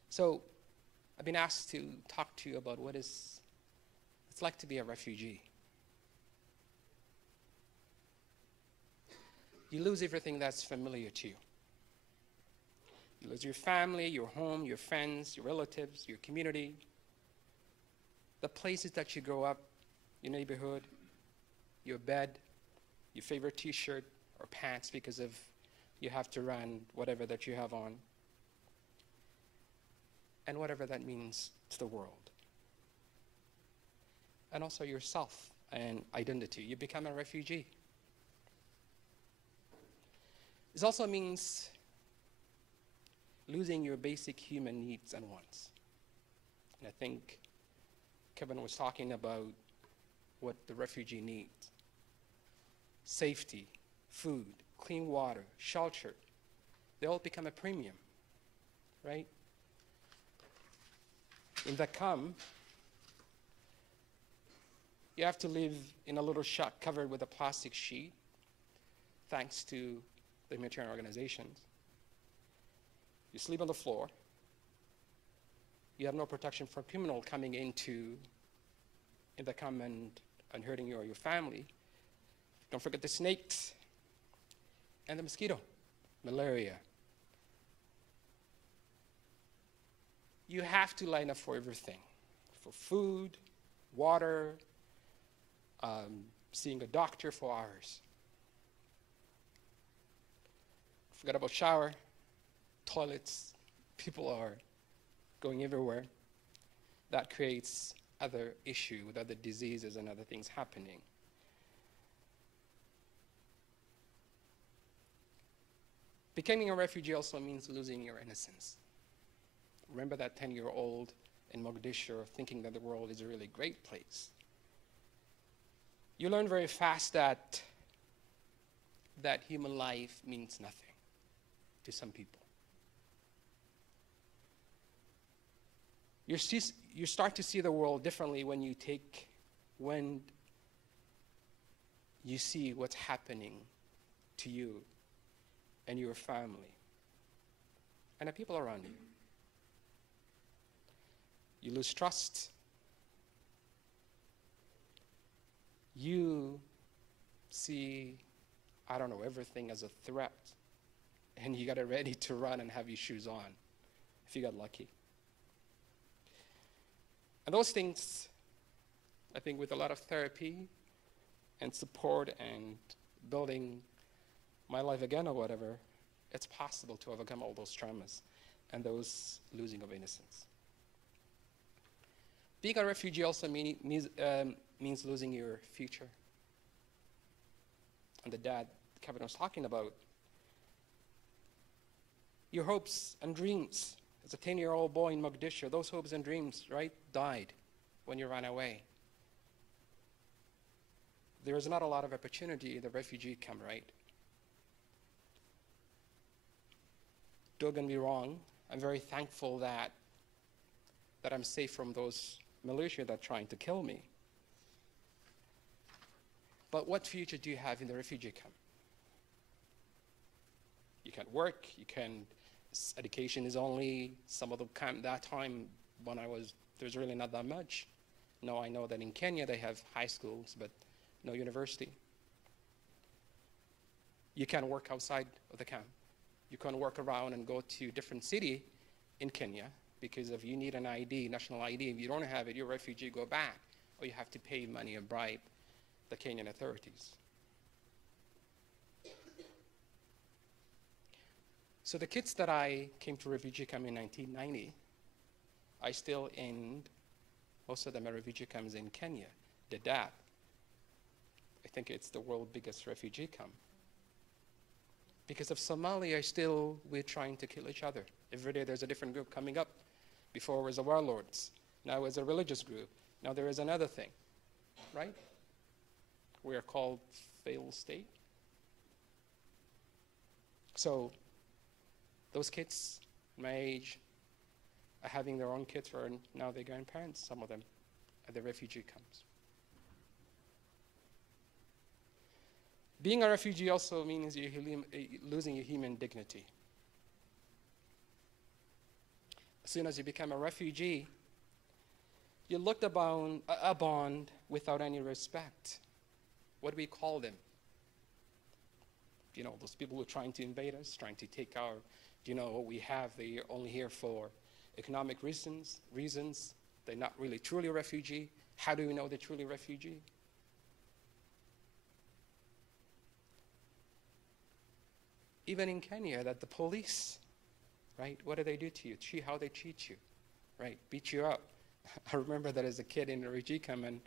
So I've been asked to talk to you about what it's like to be a refugee. You lose everything that's familiar to you. You lose your family, your home, your friends, your relatives, your community, the places that you grow up, your neighborhood, your bed, your favorite t-shirt or pants because of you have to run whatever that you have on, and whatever that means to the world. And also yourself and identity. You become a refugee. This also means losing your basic human needs and wants. And I think Kevin was talking about what the refugee needs. Safety, food, clean water, shelter. They all become a premium, right? In the camp, you have to live in a little shack covered with a plastic sheet, thanks to the humanitarian organizations. You sleep on the floor. You have no protection from criminal coming in the camp and hurting you or your family. Don't forget the snakes and the mosquito, malaria. You have to line up for everything, for food, water, seeing a doctor for hours. Forget about shower, toilets, people are going everywhere. That creates other issues with other diseases and other things happening. Becoming a refugee also means losing your innocence. Remember that 10-year-old in Mogadishu thinking that the world is a really great place. You learn very fast that human life means nothing to some people. You start to see the world differently when you see what's happening to you and your family and the people around you. You lose trust. You see, everything as a threat, and you got it ready to run and have your shoes on, if you got lucky. And those things, I think with a lot of therapy and support and building my life again or whatever, it's possible to overcome all those traumas and those losing of innocence. Being a refugee also means losing your future. And the dad Kevin was talking about, your hopes and dreams. As a 10-year-old boy in Mogadishu, those hopes and dreams, right, died when you ran away. There is not a lot of opportunity in the refugee camp, right? Don't get me wrong, I'm very thankful that I'm safe from those militia that are trying to kill me. But what future do you have in the refugee camp? You can't work, education is only, some of the camp that time when there's really not that much. Now I know that in Kenya they have high schools, but no university. You can't work outside of the camp. You can't work around and go to different city in Kenya because if you need an ID, national ID, if you don't have it, you're a refugee, go back, or you have to pay money and bribe the Kenyan authorities. So the kids that I came to refugee camp in 1990, I still end, most of them are refugee camps in Kenya, Dadaab. I think it's the world's biggest refugee camp. Because of Somalia, we're trying to kill each other. Every day there's a different group coming up. Before it was the warlords, now it was a religious group. Now there is another thing, right? We are called failed state. So those kids my age are having their own kids, or now they're grandparents, some of them, at the refugee camps. Being a refugee also means you're losing your human dignity. As soon as you become a refugee, you're looked upon without any respect. What do we call them? Those people who are trying to invade us, trying to take what we have. They're only here for economic reasons. They're not really truly a refugee. How do we know they're truly a refugee? Even in Kenya, that the police, right, what do they do to you? How they treat you, right? Beat you up. I remember that as a kid in the refugee camp, and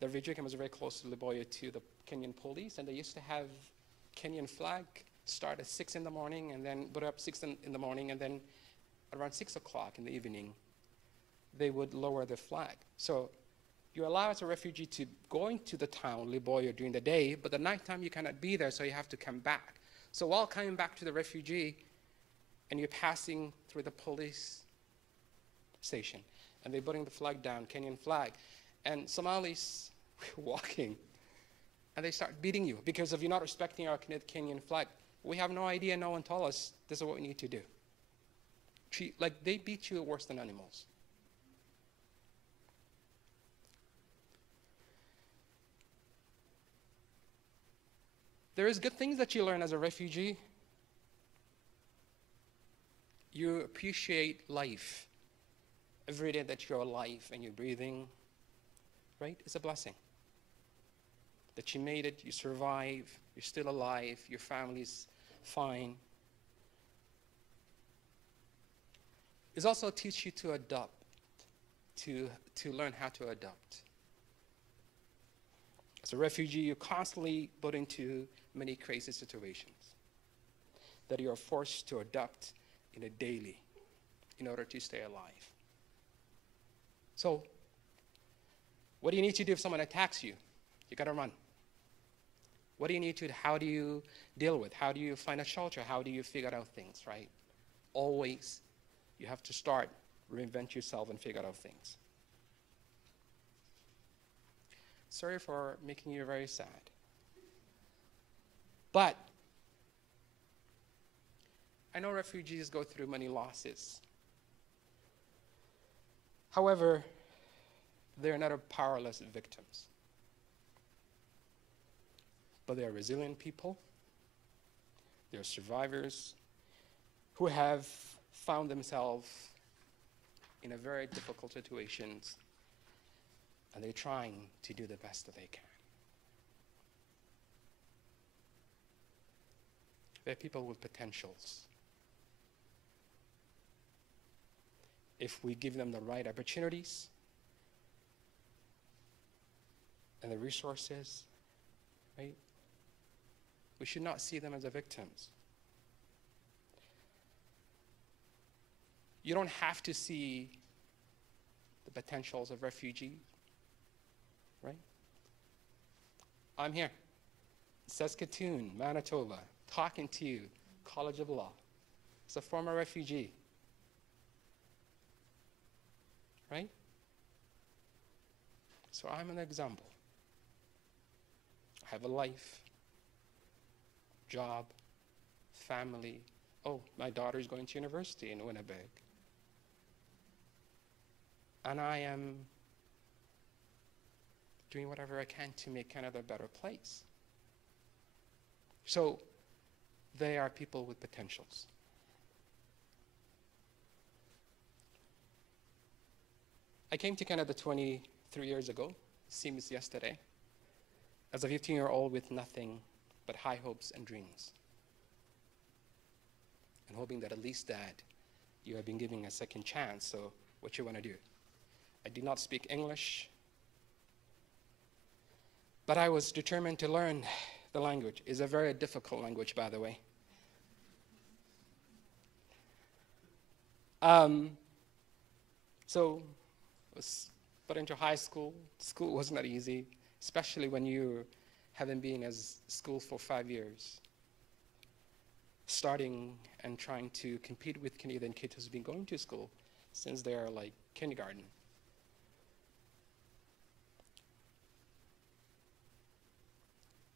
the refugee camp was very closely loyal to the Kenyan police, and they used to have Kenyan flag start at 6 in the morning and then put up 6 in the morning, and then around 6 o'clock in the evening, they would lower the flag. So you allow as a refugee to go into the town, Liboya, during the day, but at nighttime you cannot be there, so you have to come back. So while coming back to the refugee, and you're passing through the police station, and they're putting the flag down, Kenyan flag, and Somalis walking, and they start beating you because of you not respecting our Kenyan flag. We have no idea, no one told us this is what we need to do. Like, they beat you worse than animals. There is good things that you learn as a refugee. You appreciate life. Every day that you're alive and you're breathing, right? It's a blessing. That you made it, you survive, you're still alive, your family's fine. It also teaches you to adapt, to learn how to adapt. As a refugee, you're constantly put into many crazy situations that you are forced to adapt in a daily in order to stay alive. So, what do you need to do if someone attacks you? You gotta run. What do you need to do? How do you deal with? How do you find a shelter? How do you figure out things, right? Always, you have to start, reinvent yourself and figure out things. Sorry for making you very sad. But I know refugees go through many losses. However, they're not powerless victims. But they are resilient people. They're survivors who have found themselves in a very difficult situations, and they're trying to do the best that they can. They're people with potentials. If we give them the right opportunities and the resources, right? We should not see them as the victims. You don't have to see the potentials of refugees, right? I'm here, Saskatoon, Manitoba, talking to you, College of Law. As a former refugee, right? So I'm an example. I have a life, job, family. Oh, my daughter's going to university in Winnipeg. And I am doing whatever I can to make Canada a better place. So they are people with potentials. I came to Canada 23 years ago, seems yesterday, as a 15-year-old with nothing but high hopes and dreams. And hoping that at least that you have been given a second chance, so what you want to do. I did not speak English, but I was determined to learn the language. It's a very difficult language, by the way. So I was put into high school. School was not easy, especially when you haven't been in school for 5 years. Starting and trying to compete with Canadian kids who's been going to school since they're like kindergarten.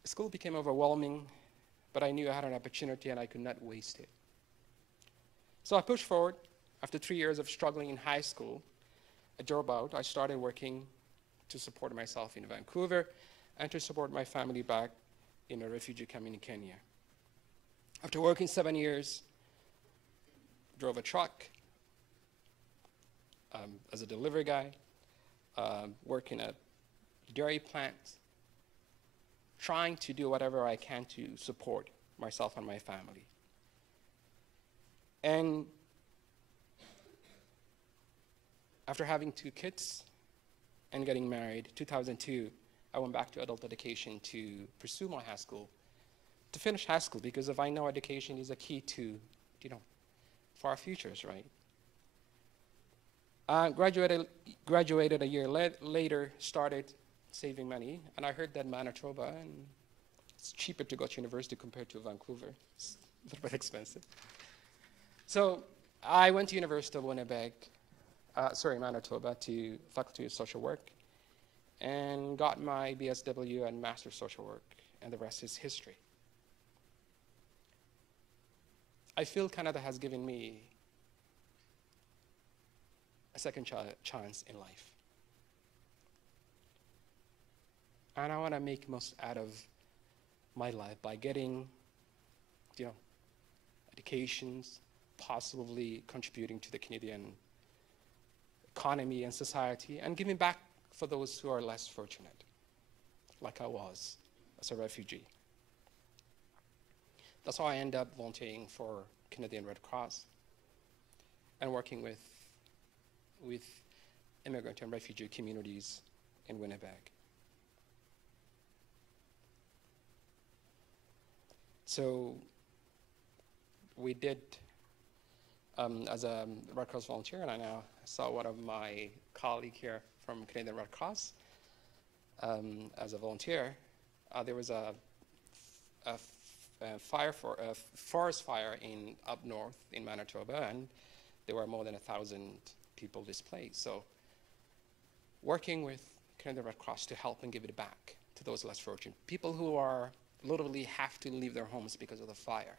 School became overwhelming, but I knew I had an opportunity and I could not waste it. So I pushed forward. After 3 years of struggling in high school, I dropped out. I started working to support myself in Vancouver and to support my family back in a refugee camp in Kenya. After working 7 years, drove a truck as a delivery guy, working at a dairy plant, trying to do whatever I can to support myself and my family. And after having 2 kids and getting married, 2002, I went back to adult education to pursue my high school to finish high school, because if I know education is a key to, for our futures, right? Graduated a year later, started saving money, and I heard that Manitoba, and it's cheaper to go to university compared to Vancouver. It's a little bit expensive. So I went to University of Manitoba to Faculty of Social Work and got my BSW and Master of Social Work, and the rest is history. I feel Canada has given me a second chance in life. And I want to make most out of my life by getting, educations, possibly contributing to the Canadian economy and society, and giving back for those who are less fortunate, like I was as a refugee. That's how I ended up volunteering for Canadian Red Cross and working with immigrant and refugee communities in Winnipeg. So we did, as a Red Cross volunteer, and I now saw one of my colleagues here from Canadian Red Cross as a volunteer. There was a forest fire up north in Manitoba, and there were more than 1,000 people displaced. So working with Canadian Red Cross to help and give it back to those less fortunate, people who are literally have to leave their homes because of the fire.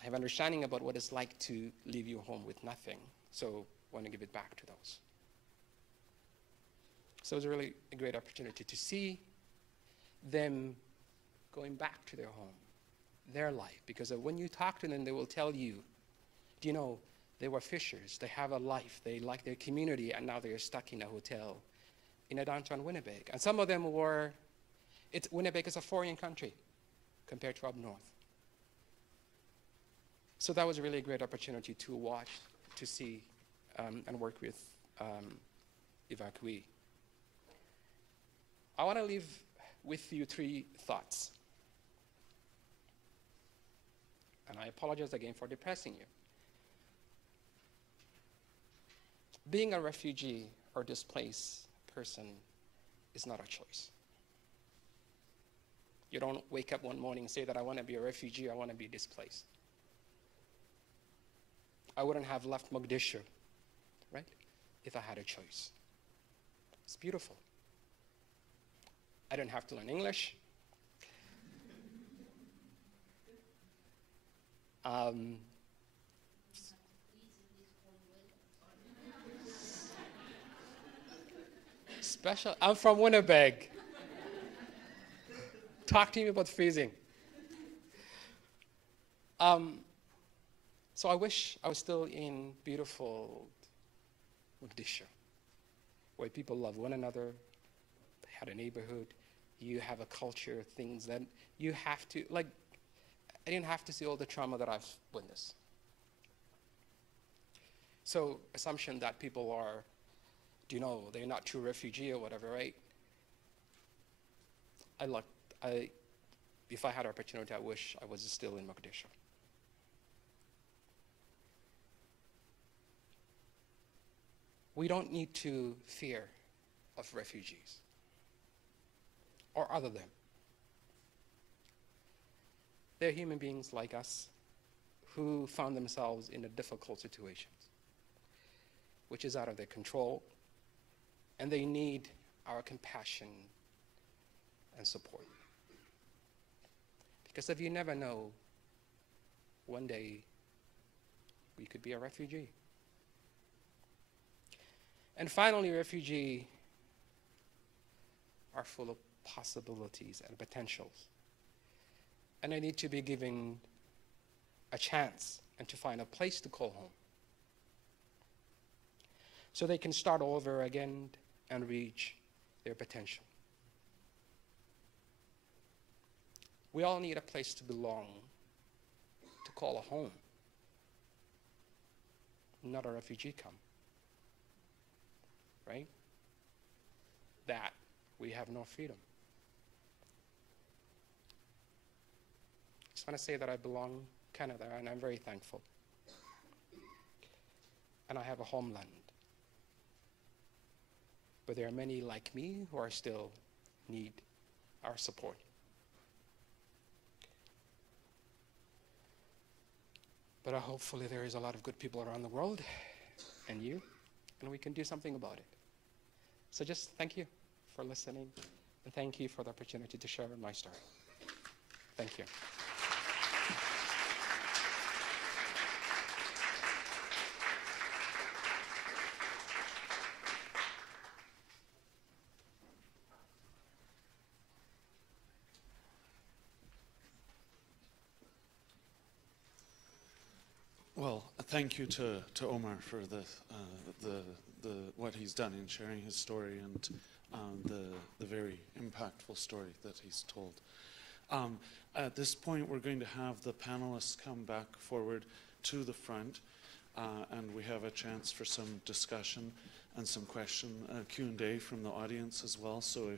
I have understanding about what it's like to leave your home with nothing, so I want to give it back to those. So it was really a great opportunity to see them going back to their home, their life, because when you talk to them, they will tell you, they were fishers, they have a life, they like their community, and now they're stuck in a hotel in a downtown Winnipeg. And some of them were, Winnipeg is a foreign country compared to up north. So that was really a great opportunity to watch, to see, and work with evacuee. I want to leave with you 3 thoughts. And I apologize again for depressing you. Being a refugee or displaced person is not a choice. You don't wake up one morning and say that I want to be a refugee, I want to be displaced. I wouldn't have left Mogadishu, right, if I had a choice. It's beautiful. I didn't have to learn English. I'm from Winnipeg. Talk to me about freezing. So I wish I was still in beautiful Mogadishu, where people love one another, they had a neighborhood, you have a culture, things that you have to, I didn't have to see all the trauma that I've witnessed. So assumption that people are, they're not true refugee or whatever, right? If I had an opportunity, I wish I was still in Mogadishu. We don't need to fear of refugees or other them. They're human beings like us who found themselves in a difficult situation, which is out of their control, and they need our compassion and support. Because if you never know, one day we could be a refugee. And finally, refugees are full of possibilities and potentials. And they need to be given a chance and to find a place to call home, so they can start over again and reach their potential. We all need a place to belong, to call a home, not a refugee camp, right? That we have no freedom. just want to say that I belong in Canada, and I'm very thankful. And I have a homeland. But there are many like me who are still need our support. But hopefully there is a lot of good people around the world, and you, and we can do something about it. So just thank you for listening, and thank you for the opportunity to share my story. Thank you. Well, thank you to Omar for what he's done in sharing his story and the very impactful story that he's told. At this point, we're going to have the panelists come back forward to the front, and we have a chance for some discussion and some Q&A from the audience as well. So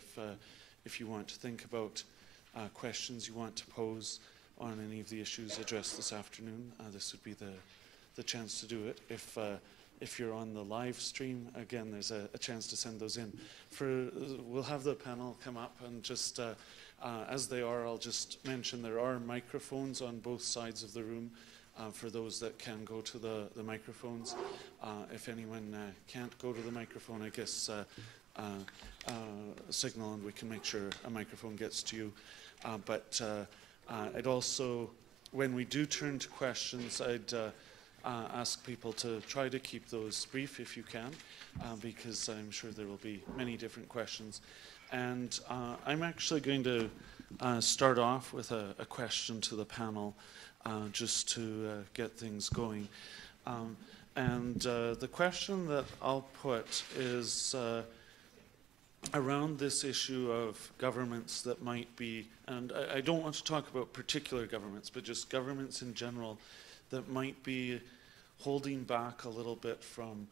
if you want to think about questions you want to pose on any of the issues addressed this afternoon, this would be the chance to do it. If you're on the live stream, again, there's a chance to send those in. We'll have the panel come up, and just as they are, I'll just mention there are microphones on both sides of the room for those that can go to the microphones. If anyone can't go to the microphone, I guess signal and we can make sure a microphone gets to you. But I'd also, when we do turn to questions, I'd ask people to try to keep those brief if you can, because I'm sure there will be many different questions. And I'm actually going to start off with a question to the panel, just to get things going. The question that I'll put is around this issue of governments that might be, and I don't want to talk about particular governments, but just governments in general that might be holding back a little bit from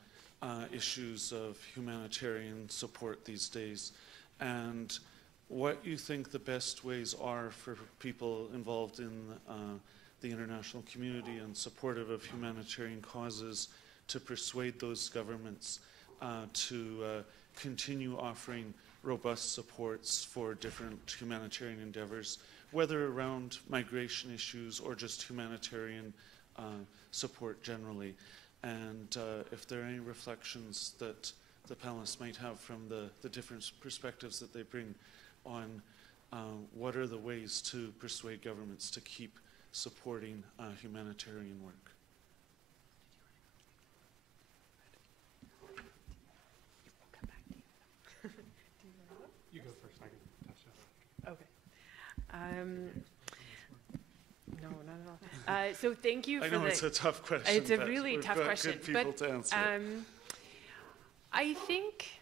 issues of humanitarian support these days, and what you think the best ways are for people involved in the international community and supportive of humanitarian causes to persuade those governments to continue offering robust supports for different humanitarian endeavors, whether around migration issues or just humanitarian support generally. And if there are any reflections that the panelists might have from the different perspectives that they bring on what are the ways to persuade governments to keep supporting humanitarian work. You go first, I can touch that. Okay. No, not at all. So thank you for I know it's a tough question. It's a really tough question. Good people to answer. I think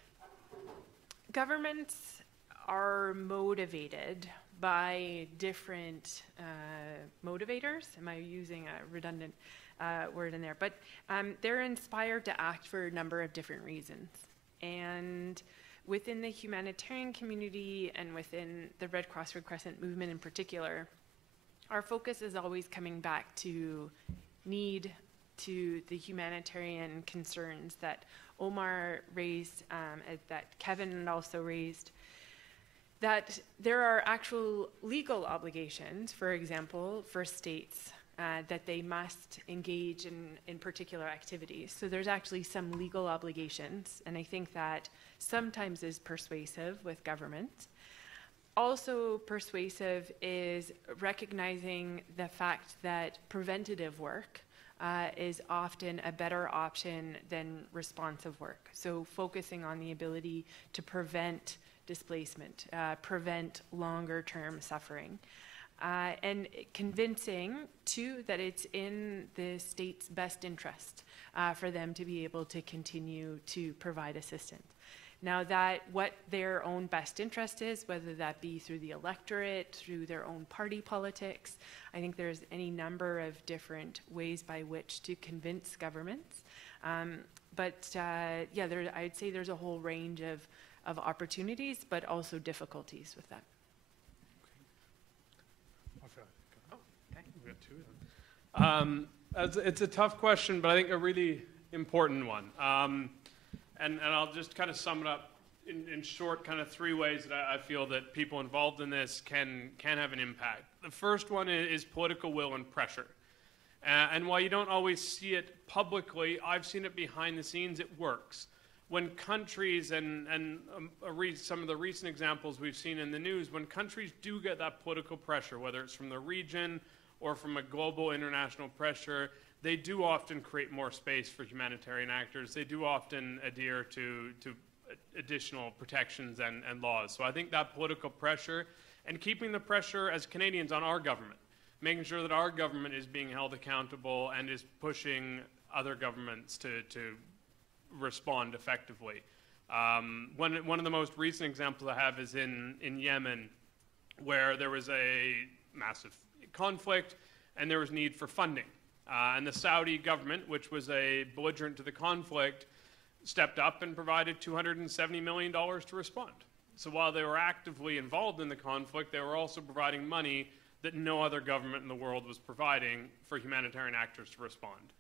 governments are motivated by different motivators. Am I using a redundant word in there? But they're inspired to act for a number of different reasons. And within the humanitarian community and within the Red Cross Red Crescent movement in particular, our focus is always coming back to need, to the humanitarian concerns that Omar raised, that Kevin also raised, that there are actual legal obligations, for example, for states that they must engage in particular activities. So there's actually some legal obligations, and I think that sometimes is persuasive with governments. Also persuasive is recognizing the fact that preventative work is often a better option than responsive work. So focusing on the ability to prevent displacement, prevent longer-term suffering, and convincing, too, that it's in the state's best interest for them to be able to continue to provide assistance. Now, that what their own best interest is, whether that be through the electorate, through their own party politics, I think there's any number of different ways by which to convince governments. Yeah, I'd say there's a whole range of opportunities, but also difficulties with that. Okay. Oh, We've got two of them. It's a tough question, but I think a really important one. And I'll just kind of sum it up in short, kind of three ways that I feel that people involved in this can have an impact. The first one is political will and pressure. And while you don't always see it publicly, I've seen it behind the scenes. It works. When countries, and some of the recent examples we've seen in the news, when countries do get that political pressure, whether it's from the region or from a global international pressure, they do often create more space for humanitarian actors. They do often adhere to additional protections and laws. So I think that political pressure, and keeping the pressure as Canadians on our government, making sure that our government is being held accountable and is pushing other governments to respond effectively. One of the most recent examples I have is in Yemen, where there was a massive conflict and there was need for funding. And the Saudi government, which was a belligerent to the conflict, stepped up and provided $270 million to respond. So while they were actively involved in the conflict, they were also providing money that no other government in the world was providing for humanitarian actors to respond.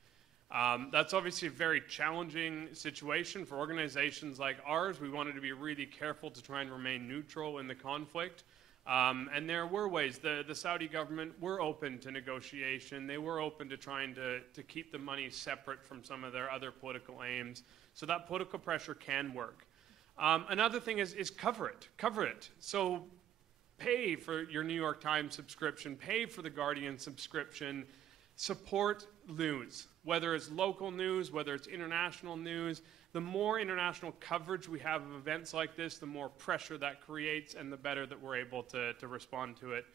That's obviously a very challenging situation for organizations like ours. We wanted to be really careful to try and remain neutral in the conflict. And there were ways. The Saudi government were open to negotiation. They were open to trying to keep the money separate from some of their other political aims. So that political pressure can work. Another thing is cover it. Cover it. So pay for your New York Times subscription. Pay for the Guardian subscription. Support news, whether it's local news, whether it's international news. The more international coverage we have of events like this, the more pressure that creates and the better that we're able to respond to it.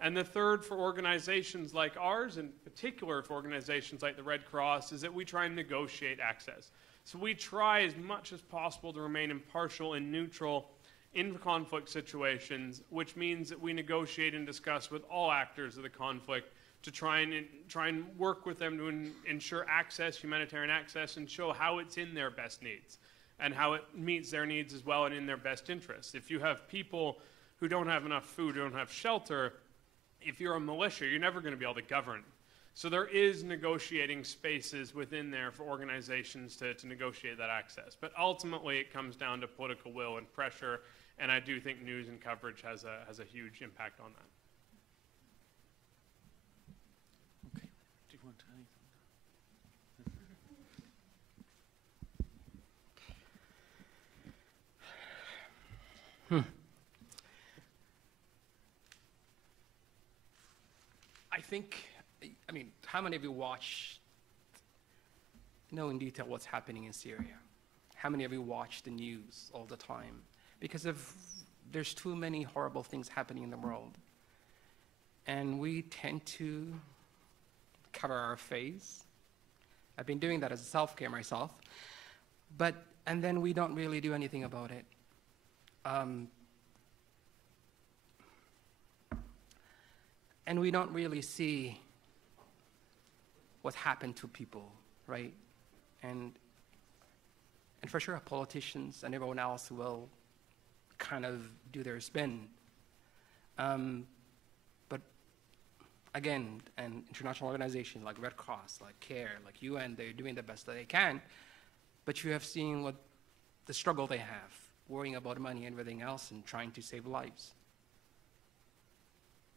And the third, for organizations like ours, in particular for organizations like the Red Cross, is that we try and negotiate access. So we try as much as possible to remain impartial and neutral in conflict situations, which means that we negotiate and discuss with all actors of the conflict to try and work with them to ensure access, humanitarian access, and show how it's in their best needs and how it meets their needs as well and in their best interests. If you have people who don't have enough food, who don't have shelter, if you're a militia, you're never going to be able to govern. So there is negotiating spaces within there for organizations to negotiate that access. But ultimately, it comes down to political will and pressure, and I do think news and coverage has a huge impact on that. I mean, how many of you know in detail what's happening in Syria? How many of you watch the news all the time? Because there's too many horrible things happening in the world. And we tend to cover our face. I've been doing that as a self-care myself. And then we don't really do anything about it. And we don't really see what happened to people, right? And for sure, politicians and everyone else will kind of do their spin. But again, an international organization like Red Cross, like Kerr, like UN, they're doing the best that they can. But you have seen what the struggle they have, worrying about money and everything else and trying to save lives.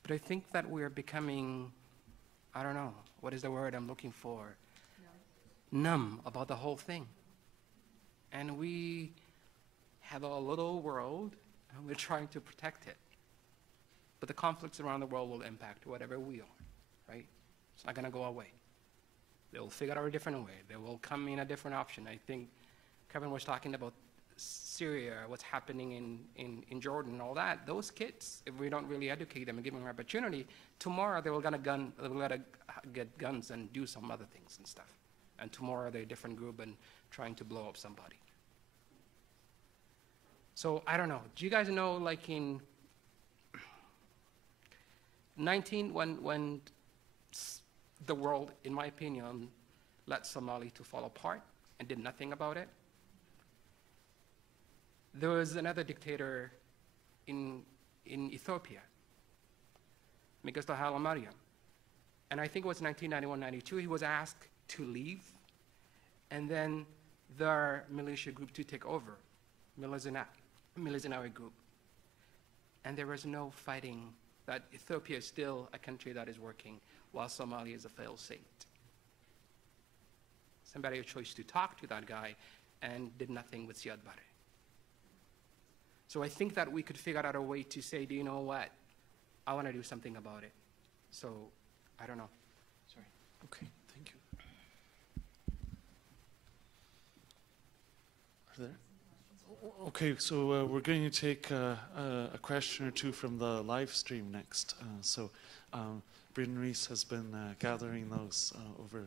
But I think that we're becoming, I don't know, what is the word I'm looking for? Numb about the whole thing. And we have a little world, and we're trying to protect it. But the conflicts around the world will impact whatever we are, right? It's not going to go away. They'll figure out a different way. They will come in a different option. I think Kevin was talking about Syria, what's happening in Jordan, all that. Those kids, if we don't really educate them and give them an opportunity, tomorrow they're going to get guns and do some other things and stuff. And tomorrow they're a different group and trying to blow up somebody. So I don't know. Do you guys know, like in when the world, in my opinion, let Somalia to fall apart and did nothing about it? There was another dictator in Ethiopia, Mengistu Haile Mariam. And I think it was 1991-92, he was asked to leave, and then their militia group to take over, Milizenawi group. And there was no fighting, that Ethiopia is still a country that is working, while Somalia is a failed state. Somebody chose to talk to that guy and did nothing with Siad Barre. So I think that we could figure out a way to say, do you know what? I want to do something about it. So, I don't know. Sorry. Okay, thank you. Are there? Okay, so we're going to take a question or two from the live stream next. Bryn Rees has been gathering those over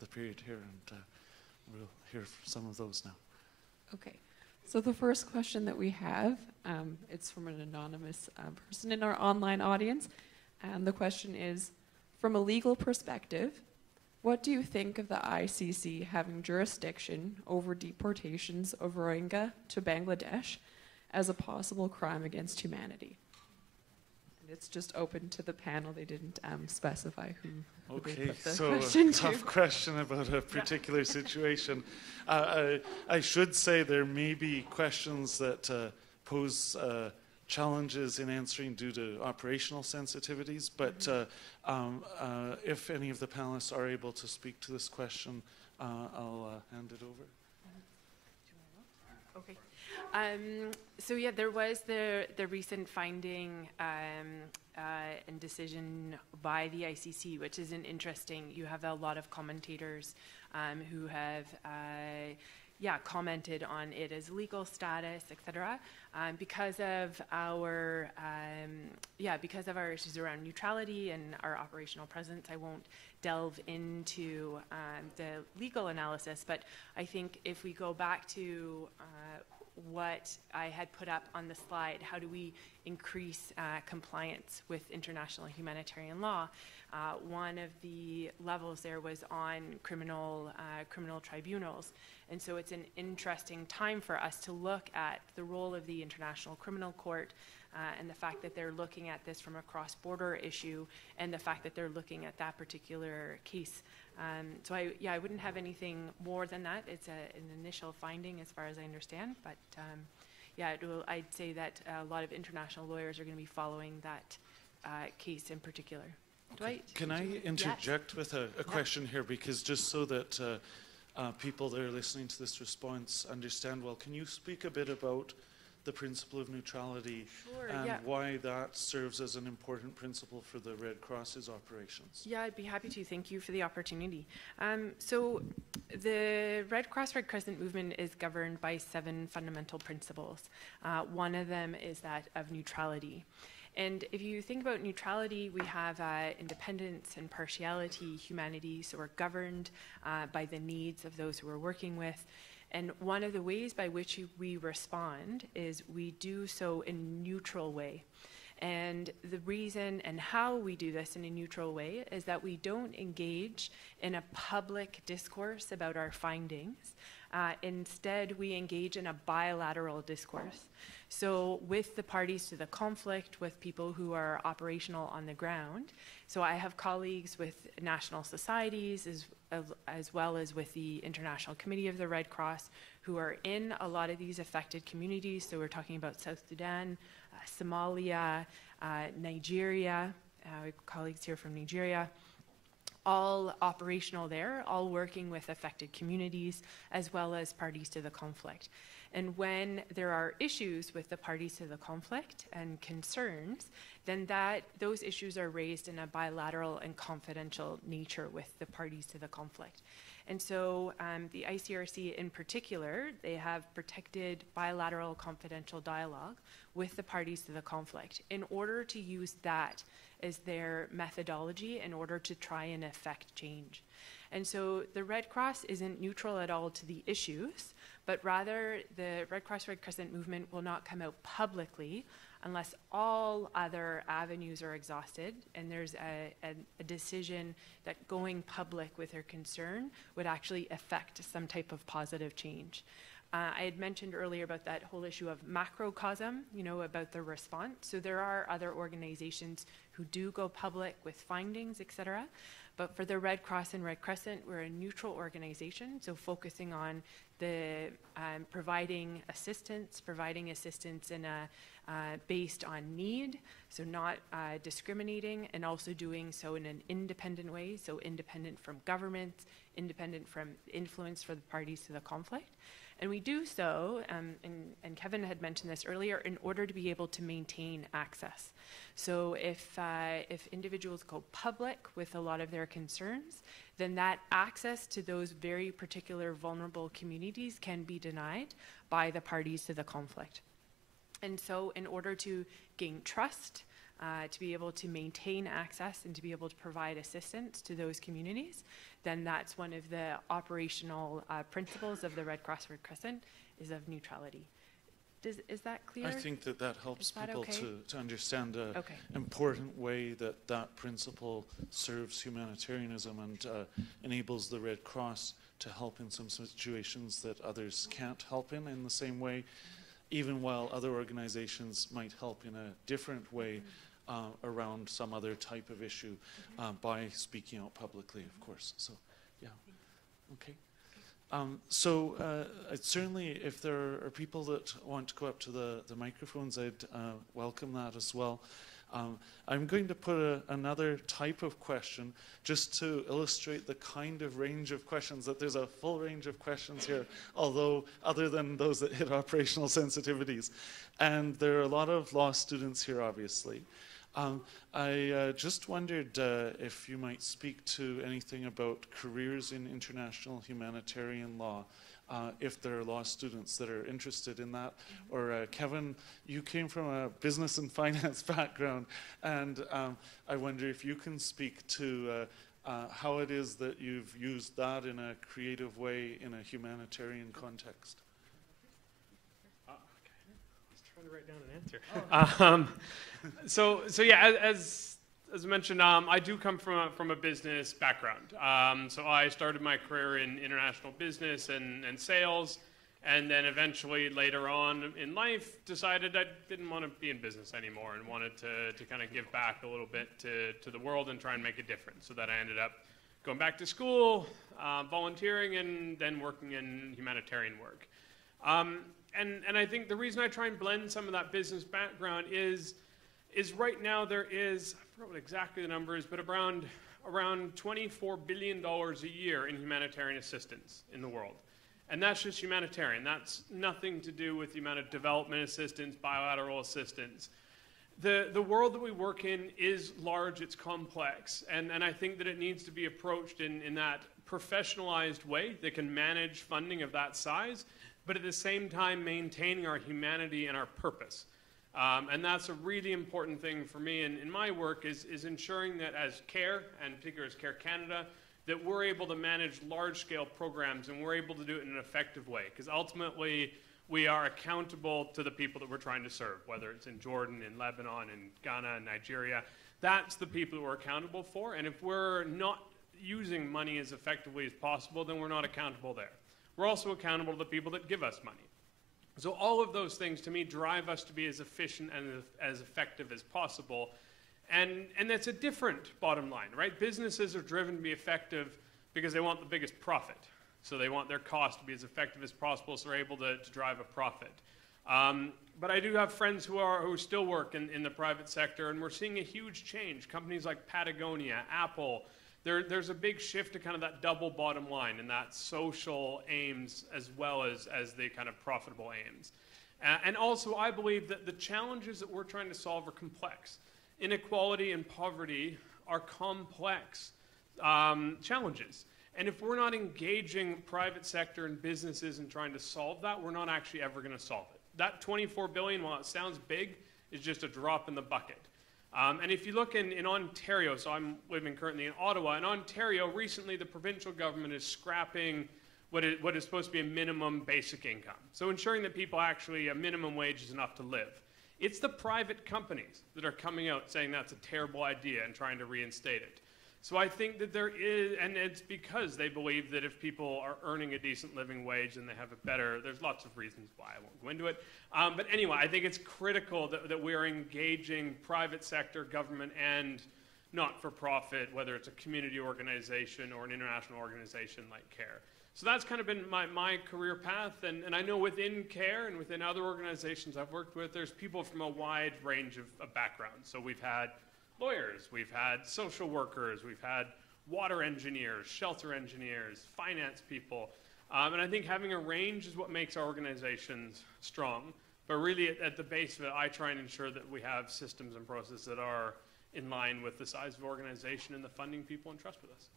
the period here, and we'll hear some of those now. Okay, so the first question that we have, it's from an anonymous person in our online audience, and the question is, from a legal perspective, what do you think of the ICC having jurisdiction over deportations of Rohingya to Bangladesh as a possible crime against humanity? And it's just open to the panel. They didn't specify who they Okay, put the so question a tough question about a particular situation. I should say there may be questions that pose challenges in answering due to operational sensitivities, but if any of the panelists are able to speak to this question, I'll hand it over. Okay. So yeah, there was the recent finding and decision by the ICC, which is an interesting. You have a lot of commentators who have commented on it as legal status, etc. Because of our issues around neutrality and our operational presence, I won't delve into the legal analysis. But I think if we go back to what I had put up on the slide, how do we increase compliance with international humanitarian law? One of the levels there was on criminal tribunals. And so it's an interesting time for us to look at the role of the International Criminal Court and the fact that they're looking at this from a cross-border issue, and the fact that they're looking at that particular case. So I wouldn't have anything more than that. It's an initial finding as far as I understand, but I'd say that a lot of international lawyers are going to be following that case in particular. Okay. Can I interject with a question here, because just so that people that are listening to this response understand well, can you speak a bit about the principle of neutrality and why that serves as an important principle for the Red Cross's operations? Yeah, I'd be happy to. Thank you for the opportunity. So the Red Cross Red Crescent movement is governed by 7 fundamental principles. One of them is that of neutrality. And if you think about neutrality, we have independence, impartiality, humanity, so we're governed by the needs of those who we're working with. And one of the ways by which we respond is we do so in a neutral way. And the reason and how we do this in a neutral way is that we don't engage in a public discourse about our findings. Instead, we engage in a bilateral discourse. So with the parties to the conflict, with people who are operational on the ground. So I have colleagues with national societies as well as with the International Committee of the Red Cross who are in a lot of these affected communities. So we're talking about South Sudan, Somalia, Nigeria, colleagues here from Nigeria, all operational there, all working with affected communities as well as parties to the conflict. And when there are issues with the parties to the conflict and concerns, then those issues are raised in a bilateral and confidential nature with the parties to the conflict. And so the ICRC in particular, they have protected bilateral confidential dialogue with the parties to the conflict in order to use that as their methodology in order to try and effect change. And so the Red Cross isn't neutral at all to the issues, but rather the Red Cross Red Crescent movement will not come out publicly unless all other avenues are exhausted and there's a decision that going public with their concern would actually affect some type of positive change. I had mentioned earlier about that whole issue of macrocosm, about the response. So there are other organizations who do go public with findings, etc. But for the Red Cross and Red Crescent, we're a neutral organization, so focusing on the providing assistance in a based on need, so not discriminating, and also doing so in an independent way, so independent from governments, independent from influence for the parties to the conflict. And we do so, and Kevin had mentioned this earlier, in order to be able to maintain access. So if individuals go public with a lot of their concerns, then that access to those very particular vulnerable communities can be denied by the parties to the conflict. And so in order to gain trust, to be able to maintain access and to be able to provide assistance to those communities, then that's one of the operational principles of the Red Cross Red Crescent, is of neutrality. Is that clear? I think that helps people okay? to understand the important way that principle serves humanitarianism and enables the Red Cross to help in some situations that others can't help in the same way, even while other organizations might help in a different way around some other type of issue by speaking out publicly, of course. So, yeah. Okay. Certainly, if there are people that want to go up to the microphones, I'd welcome that as well. I'm going to put another type of question just to illustrate the kind of range of questions, that there's a full range of questions here, although other than those that hit operational sensitivities. And there are a lot of law students here, obviously. I just wondered if you might speak to anything about careers in international humanitarian law, if there are law students that are interested in that. Or Kevin, you came from a business and finance background, and I wonder if you can speak to how it is that you've used that in a creative way in a humanitarian context. To write down an answer. So yeah, as mentioned, I do come from a business background. So I started my career in international business and sales, and then eventually later on in life decided I didn't want to be in business anymore and wanted to kind of give back a little bit to the world and try and make a difference. So that I ended up going back to school, volunteering, and then working in humanitarian work. And I think the reason I try and blend some of that business background is right now there is, I forgot what exactly the number is, but around $24 billion a year in humanitarian assistance in the world. And that's just humanitarian. That's nothing to do with the amount of development assistance, bilateral assistance. The world that we work in is large, it's complex, and I think that it needs to be approached in that professionalized way that can manage funding of that size, but at the same time maintaining our humanity and our purpose. And that's a really important thing for me in my work is ensuring that as Kerr, and particularly as Kerr Canada, that we're able to manage large-scale programs and we're able to do it in an effective way. Because ultimately, we are accountable to the people that we're trying to serve, whether it's in Jordan, in Lebanon, in Ghana, in Nigeria. That's the people that we're accountable for. And if we're not using money as effectively as possible, then we're not accountable there. We're also accountable to the people that give us money. So all of those things, to me, drive us to be as efficient and as effective as possible. And that's a different bottom line, right? Businesses are driven to be effective because they want the biggest profit. So they want their cost to be as effective as possible so they're able to drive a profit. But I do have friends who still work in the private sector, and we're seeing a huge change. Companies like Patagonia, Apple, there's a big shift to kind of that double bottom line and that social aims as well as the kind of profitable aims. And also, I believe that the challenges that we're trying to solve are complex. Inequality and poverty are complex challenges. And if we're not engaging private sector and businesses in trying to solve that, we're not actually ever going to solve it. That $24 billion, while it sounds big, is just a drop in the bucket. And if you look in Ontario, so I'm living currently in Ottawa, in Ontario, recently the provincial government is scrapping what is supposed to be a minimum basic income. So ensuring that people actually, a minimum wage is enough to live. It's the private companies that are coming out saying that's a terrible idea and trying to reinstate it. So I think that there is, and it's because they believe that if people are earning a decent living wage and they have a better, there's lots of reasons why, I won't go into it. But anyway, I think it's critical that we are engaging private sector, government, and not-for-profit, whether it's a community organization or an international organization like Kerr. So that's kind of been my career path, and I know within Kerr and within other organizations I've worked with, there's people from a wide range of backgrounds. So we've had lawyers, we've had social workers, we've had water engineers, shelter engineers, finance people, and I think having a range is what makes our organizations strong. But really at the base of it, I try and ensure that we have systems and processes that are in line with the size of organization and the funding people entrust with us.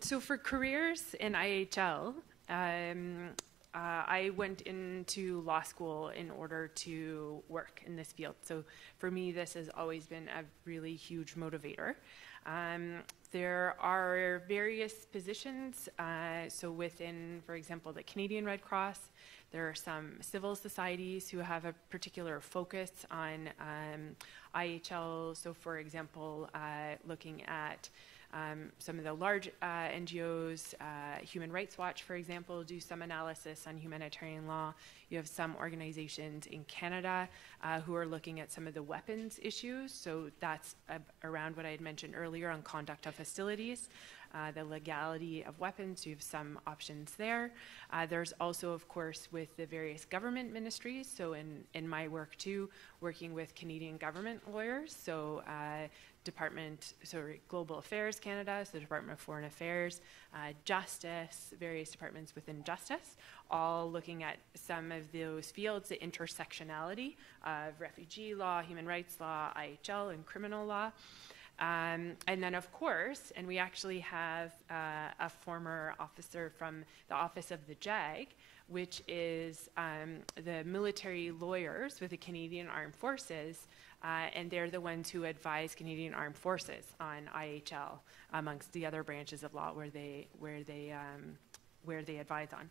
So for careers in IHL, I went into law school in order to work in this field. So for me, this has always been a really huge motivator. There are various positions. So within, for example, the Canadian Red Cross, there are some civil societies who have a particular focus on IHL. So for example, looking at some of the large NGOs, Human Rights Watch, for example, do some analysis on humanitarian law. You have some organizations in Canada who are looking at some of the weapons issues. So that's around what I had mentioned earlier on conduct of hostilities, the legality of weapons. You have some options there. There's also, of course, with the various government ministries. So in my work too, working with Canadian government lawyers. So Global Affairs Canada, so the Department of Foreign Affairs, Justice, various departments within Justice, all looking at some of those fields, the intersectionality of refugee law, human rights law, IHL, and criminal law. And then, of course, and we actually have a former officer from the Office of the JAG, which is the military lawyers with the Canadian Armed Forces, and they're the ones who advise Canadian Armed Forces on IHL, amongst the other branches of law where they advise on.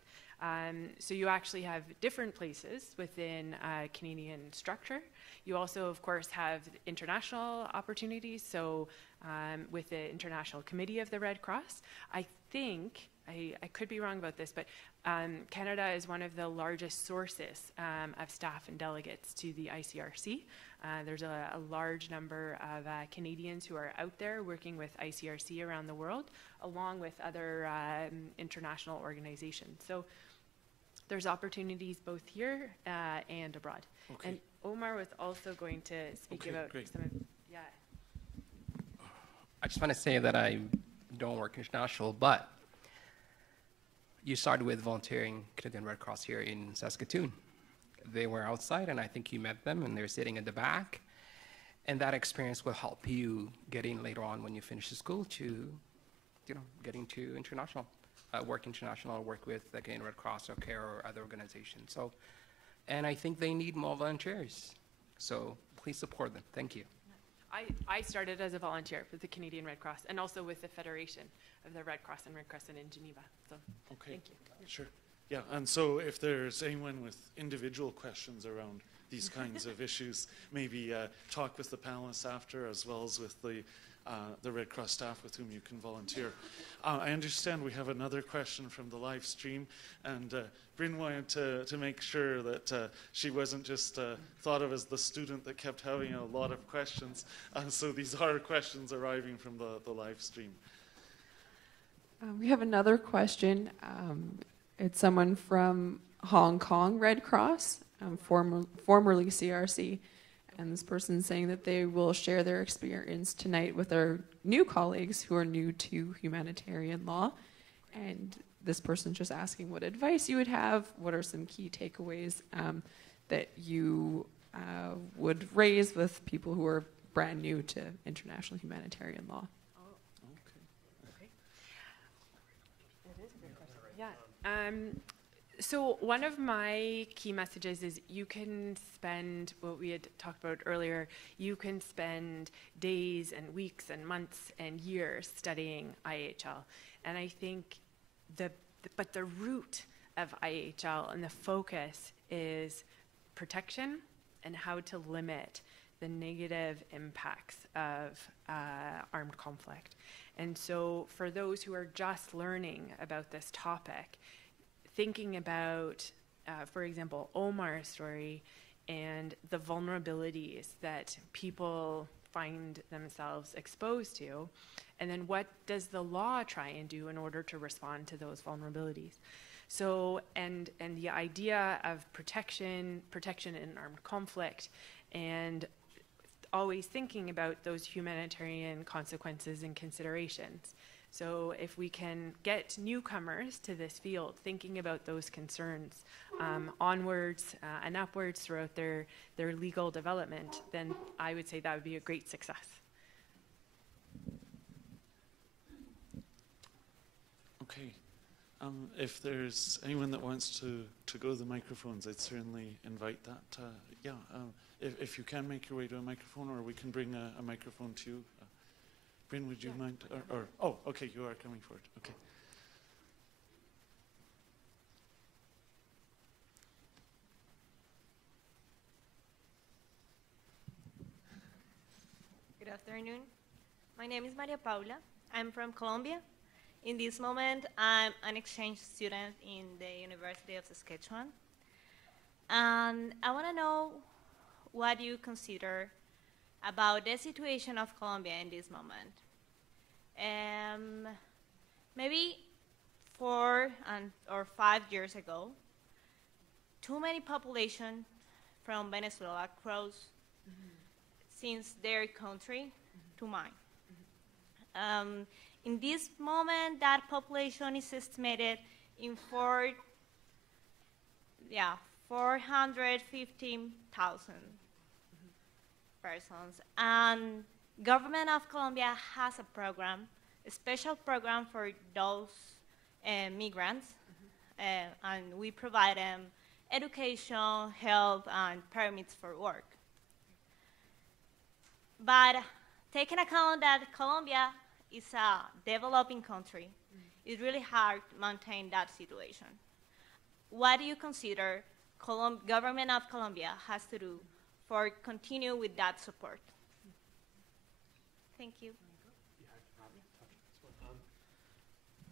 So you actually have different places within Canadian structure. You also, of course, have international opportunities. So with the International Committee of the Red Cross, I think, I could be wrong about this, but Canada is one of the largest sources of staff and delegates to the ICRC. There's a large number of Canadians who are out there working with ICRC around the world, along with other international organizations. So there's opportunities both here and abroad. Okay. And Omar was also going to speak about some of, yeah. I just want to say that I don't work international, but you started with volunteering Canadian Red Cross here in Saskatoon. They were outside, and I think you met them, and they're sitting in the back. And that experience will help you get in later on when you finish the school to, getting to international, work with the Canadian Red Cross or Kerr or other organizations. So, and I think they need more volunteers. So please support them. Thank you. I started as a volunteer with the Canadian Red Cross and also with the Federation of the Red Cross and Red Crescent in Geneva. So thank you. Sure. Yeah, and so if there's anyone with individual questions around these kinds of issues, maybe talk with the panelists after, as well as with the Red Cross staff with whom you can volunteer. I understand we have another question from the live stream, and Bryn wanted to make sure that she wasn't just thought of as the student that kept having a lot of questions. So these are questions arriving from the live stream. We have another question. It's someone from Hong Kong Red Cross, formerly CRC. And this person's saying that they will share their experience tonight with our new colleagues who are new to humanitarian law. And this person's just asking what advice you would have, what are some key takeaways that you would raise with people who are brand new to international humanitarian law. Okay. That is a good question. Yeah. So one of my key messages is you can spend, what we had talked about earlier, you can spend days and weeks and months and years studying IHL. And I think but the root of IHL and the focus is protection and how to limit the negative impacts of armed conflict. And so for those who are just learning about this topic, thinking about, for example, Omar's story and the vulnerabilities that people find themselves exposed to, and then what does the law try and do in order to respond to those vulnerabilities. So, and the idea of protection in armed conflict, and always thinking about those humanitarian consequences and considerations. So if we can get newcomers to this field thinking about those concerns onwards and upwards throughout their legal development, then I would say that would be a great success. Okay. If there's anyone that wants to go to the microphones, I'd certainly invite that. If you can make your way to a microphone, or we can bring a microphone to you. Bryn, would you mind? Oh, okay, you are coming forward. Okay. Good afternoon. My name is Maria Paula. I'm from Colombia. In this moment, I'm an exchange student in the University of Saskatchewan. And I want to know what you consider about the situation of Colombia in this moment. Maybe 4 or 5 years ago, too many population from Venezuela crossed since their country to mine. In this moment, that population is estimated in 415,000 persons. And government of Colombia has a program, a special program for those migrants, and we provide them education, health, and permits for work. But taking account that Colombia is a developing country, it's really hard to maintain that situation. What do you consider government of Colombia has to do for continue with that support? Thank you.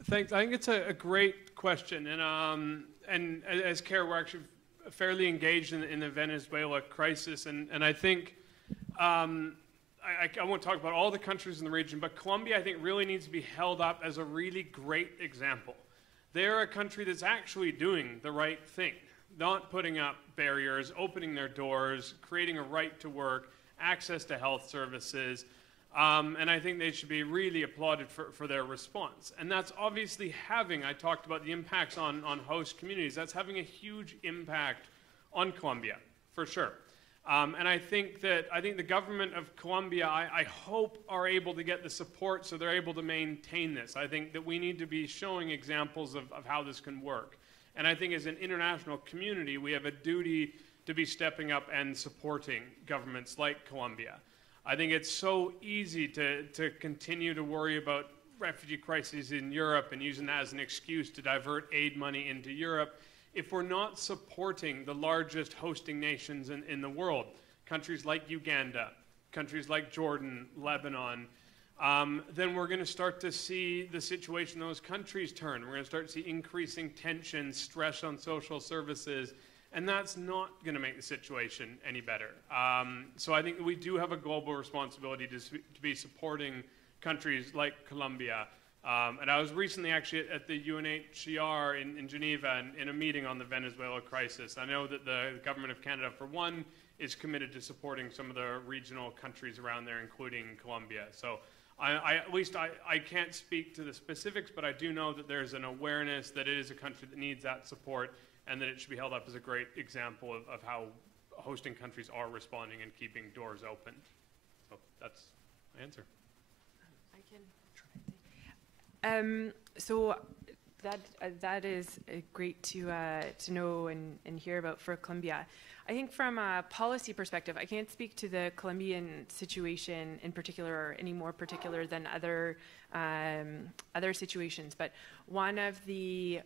Thanks. I think it's a great question, and as Kerr, we're actually fairly engaged in the Venezuela crisis, and I think I won't talk about all the countries in the region, but Colombia, I think, really needs to be held up as a really great example. They're a country that's actually doing the right thing, not putting up barriers, opening their doors, creating a right to work, access to health services, and I think they should be really applauded for their response. And that's obviously having, I talked about the impacts on host communities, that's having a huge impact on Colombia, for sure. And I think the government of Colombia, I hope, are able to get the support so they're able to maintain this. I think that we need to be showing examples of how this can work. And I think as an international community, we have a duty to be stepping up and supporting governments like Colombia. I think it's so easy to continue to worry about refugee crises in Europe and using that as an excuse to divert aid money into Europe. If we're not supporting the largest hosting nations in the world, countries like Uganda, countries like Jordan, Lebanon, then we're going to start to see the situation in those countries turn. We're going to start to see increasing tension, stress on social services, and that's not going to make the situation any better. So I think we do have a global responsibility to be supporting countries like Colombia. And I was recently actually at the UNHCR in Geneva in a meeting on the Venezuela crisis. I know that the government of Canada, for one, is committed to supporting some of the regional countries around there, including Colombia. So at least I can't speak to the specifics, but I do know that there's an awareness that it is a country that needs that support and that it should be held up as a great example of how hosting countries are responding and keeping doors open. So that's my answer. So That is great to know and hear about for Colombia. I think from a policy perspective, I can't speak to the Colombian situation in particular or any more particular than other situations, but one of the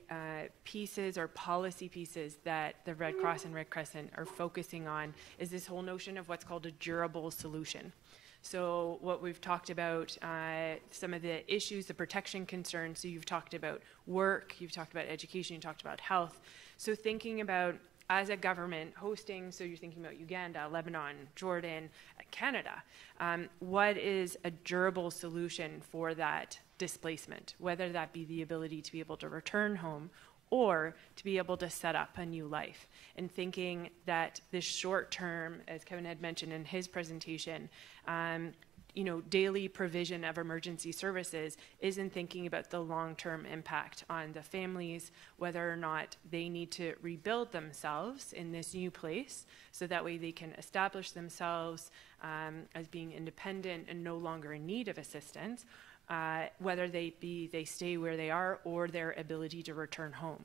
pieces or policy pieces that the Red Cross and Red Crescent are focusing on is this whole notion of what's called a durable solution. So what we've talked about, some of the issues, the protection concerns, so you've talked about work, you've talked about education, you've talked about health. So thinking about, as a government hosting, so you're thinking about Uganda, Lebanon, Jordan, Canada, what is a durable solution for that displacement, whether that be the ability to be able to return home or to be able to set up a new life. And thinking that this short term, as Kevin had mentioned in his presentation, daily provision of emergency services isn't thinking about the long-term impact on the families, whether or not they need to rebuild themselves in this new place, so that way they can establish themselves as being independent and no longer in need of assistance, whether they stay where they are or their ability to return home.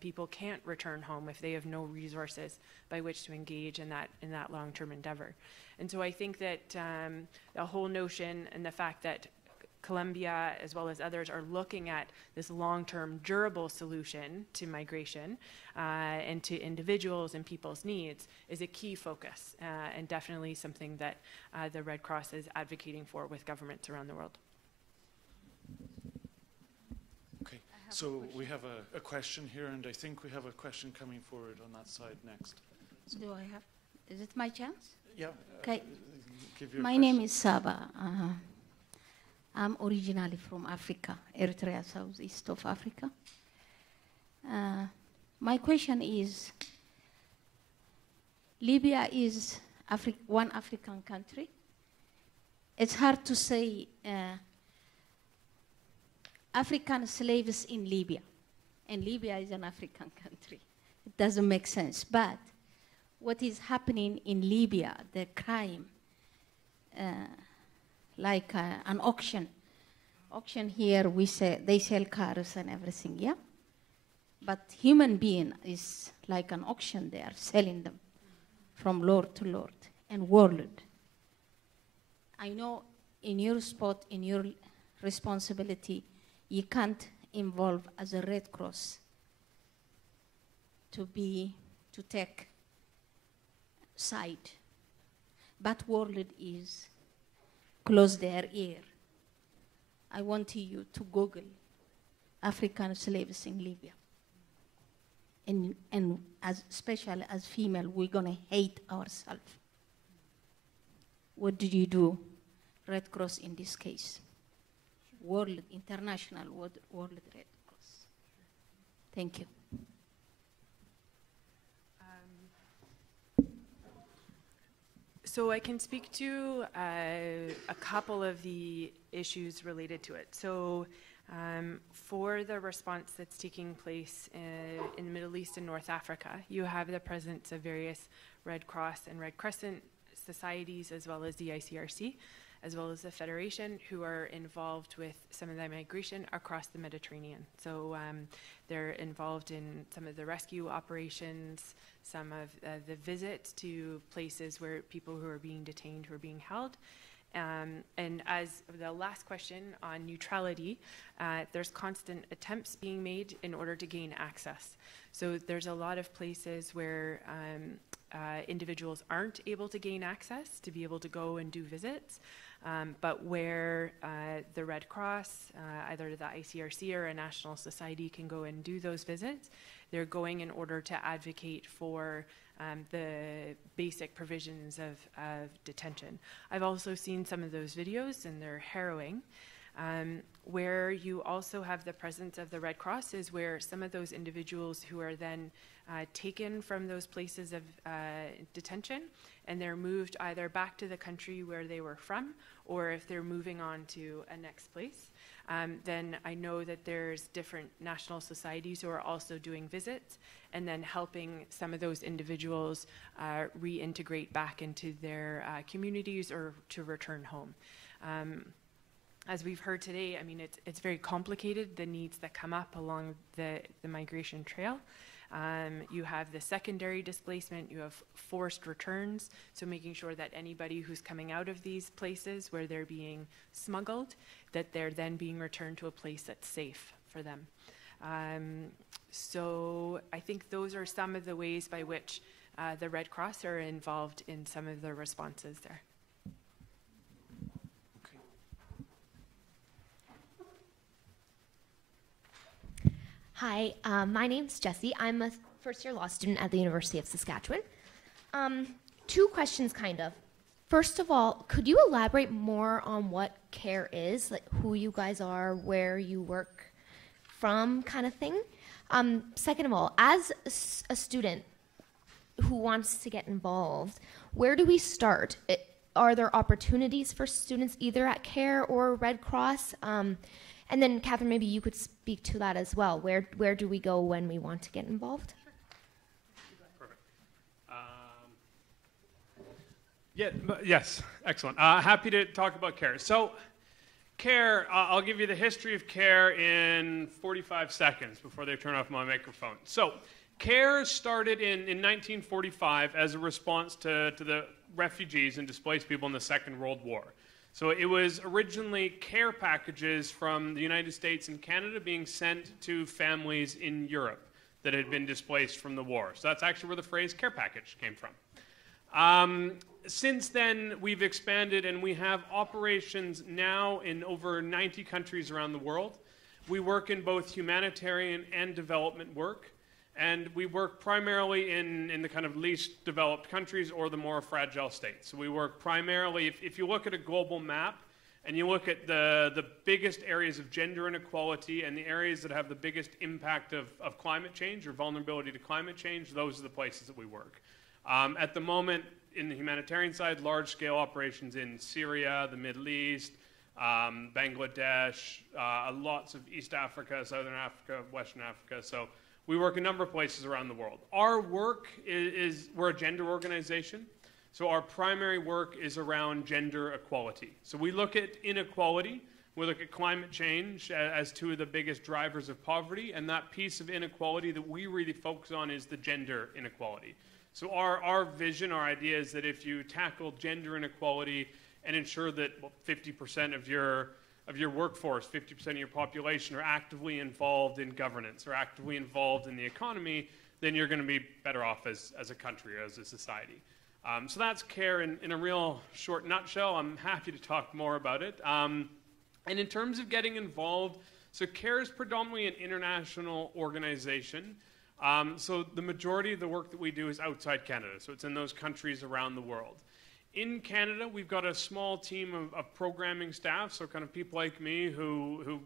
People can't return home if they have no resources by which to engage in that long-term endeavor. And so I think that the whole notion and the fact that Colombia, as well as others, are looking at this long-term durable solution to migration and to individuals and people's needs is a key focus and definitely something that the Red Cross is advocating for with governments around the world. Okay, so we have a question here, and I think we have a question coming forward on that side next. So Do I have? Is it my chance? yeah. Okay. Give your My name is Saba. I'm originally from Africa, Eritrea, southeast of Africa. My question is, Libya is one African country. It's hard to say African slaves in Libya, and Libya is an African country. It doesn't make sense. But what is happening in Libya, the crime, like an auction. Auction here, we say they sell cars and everything, yeah? But human being is like an auction. They are selling them from lord to lord and world. I know in your spot, in your responsibility, you can't involve as a Red Cross to take side. But world is close their ear. I want you to Google African slaves in Libya. And especially as female, we're gonna hate ourselves. What did you do, Red Cross in this case? World, international World Red Cross. Thank you. So I can speak to a couple of the issues related to it. So for the response that's taking place in the Middle East and North Africa, you have the presence of various Red Cross and Red Crescent societies, as well as the ICRC, as well as the Federation, who are involved with some of the migration across the Mediterranean. So they're involved in some of the rescue operations, some of the visits to places where people who are being detained, who are being held. And as the last question on neutrality, there's constant attempts being made in order to gain access. So there's a lot of places where individuals aren't able to gain access to be able to go and do visits, but where the Red Cross, either the ICRC or a national society, can go and do those visits. They're going in order to advocate for the basic provisions of detention. I've also seen some of those videos, and they're harrowing. Where you also have the presence of the Red Cross is where some of those individuals who are then taken from those places of detention, and they're moved either back to the country where they were from, or if they're moving on to a next place, then I know that there's different national societies who are also doing visits and then helping some of those individuals reintegrate back into their communities or to return home. as we've heard today, I mean, it's very complicated, the needs that come up along the migration trail. You have the secondary displacement, you have forced returns, so making sure that anybody who's coming out of these places where they're being smuggled, that they're then being returned to a place that's safe for them. So I think those are some of the ways by which the Red Cross are involved in some of the responses there. Hi, my name's Jessie. I'm a first-year law student at the University of Saskatchewan. Two questions, kind of. First of all, could you elaborate more on what Kerr is, like who you guys are, where you work from, kind of thing? Second of all, as a student who wants to get involved, where do we start? Are there opportunities for students either at Kerr or Red Cross? And then, Catherine, maybe you could speak to that as well. Where do we go when we want to get involved? Perfect. Yes, excellent. Happy to talk about Kerr. So, Kerr, I'll give you the history of Kerr in 45 seconds before they turn off my microphone. So, Kerr started in 1945 as a response to the refugees and displaced people in the Second World War. So it was originally care packages from the United States and Canada being sent to families in Europe that had been displaced from the war. So that's actually where the phrase care package came from. Since then, we've expanded and we have operations now in over 90 countries around the world. We work in both humanitarian and development work. And we work primarily in the kind of least developed countries or the more fragile states. So we work primarily, if you look at a global map and you look at the biggest areas of gender inequality and the areas that have the biggest impact of climate change or vulnerability to climate change, those are the places that we work. At the moment, in the humanitarian side, large-scale operations in Syria, the Middle East, Bangladesh, lots of East Africa, Southern Africa, Western Africa. So we work a number of places around the world. Our work we're a gender organization, so our primary work is around gender equality. So we look at inequality, we look at climate change as two of the biggest drivers of poverty, and that piece of inequality that we really focus on is the gender inequality. So our vision, our idea is that if you tackle gender inequality and ensure that 50% of your workforce, 50% of your population are actively involved in governance or actively involved in the economy, then you're going to be better off as a country or as a society. So that's Kerr in a real short nutshell. I'm happy to talk more about it. And in terms of getting involved, so Kerr is predominantly an international organization. So the majority of the work that we do is outside Canada. So it's in those countries around the world. In Canada, we've got a small team of programming staff, so kind of people like me who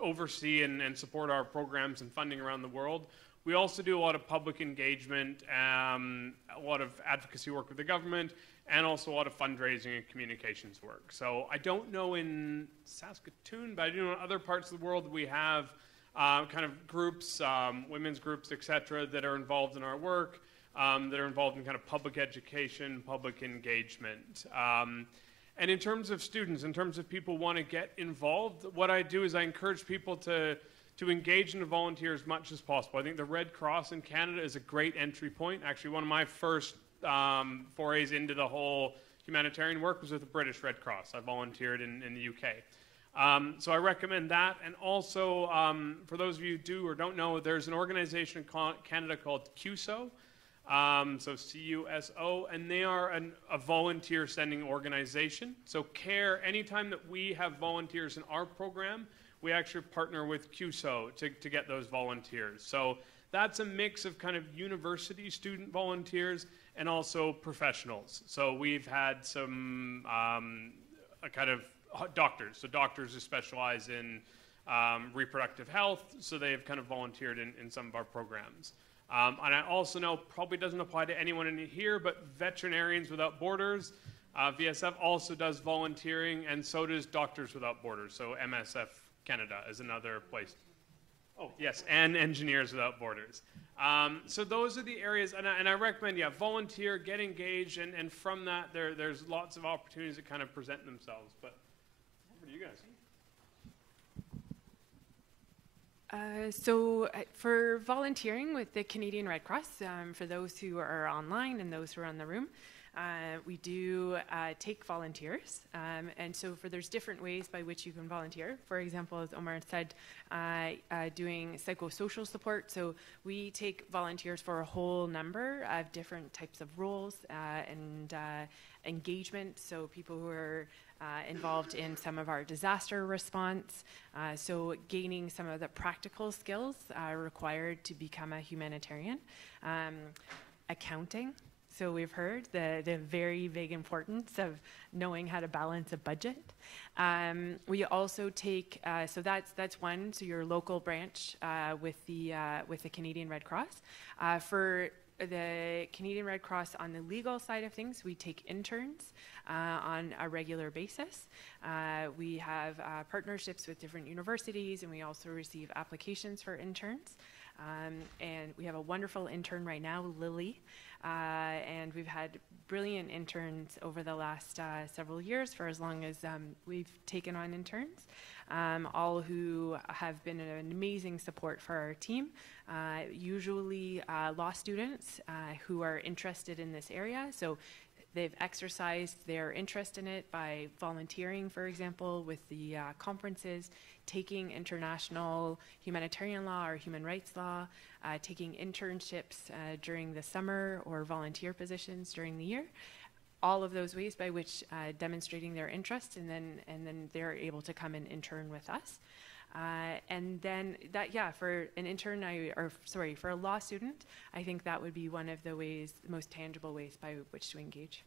oversee and support our programs and funding around the world. We also do a lot of public engagement, a lot of advocacy work with the government, and also a lot of fundraising and communications work. So I don't know in Saskatoon, but I do know in other parts of the world we have kind of groups, women's groups, etc., that are involved in our work. That are involved in kind of public education, public engagement. And in terms of students, in terms of people want to get involved, what I do is I encourage people to engage and to volunteer as much as possible. I think the Red Cross in Canada is a great entry point. Actually, one of my first forays into the whole humanitarian work was with the British Red Cross. I volunteered in the UK. So I recommend that. And also, for those of you who do or don't know, there's an organization in Canada called CUSO. So CUSO, and they are a volunteer sending organization. So Kerr, anytime that we have volunteers in our program, we actually partner with CUSO to get those volunteers. So that's a mix of kind of university student volunteers and also professionals. So we've had some kind of doctors. So doctors who specialize in reproductive health, so they've kind of volunteered in some of our programs. And I also know, probably doesn't apply to anyone in here, but Veterinarians Without Borders, VSF also does volunteering, and so does Doctors Without Borders. So MSF Canada is another place. Oh, yes, and Engineers Without Borders. So those are the areas, and I recommend, yeah, volunteer, get engaged, and from that, there's lots of opportunities that kind of present themselves. But over to you guys. For volunteering with the Canadian Red Cross, for those who are online and those who are in the room, we do take volunteers. And so there's different ways by which you can volunteer. For example, as Omar said, doing psychosocial support. So we take volunteers for a whole number of different types of roles and engagement. So people who are involved in some of our disaster response, so gaining some of the practical skills required to become a humanitarian. Accounting, so we've heard the very big importance of knowing how to balance a budget. We also take, so that's one, so your local branch with the Canadian Red Cross. For the Canadian Red Cross on the legal side of things, we take interns on a regular basis. We have partnerships with different universities, and we also receive applications for interns. And we have a wonderful intern right now, Lily, and we've had brilliant interns over the last several years for as long as we've taken on interns, all who have been an amazing support for our team, usually law students who are interested in this area. So they've exercised their interest in it by volunteering, for example, with the conferences, taking international humanitarian law or human rights law, taking internships during the summer or volunteer positions during the year. All of those ways by which demonstrating their interest, and then they're able to come and intern with us. And then that, yeah, for an intern, for a law student, I think that would be one of the ways, the most tangible ways by which to engage.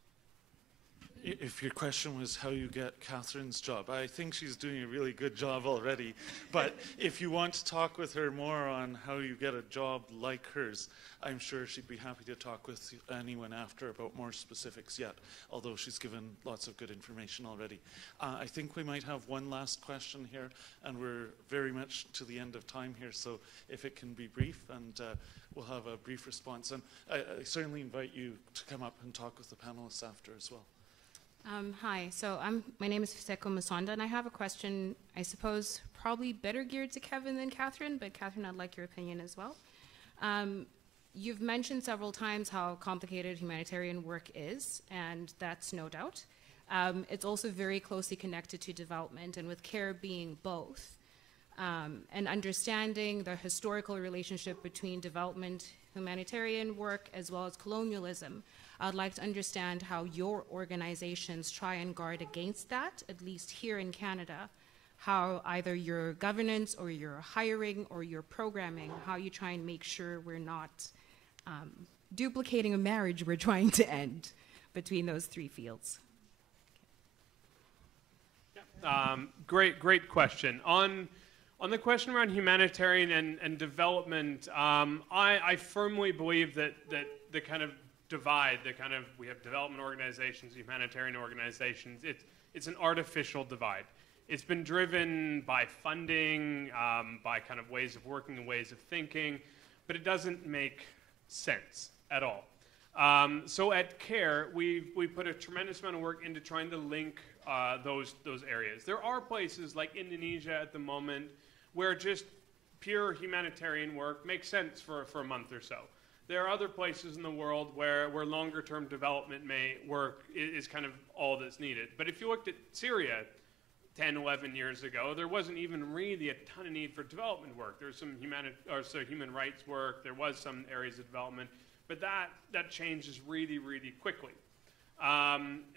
If your question was how you get Catherine's job, I think she's doing a really good job already. But if you want to talk with her more on how you get a job like hers, I'm sure she'd be happy to talk with anyone after about more specifics yet, although she's given lots of good information already. I think we might have one last question here, and we're very much to the end of time here, so if it can be brief, and we'll have a brief response. And I certainly invite you to come up and talk with the panelists after as well. Hi, so my name is Fiseko Musonda, and I have a question, I suppose, probably better geared to Kevin than Catherine, but Catherine, I'd like your opinion as well. You've mentioned several times how complicated humanitarian work is, and that's no doubt. It's also very closely connected to development, and with Kerr being both, and understanding the historical relationship between development, humanitarian work, as well as colonialism, I'd like to understand how your organizations try and guard against that, at least here in Canada, how either your governance or your hiring or your programming, how you try and make sure we're not duplicating a marriage we're trying to end between those three fields. Great question. On the question around humanitarian and development, I firmly believe that the kind of divide, we have development organizations, humanitarian organizations, it's an artificial divide. It's been driven by funding, by kind of ways of working and ways of thinking, but it doesn't make sense at all. So at Kerr, we put a tremendous amount of work into trying to link those areas. There are places like Indonesia at the moment where just pure humanitarian work makes sense for a month or so. There are other places in the world where longer term development work is kind of all that's needed. But if you looked at Syria 10, 11 years ago, there wasn't even really a ton of need for development work. There was some human rights work, there was some areas of development, but that changes really, really quickly.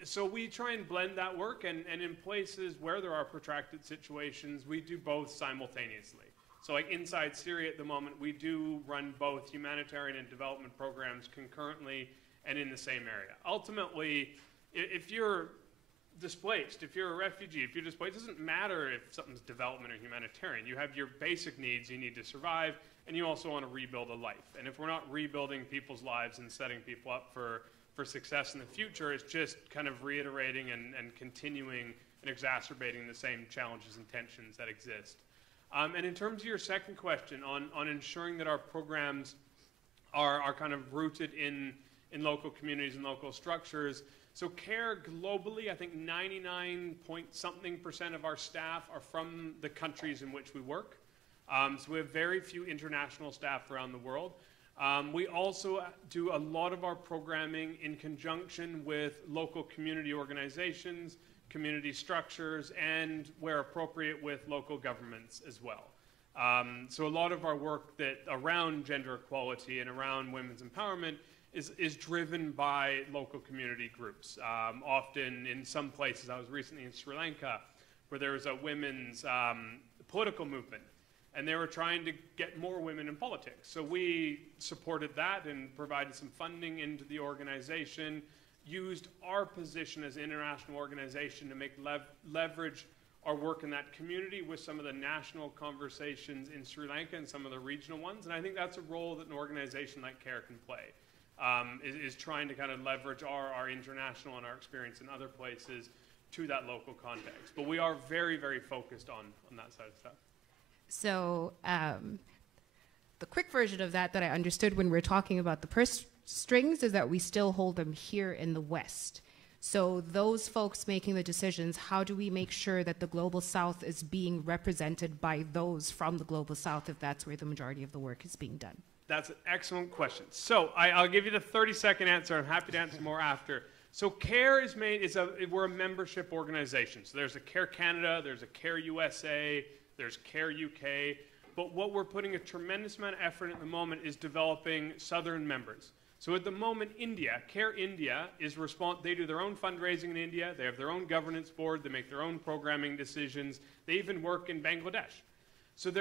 So we try and blend that work, and in places where there are protracted situations, we do both simultaneously. So like inside Syria at the moment, we do run both humanitarian and development programs concurrently and in the same area. Ultimately, if you're displaced, if you're a refugee, if you're displaced, it doesn't matter if something's development or humanitarian. You have your basic needs you need to survive, and you also want to rebuild a life. And if we're not rebuilding people's lives and setting people up for success in the future, it's just kind of reiterating and continuing and exacerbating the same challenges and tensions that exist. And in terms of your second question on ensuring that our programs are kind of rooted in local communities and local structures, so Kerr globally, I think 99 point something% of our staff are from the countries in which we work. So we have very few international staff around the world. We also do a lot of our programming in conjunction with local community organizations, community structures, and where appropriate with local governments as well. So a lot of our work that around gender equality and around women's empowerment is driven by local community groups. Often in some places, I was recently in Sri Lanka, where there was a women's political movement, and they were trying to get more women in politics. So we supported that and provided some funding into the organization, used our position as an international organization to make leverage our work in that community with some of the national conversations in Sri Lanka and some of the regional ones. And I think that's a role that an organization like Kerr can play, is trying to kind of leverage our international and our experience in other places to that local context. But we are very, very focused on that side of stuff. So the quick version of that I understood when we were talking about the purse strings is that we still hold them here in the West. So those folks making the decisions, how do we make sure that the Global South is being represented by those from the Global South if that's where the majority of the work is being done? That's an excellent question. So I'll give you the 30-second answer. I'm happy to answer more after. So Kerr we're a membership organization. So there's a Kerr Canada, there's a Kerr USA, there's Kerr UK. But what we're putting a tremendous amount of effort at the moment is developing southern members. So at the moment, India, Kerr India they do their own fundraising in India, they have their own governance board, they make their own programming decisions, they even work in Bangladesh. So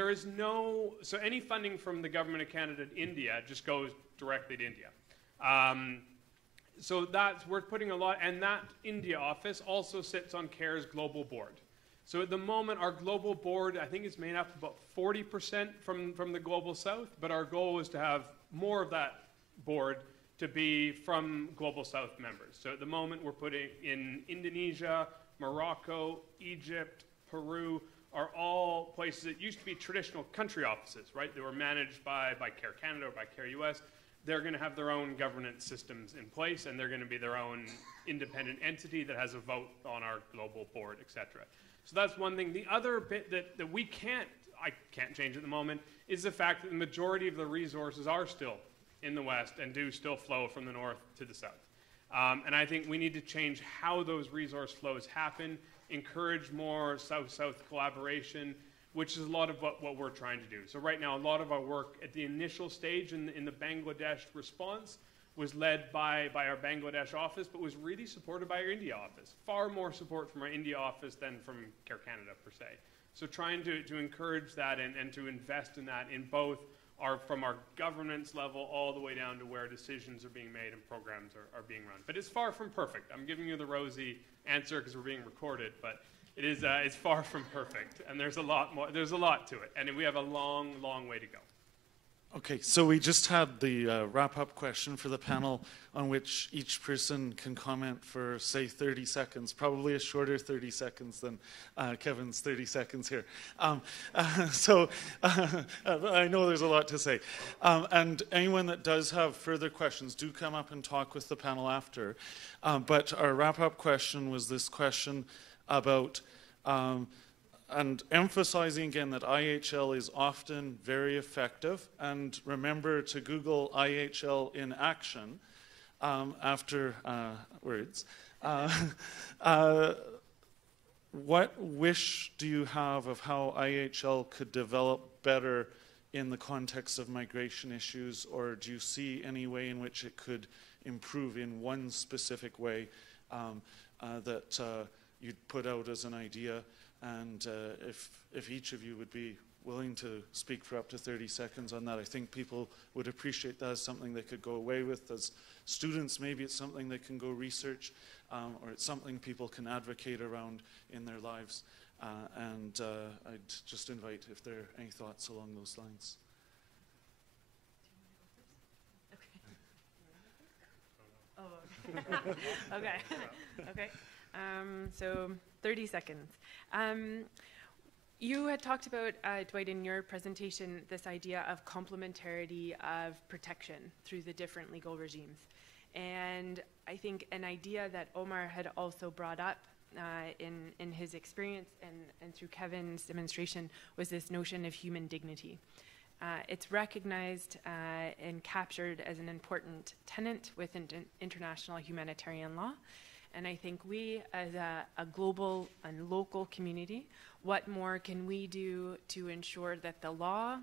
so any funding from the government of Canada to India just goes directly to India. So we're putting a lot, and that India office also sits on Kerr's global board. So at the moment, our global board, I think it's made up about 40% from the Global South, but our goal is to have more of that board to be from Global South members. So at the moment, we're putting in Indonesia, Morocco, Egypt, Peru, are all places that used to be traditional country offices, right? They were managed by Kerr Canada or by Kerr US. They're going to have their own governance systems in place, and they're going to be their own independent entity that has a vote on our global board, et cetera. So that's one thing. The other bit that I can't change at the moment is the fact that the majority of the resources are still in the West and do still flow from the North to the South. And I think we need to change how those resource flows happen, encourage more South-South collaboration, which is a lot of what we're trying to do. So right now, a lot of our work at the initial stage in the Bangladesh response was led by our Bangladesh office, but was really supported by our India office. Far more support from our India office than from Kerr Canada, per se. So trying to encourage that and to invest in that in both from our governance level all the way down to where decisions are being made and programs are being run. But it's far from perfect. I'm giving you the rosy answer because we're being recorded, but it's far from perfect. And there's a lot to it. And we have a long, long way to go. Okay, so we just had the wrap-up question for the panel on which each person can comment for, say, 30 seconds, probably a shorter 30 seconds than Kevin's 30 seconds here. So I know there's a lot to say. And anyone that does have further questions, do come up and talk with the panel after. But our wrap-up question was this question about and emphasizing again that IHL is often very effective, and remember to Google IHL in action after words. What wish do you have of how IHL could develop better in the context of migration issues, or do you see any way in which it could improve in one specific way that you'd put out as an idea? And if each of you would be willing to speak for up to 30 seconds on that, I think people would appreciate that as something they could go away with. As students, maybe it's something they can go research, or it's something people can advocate around in their lives. And I'd just invite if there are any thoughts along those lines. Okay. So 30 seconds. You had talked about, Dwight, in your presentation, this idea of complementarity of protection through the different legal regimes. And I think an idea that Omar had also brought up in his experience and through Kevin's demonstration was this notion of human dignity. It's recognized and captured as an important tenet within international humanitarian law. And I think we, as a global and local community, what more can we do to ensure that the law,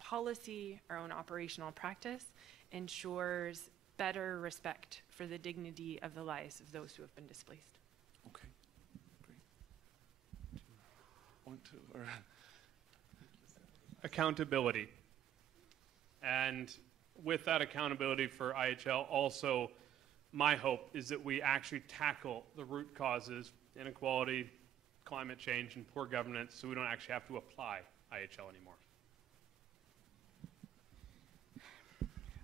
policy, our own operational practice ensures better respect for the dignity of the lives of those who have been displaced? Okay, great. Want to, or accountability. And with that accountability for IHL, also my hope is that we actually tackle the root causes, inequality, climate change, and poor governance, so we don't actually have to apply IHL anymore.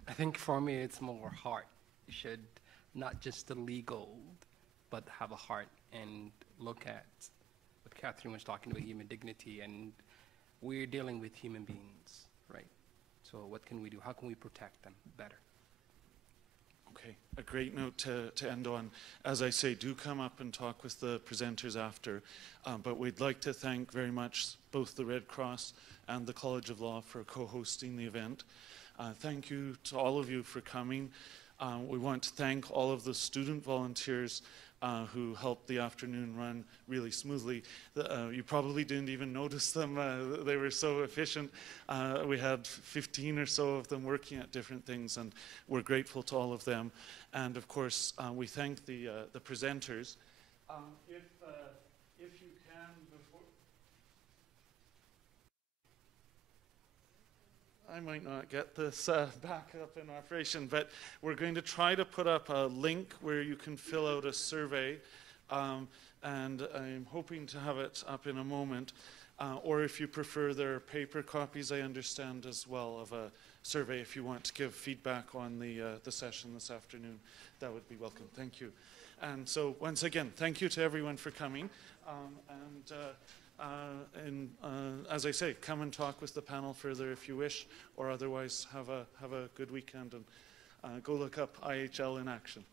I think for me it's more heart. You should not just the legal, but have a heart and look at what Catherine was talking about, human dignity, and we're dealing with human beings, right? So what can we do? How can we protect them better? Okay, a great note to end on. As I say, do come up and talk with the presenters after, but we'd like to thank very much both the Red Cross and the College of Law for co-hosting the event. Thank you to all of you for coming. We want to thank all of the student volunteers who helped the afternoon run really smoothly. You probably didn't even notice them. They were so efficient. We had 15 or so of them working at different things, and we're grateful to all of them. And of course, we thank the presenters. If you can, before... I might not get this back up in operation, but we're going to try to put up a link where you can fill out a survey, and I'm hoping to have it up in a moment. Or if you prefer, there are paper copies, I understand, as well, of a survey if you want to give feedback on the session this afternoon. That would be welcome. Thank you. And so, once again, thank you to everyone for coming. As I say, come and talk with the panel further if you wish, or otherwise have a good weekend and go look up IHL in action.